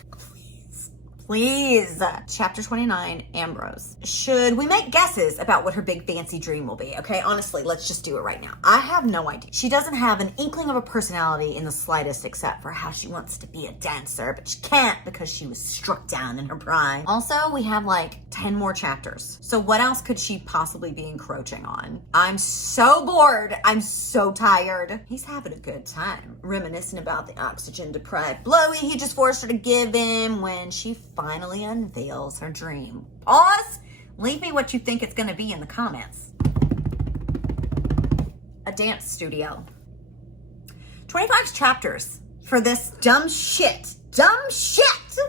Please. Chapter 29, Ambrose. Should we make guesses about what her big fancy dream will be? Okay, honestly, let's just do it right now. I have no idea. She doesn't have an inkling of a personality in the slightest except for how she wants to be a dancer, but she can't because she was struck down in her prime. Also, we have like 10 more chapters. So what else could she possibly be encroaching on? I'm so bored. I'm so tired. He's having a good time, reminiscing about the oxygen-deprived blowy he just forced her to give him when she finally unveils her dream. Pause. Leave me what you think it's going to be in the comments. A dance studio. 25 chapters for this dumb shit. Dumb shit!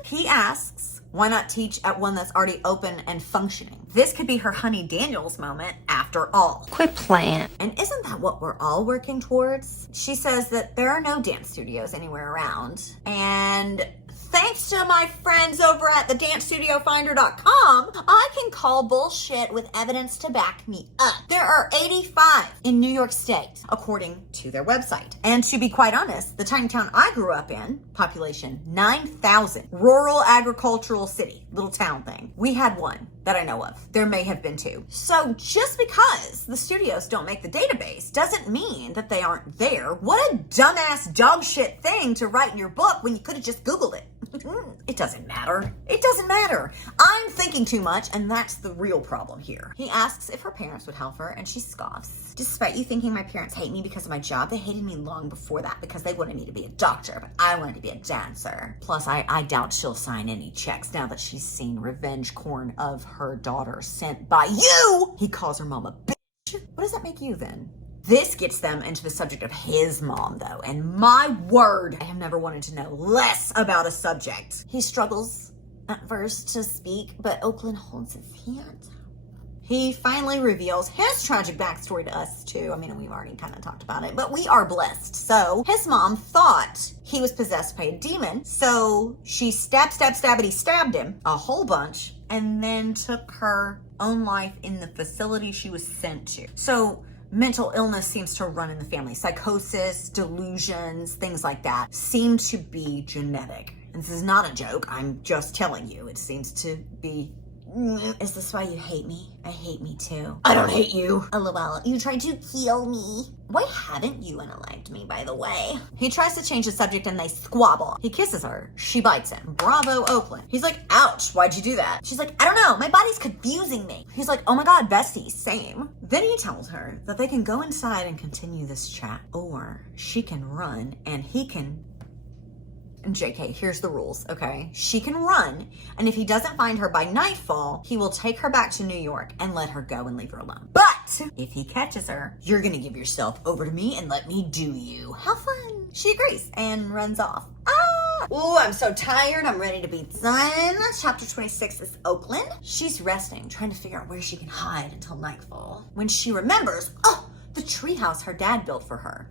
He asks, why not teach at one that's already open and functioning? This could be her Honey Daniels moment after all. Quit playing. And isn't that what we're all working towards? She says that there are no dance studios anywhere around. And thanks to my friends over at thedancestudiofinder.com, I can call bullshit with evidence to back me up. There are 85 in New York State, according to their website. And to be quite honest, the tiny town I grew up in, population 9,000, rural agricultural city, little town thing. We had one that I know of. There may have been two. So just because the studios don't make the database doesn't mean that they aren't there. What a dumbass dog shit thing to write in your book when you could have just Googled it. It doesn't matter. It doesn't matter. I'm thinking too much, and that's the real problem here. He asks if her parents would help her, and she scoffs. Despite you thinking my parents hate me because of my job, they hated me long before that because they wanted me to be a doctor, but I wanted to be a dancer. Plus, I doubt she'll sign any checks now that she's seen revenge corn of her daughter sent by you. He calls her mom a bitch. What does that make you then? This gets them into the subject of his mom, though, and my word, I have never wanted to know less about a subject. He struggles at first to speak, but Oaklyn holds his hand. He finally reveals his tragic backstory to us, too. I mean, we've already kind of talked about it, but we are blessed. So his mom thought he was possessed by a demon, so she stabbed him a whole bunch, and then took her own life in the facility she was sent to. So mental illness seems to run in the family. Psychosis, delusions, things like that seem to be genetic. And this is not a joke. I'm just telling you. It seems to be Is this why you hate me? I hate me too. I don't hate you. LOL, you tried to kill me. Why haven't you unalived me, by the way? He tries to change the subject and they squabble. He kisses her. She bites him. Bravo, Oaklyn. He's like, ouch, why'd you do that? She's like, I don't know, my body's confusing me. He's like, oh my God, bestie, same. Then he tells her that they can go inside and continue this chat, or she can run and he can... JK, here's the rules, okay? She can run, and if he doesn't find her by nightfall, he will take her back to New York and let her go and leave her alone. But if he catches her, you're gonna give yourself over to me and let me do you. How fun. She agrees and runs off. Oh, I'm so tired. I'm ready to be done. Chapter 26 is Oaklyn. She's resting, trying to figure out where she can hide until nightfall. When she remembers, the treehouse her dad built for her.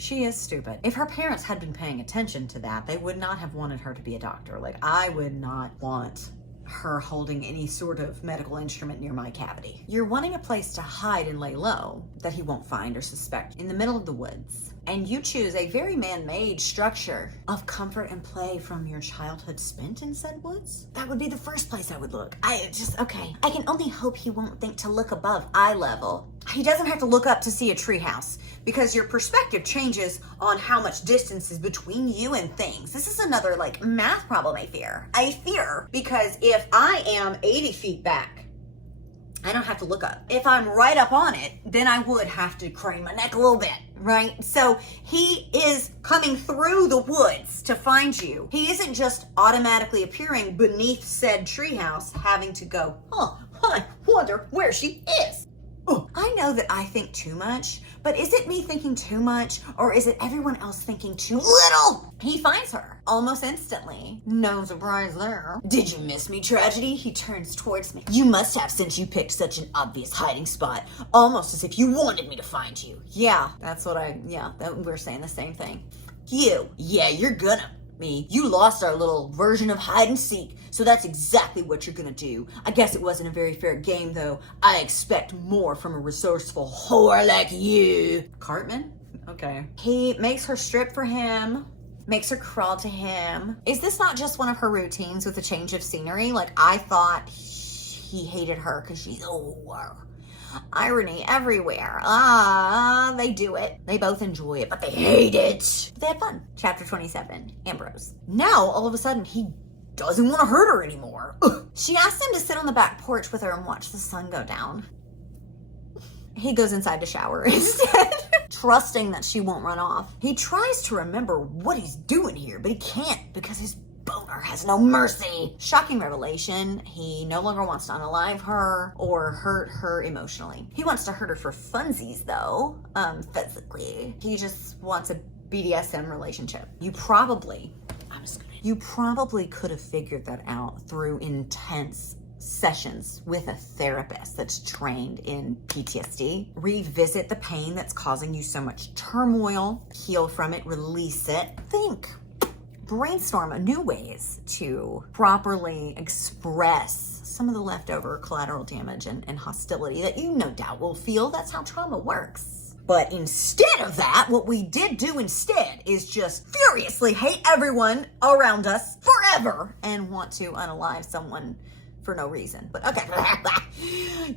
She is stupid. If her parents had been paying attention to that, they would not have wanted her to be a doctor. Like, I would not want her holding any sort of medical instrument near my cavity. You're wanting a place to hide and lay low that he won't find or suspect in the middle of the woods. And you choose a very man-made structure of comfort and play from your childhood spent in said woods. That would be the first place I would look. I can only hope he won't think to look above eye level. He doesn't have to look up to see a treehouse because your perspective changes on how much distance is between you and things. This is another like math problem I fear. I fear because if I am 80 feet back, I don't have to look up. If I'm right up on it, then I would have to crane my neck a little bit, right? So he is coming through the woods to find you. He isn't just automatically appearing beneath said treehouse, having to go, I wonder where she is. I know that I think too much, but is it me thinking too much or is it everyone else thinking too little? He finds her almost instantly. No surprise there. Did you miss me, Tragedy? He turns towards me. You must have, since you picked such an obvious hiding spot, almost as if you wanted me to find you. Yeah, we're saying the same thing. You. Yeah, you're gonna. Me. You lost our little version of hide and seek, so that's exactly what you're gonna do. I guess it wasn't a very fair game, though. I expect more from a resourceful whore like you. Cartman? Okay. He makes her strip for him, makes her crawl to him. Is this not just one of her routines with a change of scenery? Like, I thought he hated her because she's a whore. Irony everywhere. They do it. They both enjoy it, but they hate it. They had fun. Chapter 27, Ambrose. Now, all of a sudden, he doesn't want to hurt her anymore. She asked him to sit on the back porch with her and watch the sun go down. He goes inside to shower instead, trusting that she won't run off. He tries to remember what he's doing here, but he can't because his boner has no mercy. Shocking revelation. He no longer wants to unalive her or hurt her emotionally. He wants to hurt her for funsies though, physically. He just wants a BDSM relationship. You probably could have figured that out through intense sessions with a therapist that's trained in PTSD. Revisit the pain that's causing you so much turmoil, heal from it, release it. Think. Brainstorm new ways to properly express some of the leftover collateral damage and hostility that you no doubt will feel. That's how trauma works. But instead of that, what we did do instead is just furiously hate everyone around us forever and want to unalive someone for no reason. But okay,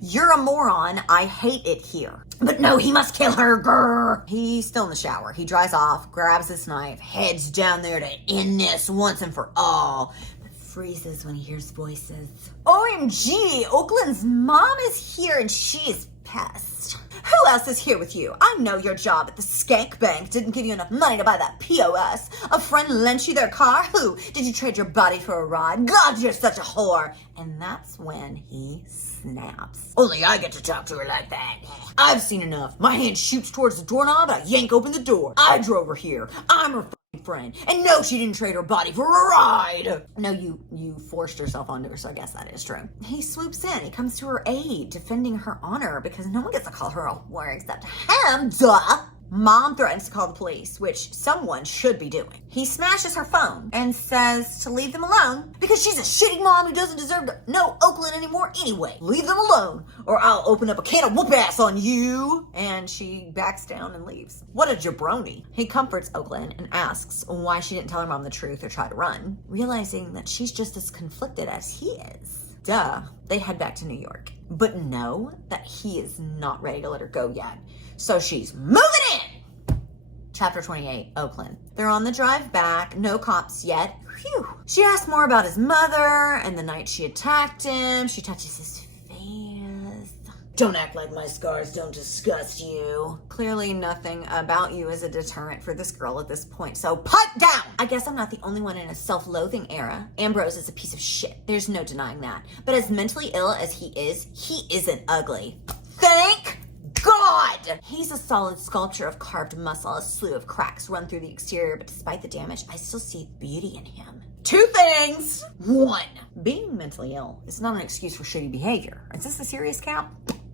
you're a moron. I hate it here. But no, he must kill her, grr. He's still in the shower. He dries off, grabs his knife, heads down there to end this once and for all. But freezes when he hears voices. OMG, Oaklyn's mom is here and she is pissed. Who else is here with you? I know your job at the skank bank didn't give you enough money to buy that POS. A friend lent you their car? Who? Did you trade your body for a ride? God, you're such a whore. And that's when he snaps. Only I get to talk to her like that. I've seen enough. My hand shoots towards the doorknob and I yank open the door. I drove her here. I'm her friend. And no, she didn't trade her body for a ride. No, you forced yourself onto her, so I guess that is true. He swoops in. He comes to her aid, defending her honor because no one gets to call her a whore except him, duh. Mom threatens to call the police, which someone should be doing. He smashes her phone and says to leave them alone because she's a shitty mom who doesn't deserve to know Oaklyn anymore anyway. Leave them alone or I'll open up a can of whoop ass on you. And she backs down and leaves. What a jabroni. He comforts Oaklyn and asks why she didn't tell her mom the truth or try to run, realizing that she's just as conflicted as he is. Duh, they head back to New York, but know that he is not ready to let her go yet. So she's moving in. Chapter 28, Oaklyn. They're on the drive back, no cops yet. Phew. She asks more about his mother and the night she attacked him. She touches his face. Don't act like my scars don't disgust you. Clearly nothing about you is a deterrent for this girl at this point, so put down! I guess I'm not the only one in a self-loathing era. Ambrose is a piece of shit. There's no denying that. But as mentally ill as he isn't ugly. Thank God! He's a solid sculpture of carved muscle. A slew of cracks run through the exterior, but despite the damage, I still see beauty in him. 2 things. 1, being mentally ill is not an excuse for shitty behavior. Is this a serious count?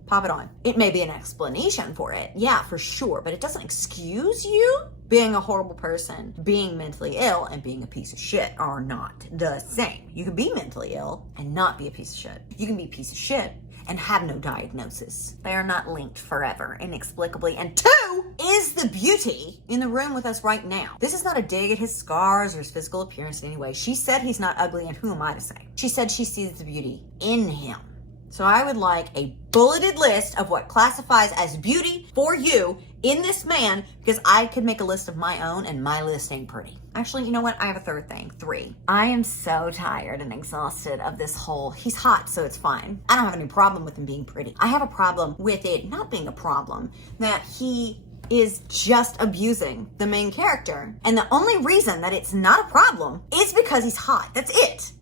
Pop it on. It may be an explanation for it, yeah, for sure, but it doesn't excuse you. Being a horrible person, being mentally ill, and being a piece of shit are not the same. You can be mentally ill and not be a piece of shit. You can be a piece of shit and have no diagnosis. They are not linked forever, inexplicably. And 2 is the beauty in the room with us right now. This is not a dig at his scars or his physical appearance in any way. She said he's not ugly, and who am I to say? She said she sees the beauty in him. So I would like a bulleted list of what classifies as beauty for you in this man, because I could make a list of my own and my list ain't pretty. Actually, you know what? I have a third thing. 3. I am so tired and exhausted of this whole, he's hot, so it's fine. I don't have any problem with him being pretty. I have a problem with it not being a problem, that he is just abusing the main character. And the only reason that it's not a problem is because he's hot. That's it.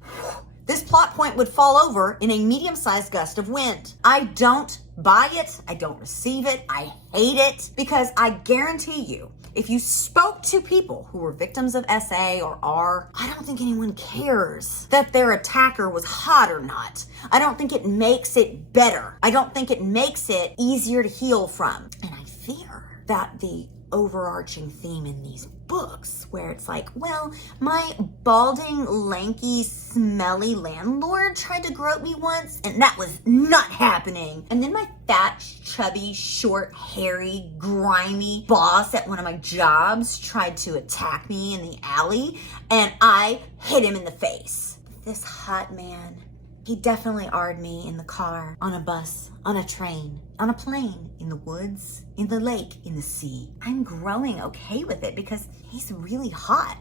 This plot point would fall over in a medium-sized gust of wind. I don't buy it. I don't receive it. I hate it, because I guarantee you, if you spoke to people who were victims of SA or R, I don't think anyone cares that their attacker was hot or not. I don't think it makes it better. I don't think it makes it easier to heal from. And I fear that the overarching theme in these books, where it's like, well, my balding, lanky, smelly landlord tried to grope me once, and that was not happening. And then my fat, chubby, short, hairy, grimy boss at one of my jobs tried to attack me in the alley, and I hit him in the face. This hot man, he definitely R'd me in the car, on a bus, on a train, on a plane, in the woods, in the lake, in the sea. I'm growing okay with it because he's really hot.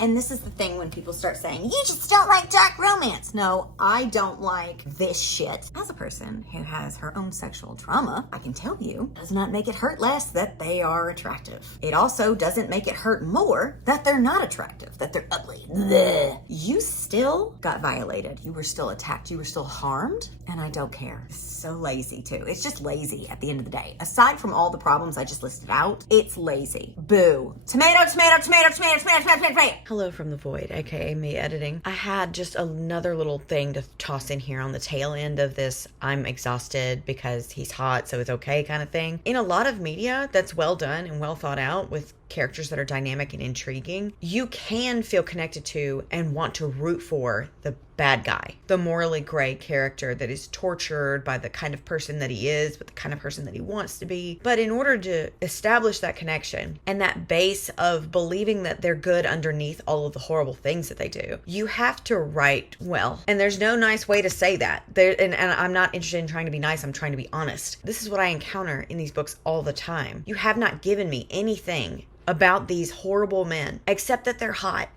And this is the thing when people start saying, you just don't like dark romance. No, I don't like this shit. As a person who has her own sexual trauma, I can tell you, does not make it hurt less that they are attractive. It also doesn't make it hurt more that they're not attractive, that they're ugly. Blech. You still got violated. You were still attacked. You were still harmed. And I don't care. It's so lazy too. It's just lazy at the end of the day. Aside from all the problems I just listed out, it's lazy. Boo. Tomato, tomato, tomato, tomato, tomato, tomato, tomato. Hello from the void, aka me editing. I had just another little thing to toss in here on the tail end of this I'm exhausted because he's hot so it's okay kind of thing. In a lot of media that's well done and well thought out with characters that are dynamic and intriguing, you can feel connected to and want to root for the bad guy, the morally gray character that is tortured by the kind of person that he is, but the kind of person that he wants to be. But in order to establish that connection and that base of believing that they're good underneath all of the horrible things that they do, you have to write well. And there's no nice way to say that. And I'm not interested in trying to be nice, I'm trying to be honest. This is what I encounter in these books all the time. You have not given me anything about these horrible men except that they're hot.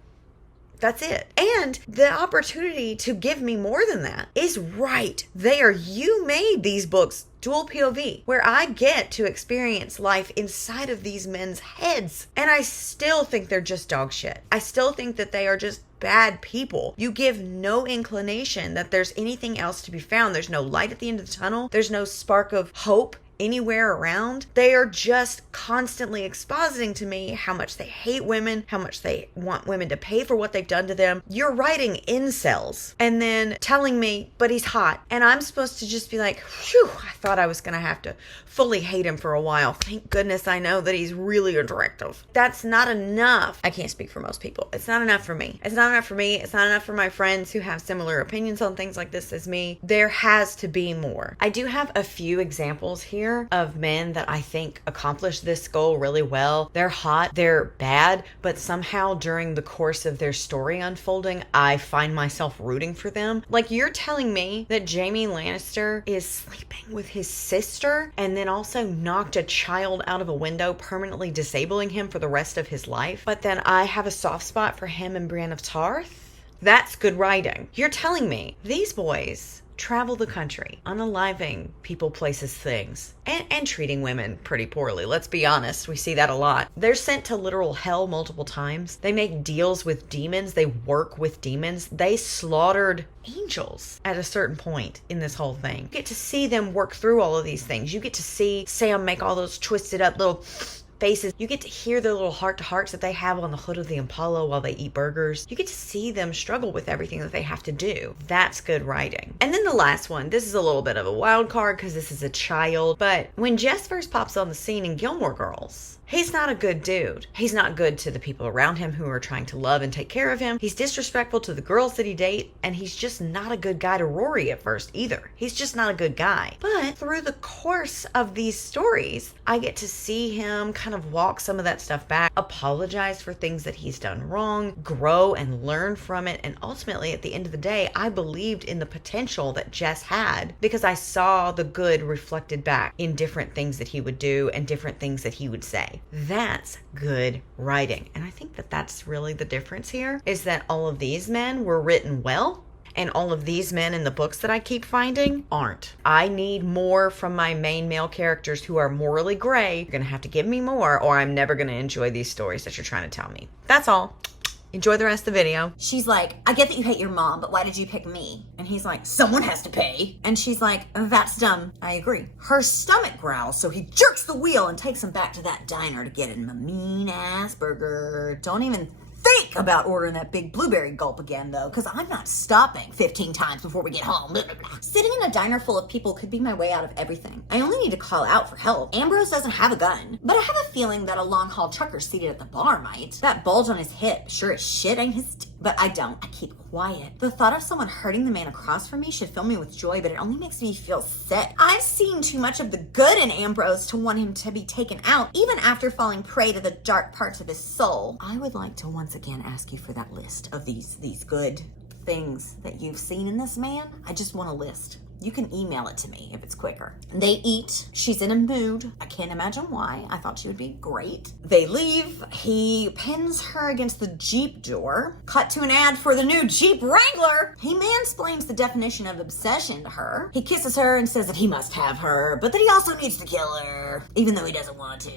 That's it. And the opportunity to give me more than that is right there. You made these books dual POV, where I get to experience life inside of these men's heads. And I still think they're just dog shit. I still think that they are just bad people. You give no inclination that there's anything else to be found. There's no light at the end of the tunnel. There's no spark of hope anywhere around. They are just constantly expositing to me how much they hate women, how much they want women to pay for what they've done to them. You're writing incels and then telling me, but he's hot. And I'm supposed to just be like, phew, I thought I was gonna have to fully hate him for a while. Thank goodness I know that he's really attractive. That's not enough. I can't speak for most people. It's not enough for me. It's not enough for me. It's not enough for my friends who have similar opinions on things like this as me. There has to be more. I do have a few examples here failure of men that I think accomplish this goal really well. They're hot, they're bad, but somehow during the course of their story unfolding, I find myself rooting for them. Like, you're telling me that Jaime Lannister is sleeping with his sister and then also knocked a child out of a window, permanently disabling him for the rest of his life, but then I have a soft spot for him and Brienne of Tarth? That's good writing. You're telling me these boys travel the country, unaliving people, places, things, and treating women pretty poorly. Let's be honest, we see that a lot. They're sent to literal hell multiple times. They make deals with demons. They work with demons. They slaughtered angels at a certain point in this whole thing. You get to see them work through all of these things. You get to see Sam make all those twisted up little faces. You get to hear their little heart-to-hearts that they have on the hood of the Impala while they eat burgers. You get to see them struggle with everything that they have to do. That's good writing. And then the last one, this is a little bit of a wild card because this is a child, but when Jess first pops on the scene in Gilmore Girls, he's not a good dude. He's not good to the people around him who are trying to love and take care of him. He's disrespectful to the girls that he dates, and he's just not a good guy to Rory at first either. He's just not a good guy. But through the course of these stories, I get to see him kind of walk some of that stuff back, apologize for things that he's done wrong, grow and learn from it, and ultimately at the end of the day, I believed in the potential that Jess had because I saw the good reflected back in different things that he would do and different things that he would say. That's good writing. And I think that that's really the difference here, is that all of these men were written well, and all of these men in the books that I keep finding aren't. I need more from my main male characters who are morally gray. You're gonna have to give me more, or I'm never gonna enjoy these stories that you're trying to tell me. That's all. Enjoy the rest of the video. She's like, I get that you hate your mom, but why did you pick me? And he's like, someone has to pay. And she's like, that's dumb. I agree. Her stomach growls, so he jerks the wheel and takes him back to that diner to get him a mean-ass burger. Don't even think about ordering that big blueberry gulp again, though, because I'm not stopping 15 times before we get home. Blah, blah, blah. Sitting in a diner full of people could be my way out of everything. I only need to call out for help. Ambrose doesn't have a gun, but I have a feeling that a long-haul trucker seated at the bar might. That bulge on his hip sure as shit ain't his... But I don't. I keep quiet. The thought of someone hurting the man across from me should fill me with joy, but it only makes me feel sick. I've seen too much of the good in Ambrose to want him to be taken out, even after falling prey to the dark parts of his soul. I would like to once again ask you for that list of these good things that you've seen in this man. I just want a list. You can email it to me if it's quicker. They eat. She's in a mood. I can't imagine why. I thought she would be great. They leave. He pins her against the Jeep door. Cut to an ad for the new Jeep Wrangler. He mansplains the definition of obsession to her. He kisses her and says that he must have her, but that he also needs to kill her, even though he doesn't want to.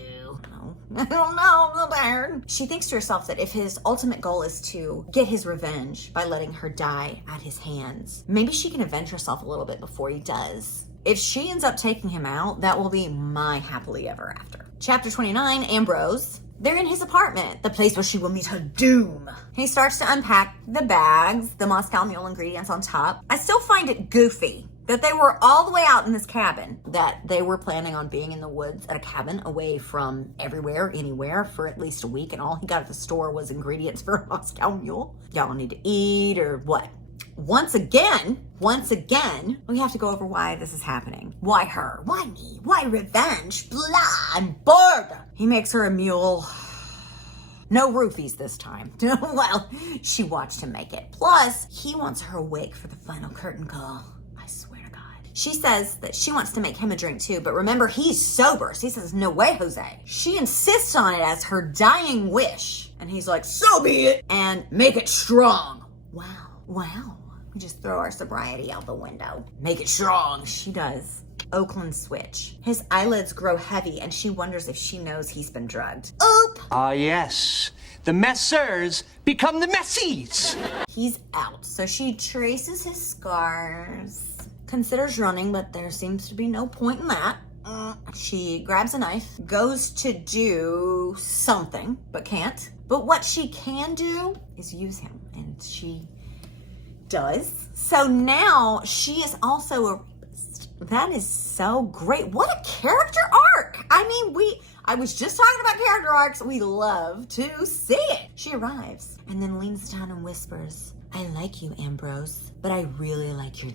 I don't know, I'm so tired. She thinks to herself that if his ultimate goal is to get his revenge by letting her die at his hands, maybe she can avenge herself a little bit before he does. If she ends up taking him out, that will be my happily ever after. Chapter 29, Ambrose. They're in his apartment, the place where she will meet her doom. He starts to unpack the bags, the Moscow Mule ingredients on top. I still find it goofy that they were all the way out in this cabin, that they were planning on being in the woods at a cabin away from everywhere, anywhere for at least a week, and all he got at the store was ingredients for a Moscow Mule. Y'all need to eat or what? Once again, we have to go over why this is happening. Why her? Why me? Why revenge? Blah, I'm bored. He makes her a mule. No roofies this time. Well, she watched him make it. Plus, he wants her awake for the final curtain call. I swear to God. She says that she wants to make him a drink too, but remember, he's sober. So he says, no way, Jose. She insists on it as her dying wish. And he's like, so be it. And make it strong. Wow. We just throw our sobriety out the window. Make it strong. She does. Oaklyn switch. His eyelids grow heavy and she wonders if she knows he's been drugged. Oop! Ah, yes. The messers become the messies. He's out. So she traces his scars. Considers running, but there seems to be no point in that. She grabs a knife, goes to do something, but can't. But what she can do is use him, and she does. So now she is also a rapist. That is so great. What a character arc. I mean, I was just talking about character arcs. We love to see it. She arrives and then leans down and whispers, I like you, Ambrose, but I really like your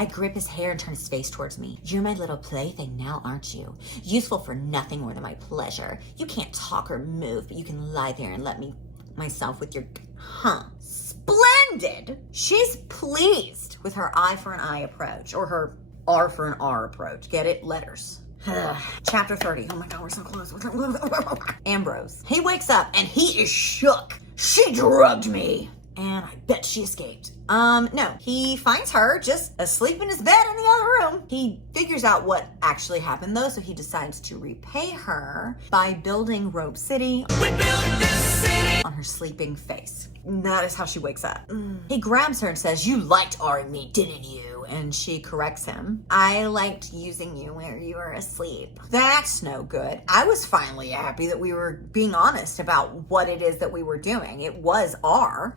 I grip his hair and turn his face towards me. You're my little plaything now, aren't you? Useful for nothing more than my pleasure. You can't talk or move, but you can lie there and let me myself with your... Huh. Splendid! She's pleased with her eye for an eye approach, or her R for an R approach. Get it? Letters. Chapter 30. Oh my God, we're so close. Ambrose. He wakes up and he is shook. She drugged me. And I bet she escaped. No. He finds her just asleep in his bed in the other room. He figures out what actually happened though, so he decides to repay her by building Rope City on her sleeping face. That is how she wakes up. He grabs her and says, you liked R&M me, didn't you? And she corrects him. I liked using you where you were asleep. That's no good. I was finally happy that we were being honest about what it is that we were doing. It was R.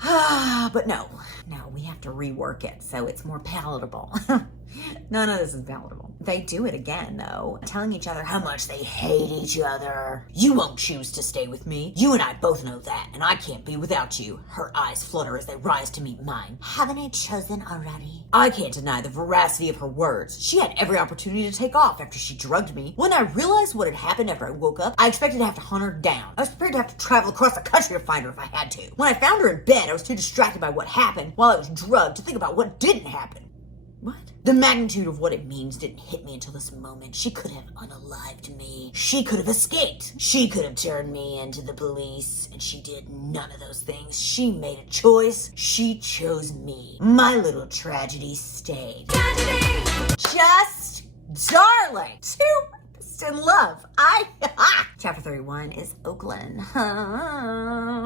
But no, we have to rework it so it's more palatable. None of this is palatable. They do it again, though, telling each other how much they hate each other. You won't choose to stay with me. You and I both know that, and I can't be without you. Her eyes flutter as they rise to meet mine. Haven't I chosen already? I can't deny the veracity of her words. She had every opportunity to take off after she drugged me. When I realized what had happened after I woke up, I expected to have to hunt her down. I was prepared to have to travel across the country to find her if I had to. When I found her in bed, I was too distracted by what happened while I was drugged to think about what didn't happen. What? The magnitude of what it means didn't hit me until this moment. She could have unalived me. She could have escaped. She could have turned me into the police. And she did none of those things. She made a choice. She chose me. My little tragedy stayed. Tragedy! Just darling. In love. Chapter 31 is Oaklyn.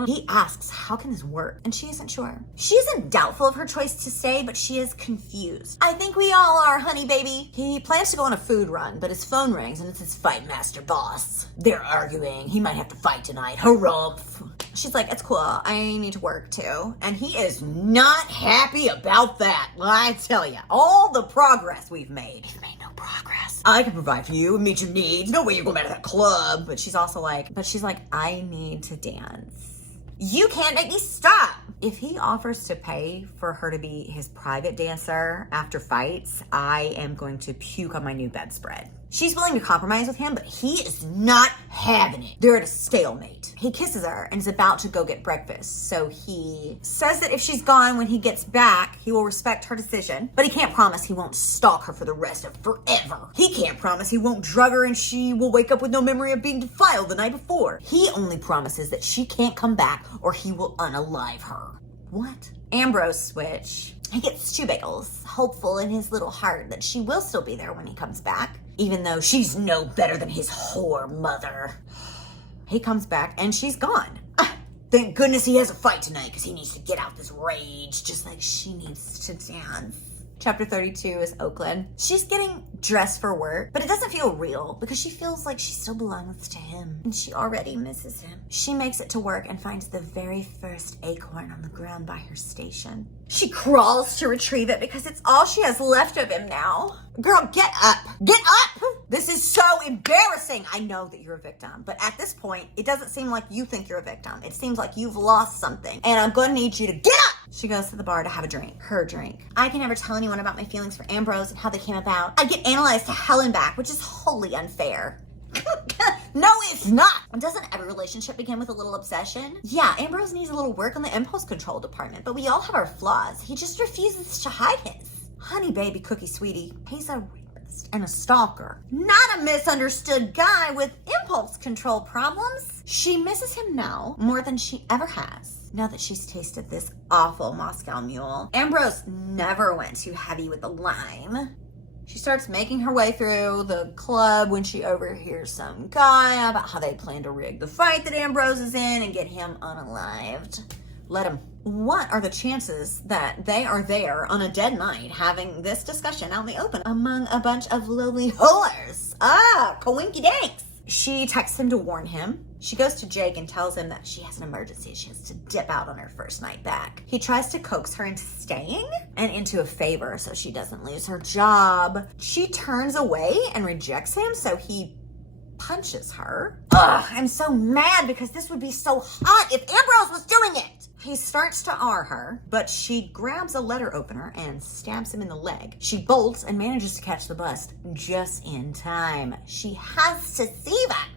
He asks, how can this work? And she isn't sure. She isn't doubtful of her choice to stay, but she is confused. I think we all are, honey baby. He plans to go on a food run, but his phone rings and it's his fight master boss. They're arguing. He might have to fight tonight. Harumph. She's like, it's cool. I need to work too. And he is not happy about that. I tell you, all the progress we've made. We've made no progress. I can provide for you and meet your needs. No way you're going back to that club. But she's like, I need to dance. You can't make me stop. If he offers to pay for her to be his private dancer after fights, I am going to puke on my new bedspread. She's willing to compromise with him, but he is not having it. They're at a stalemate. He kisses her and is about to go get breakfast. So he says that if she's gone when he gets back, he will respect her decision, but he can't promise he won't stalk her for the rest of forever. He can't promise he won't drug her and she will wake up with no memory of being defiled the night before. He only promises that she can't come back or he will unalive her. What? Ambrose switch. He gets 2 bagels, hopeful in his little heart that she will still be there when he comes back, even though she's no better than his whore mother. He comes back and she's gone. Thank goodness he has a fight tonight because he needs to get out this rage just like she needs to dance. Chapter 32 is Oaklyn. She's getting dressed for work, but it doesn't feel real because she feels like she still belongs to him and she already misses him. She makes it to work and finds the very first acorn on the ground by her station. She crawls to retrieve it because it's all she has left of him now. Girl, get up. Get up! This is so embarrassing. I know that you're a victim, but at this point, it doesn't seem like you think you're a victim. It seems like you've lost something, and I'm going to need you to get up! She goes to the bar to have a drink. Her drink. I can never tell anyone about my feelings for Ambrose and how they came about. I get analyzed to hell and back, which is wholly unfair. No, it's not. Doesn't every relationship begin with a little obsession? Yeah, Ambrose needs a little work on the impulse control department, but we all have our flaws. He just refuses to hide his. Honey baby cookie sweetie, he's a rapist and a stalker. Not a misunderstood guy with impulse control problems. She misses him now more than she ever has, now that she's tasted this awful Moscow mule. Ambrose never went too heavy with the lime. She starts making her way through the club when she overhears some guy about how they plan to rig the fight that Ambrose is in and get him unalived. Let him. What are the chances that they are there on a dead night having this discussion out in the open among a bunch of lowly whores? Coinky dinks. She texts him to warn him. She goes to Jake and tells him that she has an emergency. She has to dip out on her first night back. He tries to coax her into staying and into a favor so she doesn't lose her job. She turns away and rejects him, so he punches her. I'm so mad because this would be so hot if Ambrose was doing it. He starts to R her, but she grabs a letter opener and stabs him in the leg. She bolts and manages to catch the bus just in time. She has to see that.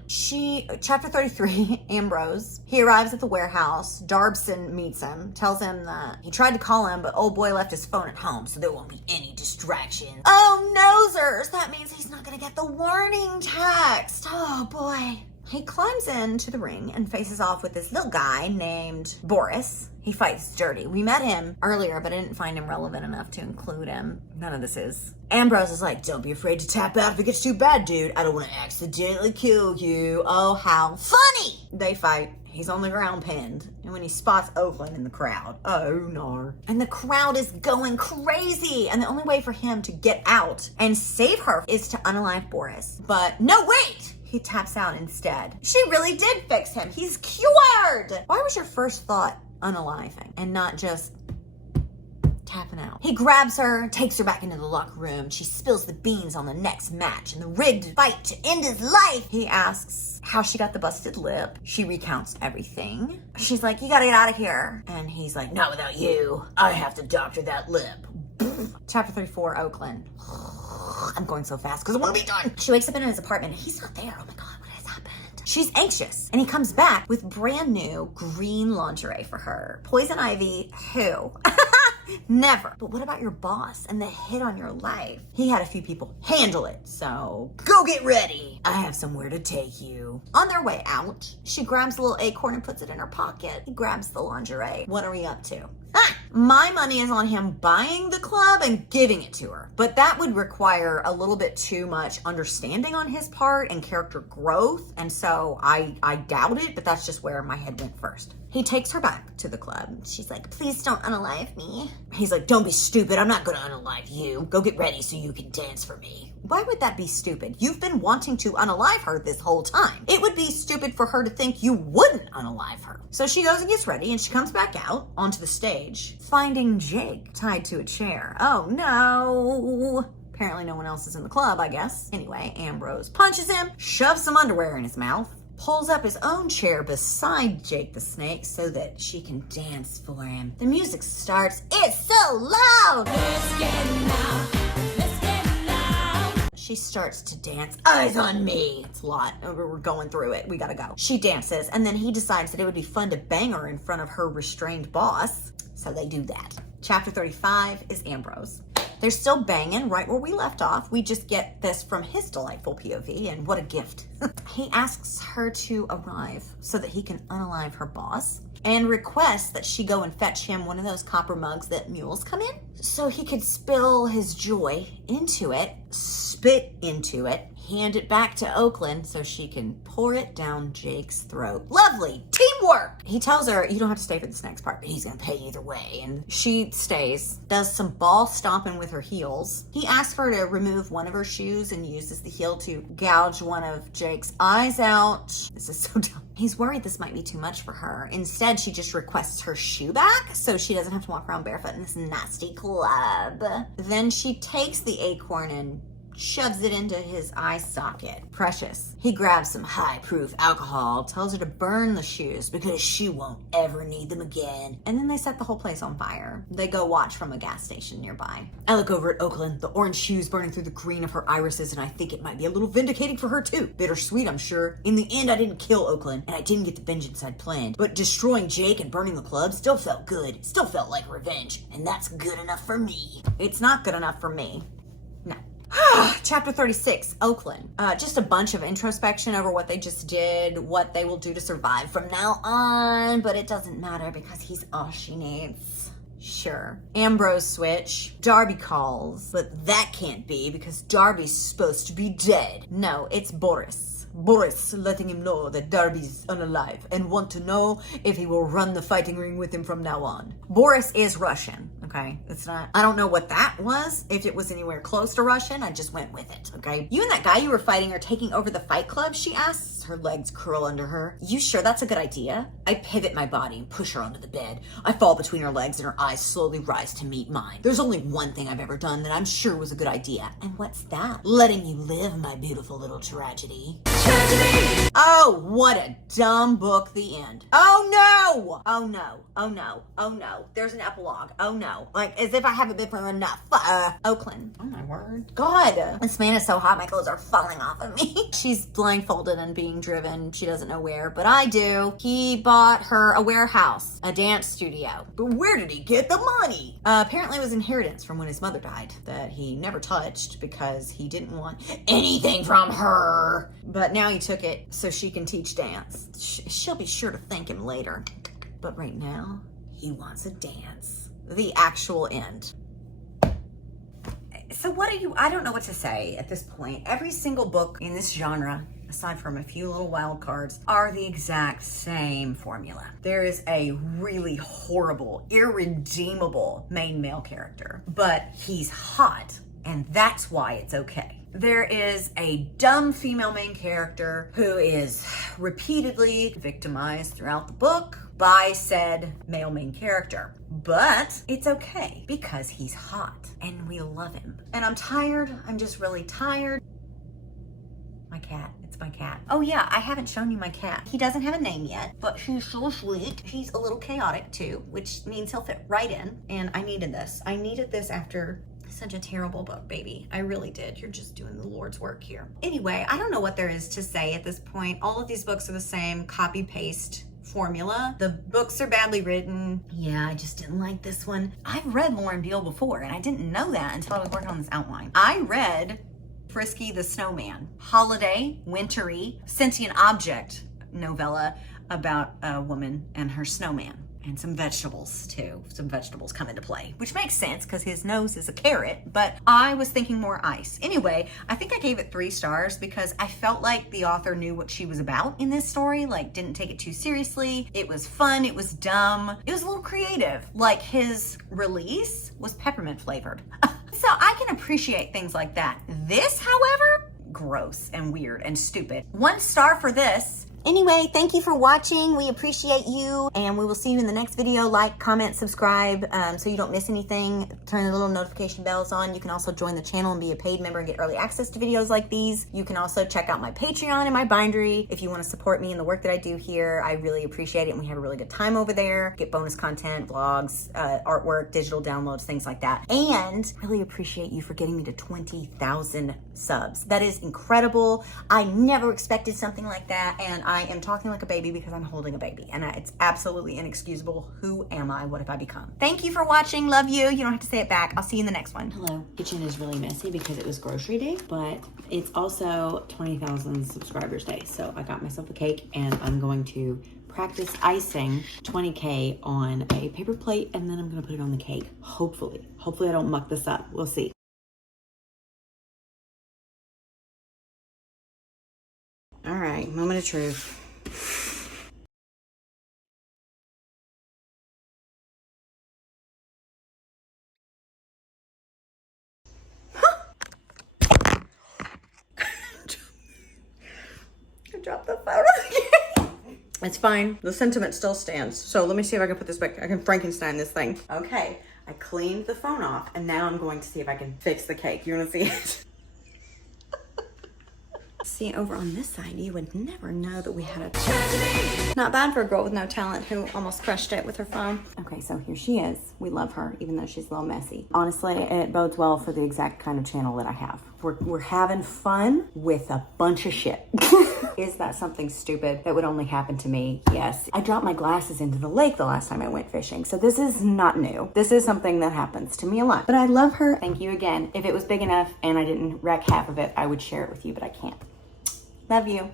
Chapter 33, Ambrose. He arrives at the warehouse. Darbson meets him, tells him that he tried to call him, but old boy left his phone at home, so there won't be any distractions. Oh, nosers! That means he's not gonna get the warning text. Oh, boy. He climbs into the ring and faces off with this little guy named Boris. He fights dirty. We met him earlier, but I didn't find him relevant enough to include him. None of this is. Ambrose is like, don't be afraid to tap out if it gets too bad, dude. I don't want to accidentally kill you. Oh, how funny! They fight. He's on the ground pinned. And when he spots Oaklyn in the crowd, oh no. And the crowd is going crazy. And the only way for him to get out and save her is to unalive Boris. But no, wait! He taps out instead. She really did fix him. He's cured! Why was your first thought unaliving and not just tapping out? He grabs her, takes her back into the locker room. She spills the beans on the next match and the rigged fight to end his life. He asks how she got the busted lip. She recounts everything. She's like, you gotta get out of here. And he's like, not without you. I have to doctor that lip. Chapter 34, Oaklyn. I'm going so fast because I want to be done. She wakes up in his apartment and he's not there. Oh my God, what has happened? She's anxious and he comes back with brand new green lingerie for her. Poison ivy, who? Never. But what about your boss and the hit on your life? He had a few people handle it, so go get ready. I have somewhere to take you. On their way out, she grabs a little acorn and puts it in her pocket. He grabs the lingerie. What are we up to? My money is on him buying the club and giving it to her. But that would require a little bit too much understanding on his part and character growth. And so I doubt it, but that's just where my head went first. He takes her back to the club. She's like, please don't unalive me. He's like, don't be stupid. I'm not gonna unalive you. Go get ready so you can dance for me. Why would that be stupid? You've been wanting to unalive her this whole time. It would be stupid for her to think you wouldn't unalive her. So she goes and gets ready and she comes back out onto the stage, finding Jake tied to a chair. Oh no. Apparently no one else is in the club, I guess. Anyway, Ambrose punches him, shoves some underwear in his mouth, pulls up his own chair beside Jake the Snake so that she can dance for him. The music starts. It's so loud! Let's get loud. Let's get loud. She starts to dance. Eyes on me. It's a lot. We're going through it. We gotta go. She dances, and then he decides that it would be fun to bang her in front of her restrained boss. So they do that. Chapter 35 is Ambrose. They're still banging right where we left off. We just get this from his delightful POV, and what a gift. He asks her to arrive so that he can unalive her boss and requests that she go and fetch him one of those copper mugs that mules come in so he could spill his joy into it, spit into it, hand it back to Oaklyn so she can pour it down Jake's throat. Lovely teamwork. He tells her, you don't have to stay for this next part, but he's gonna pay either way. And she stays, does some ball stomping with her heels. He asks her to remove one of her shoes and uses the heel to gouge one of Jake's eyes out. This is so dumb. He's worried this might be too much for her. Instead, she just requests her shoe back so she doesn't have to walk around barefoot in this nasty club. Then she takes the acorn and shoves it into his eye socket. Precious. He grabs some high-proof alcohol, tells her to burn the shoes because she won't ever need them again. And then they set the whole place on fire. They go watch from a gas station nearby. I look over at Oaklyn, the orange shoes burning through the green of her irises, and I think it might be a little vindicating for her too. Bittersweet, I'm sure. In the end, I didn't kill Oaklyn, and I didn't get the vengeance I'd planned. But destroying Jake and burning the club still felt good. Still felt like revenge. And that's good enough for me. It's not good enough for me. No. Chapter 36, Oaklyn. Just a bunch of introspection over what they just did, what they will do to survive from now on, but it doesn't matter because he's all she needs. Sure. Ambrose switch. Darby calls, but that can't be because Darby's supposed to be dead. No, it's Boris. Boris letting him know that Darby's unalive and want to know if he will run the fighting ring with him from now on. Boris is Russian, okay? It's not, I don't know what that was. If it was anywhere close to Russian, I just went with it, okay? You and that guy you were fighting are taking over the fight club, she asks. as her legs curl under her. You sure that's a good idea? I pivot my body and push her onto the bed. I fall between her legs and her eyes slowly rise to meet mine. There's only one thing I've ever done that I'm sure was a good idea. And what's that? Letting you live, my beautiful little tragedy. Tragedy! Oh, what a dumb book, the end. Oh no! Oh no. Oh no. Oh no. There's an epilogue. Oh no. Like, as if I haven't been through enough. Oaklyn. Oh my word. God. This man is so hot, my clothes are falling off of me. She's blindfolded and being driven. She doesn't know where, but I do. He bought her a warehouse, a dance studio. But where did he get the money? Apparently it was inheritance from when his mother died that he never touched because he didn't want anything from her. But now he took it so she can teach dance. She'll be sure to thank him later. But right now, he wants a dance. The actual end. So I don't know what to say at this point. Every single book in this genre, aside from a few little wild cards, are the exact same formula. There is a really horrible, irredeemable main male character, but he's hot, and that's why it's okay. There is a dumb female main character who is repeatedly victimized throughout the book by said male main character. But it's okay because he's hot and we love him. And I'm tired. I'm just really tired. My cat. It's my cat. Oh yeah, I haven't shown you my cat. He doesn't have a name yet, but he's so sweet. He's a little chaotic too, which means he'll fit right in. And I needed this. I needed this after such a terrible book, baby. I really did. You're just doing the Lord's work here. Anyway, I don't know what there is to say at this point. All of these books are the same copy-paste formula. The books are badly written. Yeah, I just didn't like this one. I've read Lauren Beale before, and I didn't know that until I was working on this outline. I read Frisky the Snowman, holiday, wintry, sentient object novella about a woman and her snowman. And some vegetables too. Some vegetables come into play, which makes sense because his nose is a carrot, but I was thinking more ice. Anyway, I think I gave it 3 stars because I felt like the author knew what she was about in this story, like didn't take it too seriously. It was fun, it was dumb, it was a little creative. Like his release was peppermint flavored. So I can appreciate things like that. This, however, gross and weird and stupid. 1 star for this. Anyway, thank you for watching. We appreciate you, and we will see you in the next video. Like, comment, subscribe, so you don't miss anything. Turn the little notification bells on. You can also join the channel and be a paid member and get early access to videos like these. You can also check out my Patreon and my bindery if you want to support me in the work that I do here. I really appreciate it, and we have a really good time over there. Get bonus content, vlogs, artwork, digital downloads, things like that. And really appreciate you for getting me to 20,000 subs. That is incredible. I never expected something like that, and I am talking like a baby because I'm holding a baby, and it's absolutely inexcusable. Who am I? What have I become? Thank you for watching. Love you. You don't have to say it back. I'll see you in the next one. Hello. Kitchen is really messy because it was grocery day, but it's also 20,000 subscribers day. So I got myself a cake, and I'm going to practice icing 20K on a paper plate, and then I'm going to put it on the cake. Hopefully I don't muck this up. We'll see. All right, moment of truth. I dropped the phone again. It's fine. The sentiment still stands. So let me see if I can put this back. I can Frankenstein this thing. Okay, I cleaned the phone off, and now I'm going to see if I can fix the cake. You want to see it? See, over on this side, you would never know that we had a tragedy. Not bad for a girl with no talent who almost crushed it with her phone. Okay, so here she is. We love her, even though she's a little messy. Honestly, it bodes well for the exact kind of channel that I have. We're having fun with a bunch of shit. Is that something stupid that would only happen to me? Yes. I dropped my glasses into the lake the last time I went fishing, so this is not new. This is something that happens to me a lot. But I love her. Thank you again. If it was big enough and I didn't wreck half of it, I would share it with you, but I can't. Love you.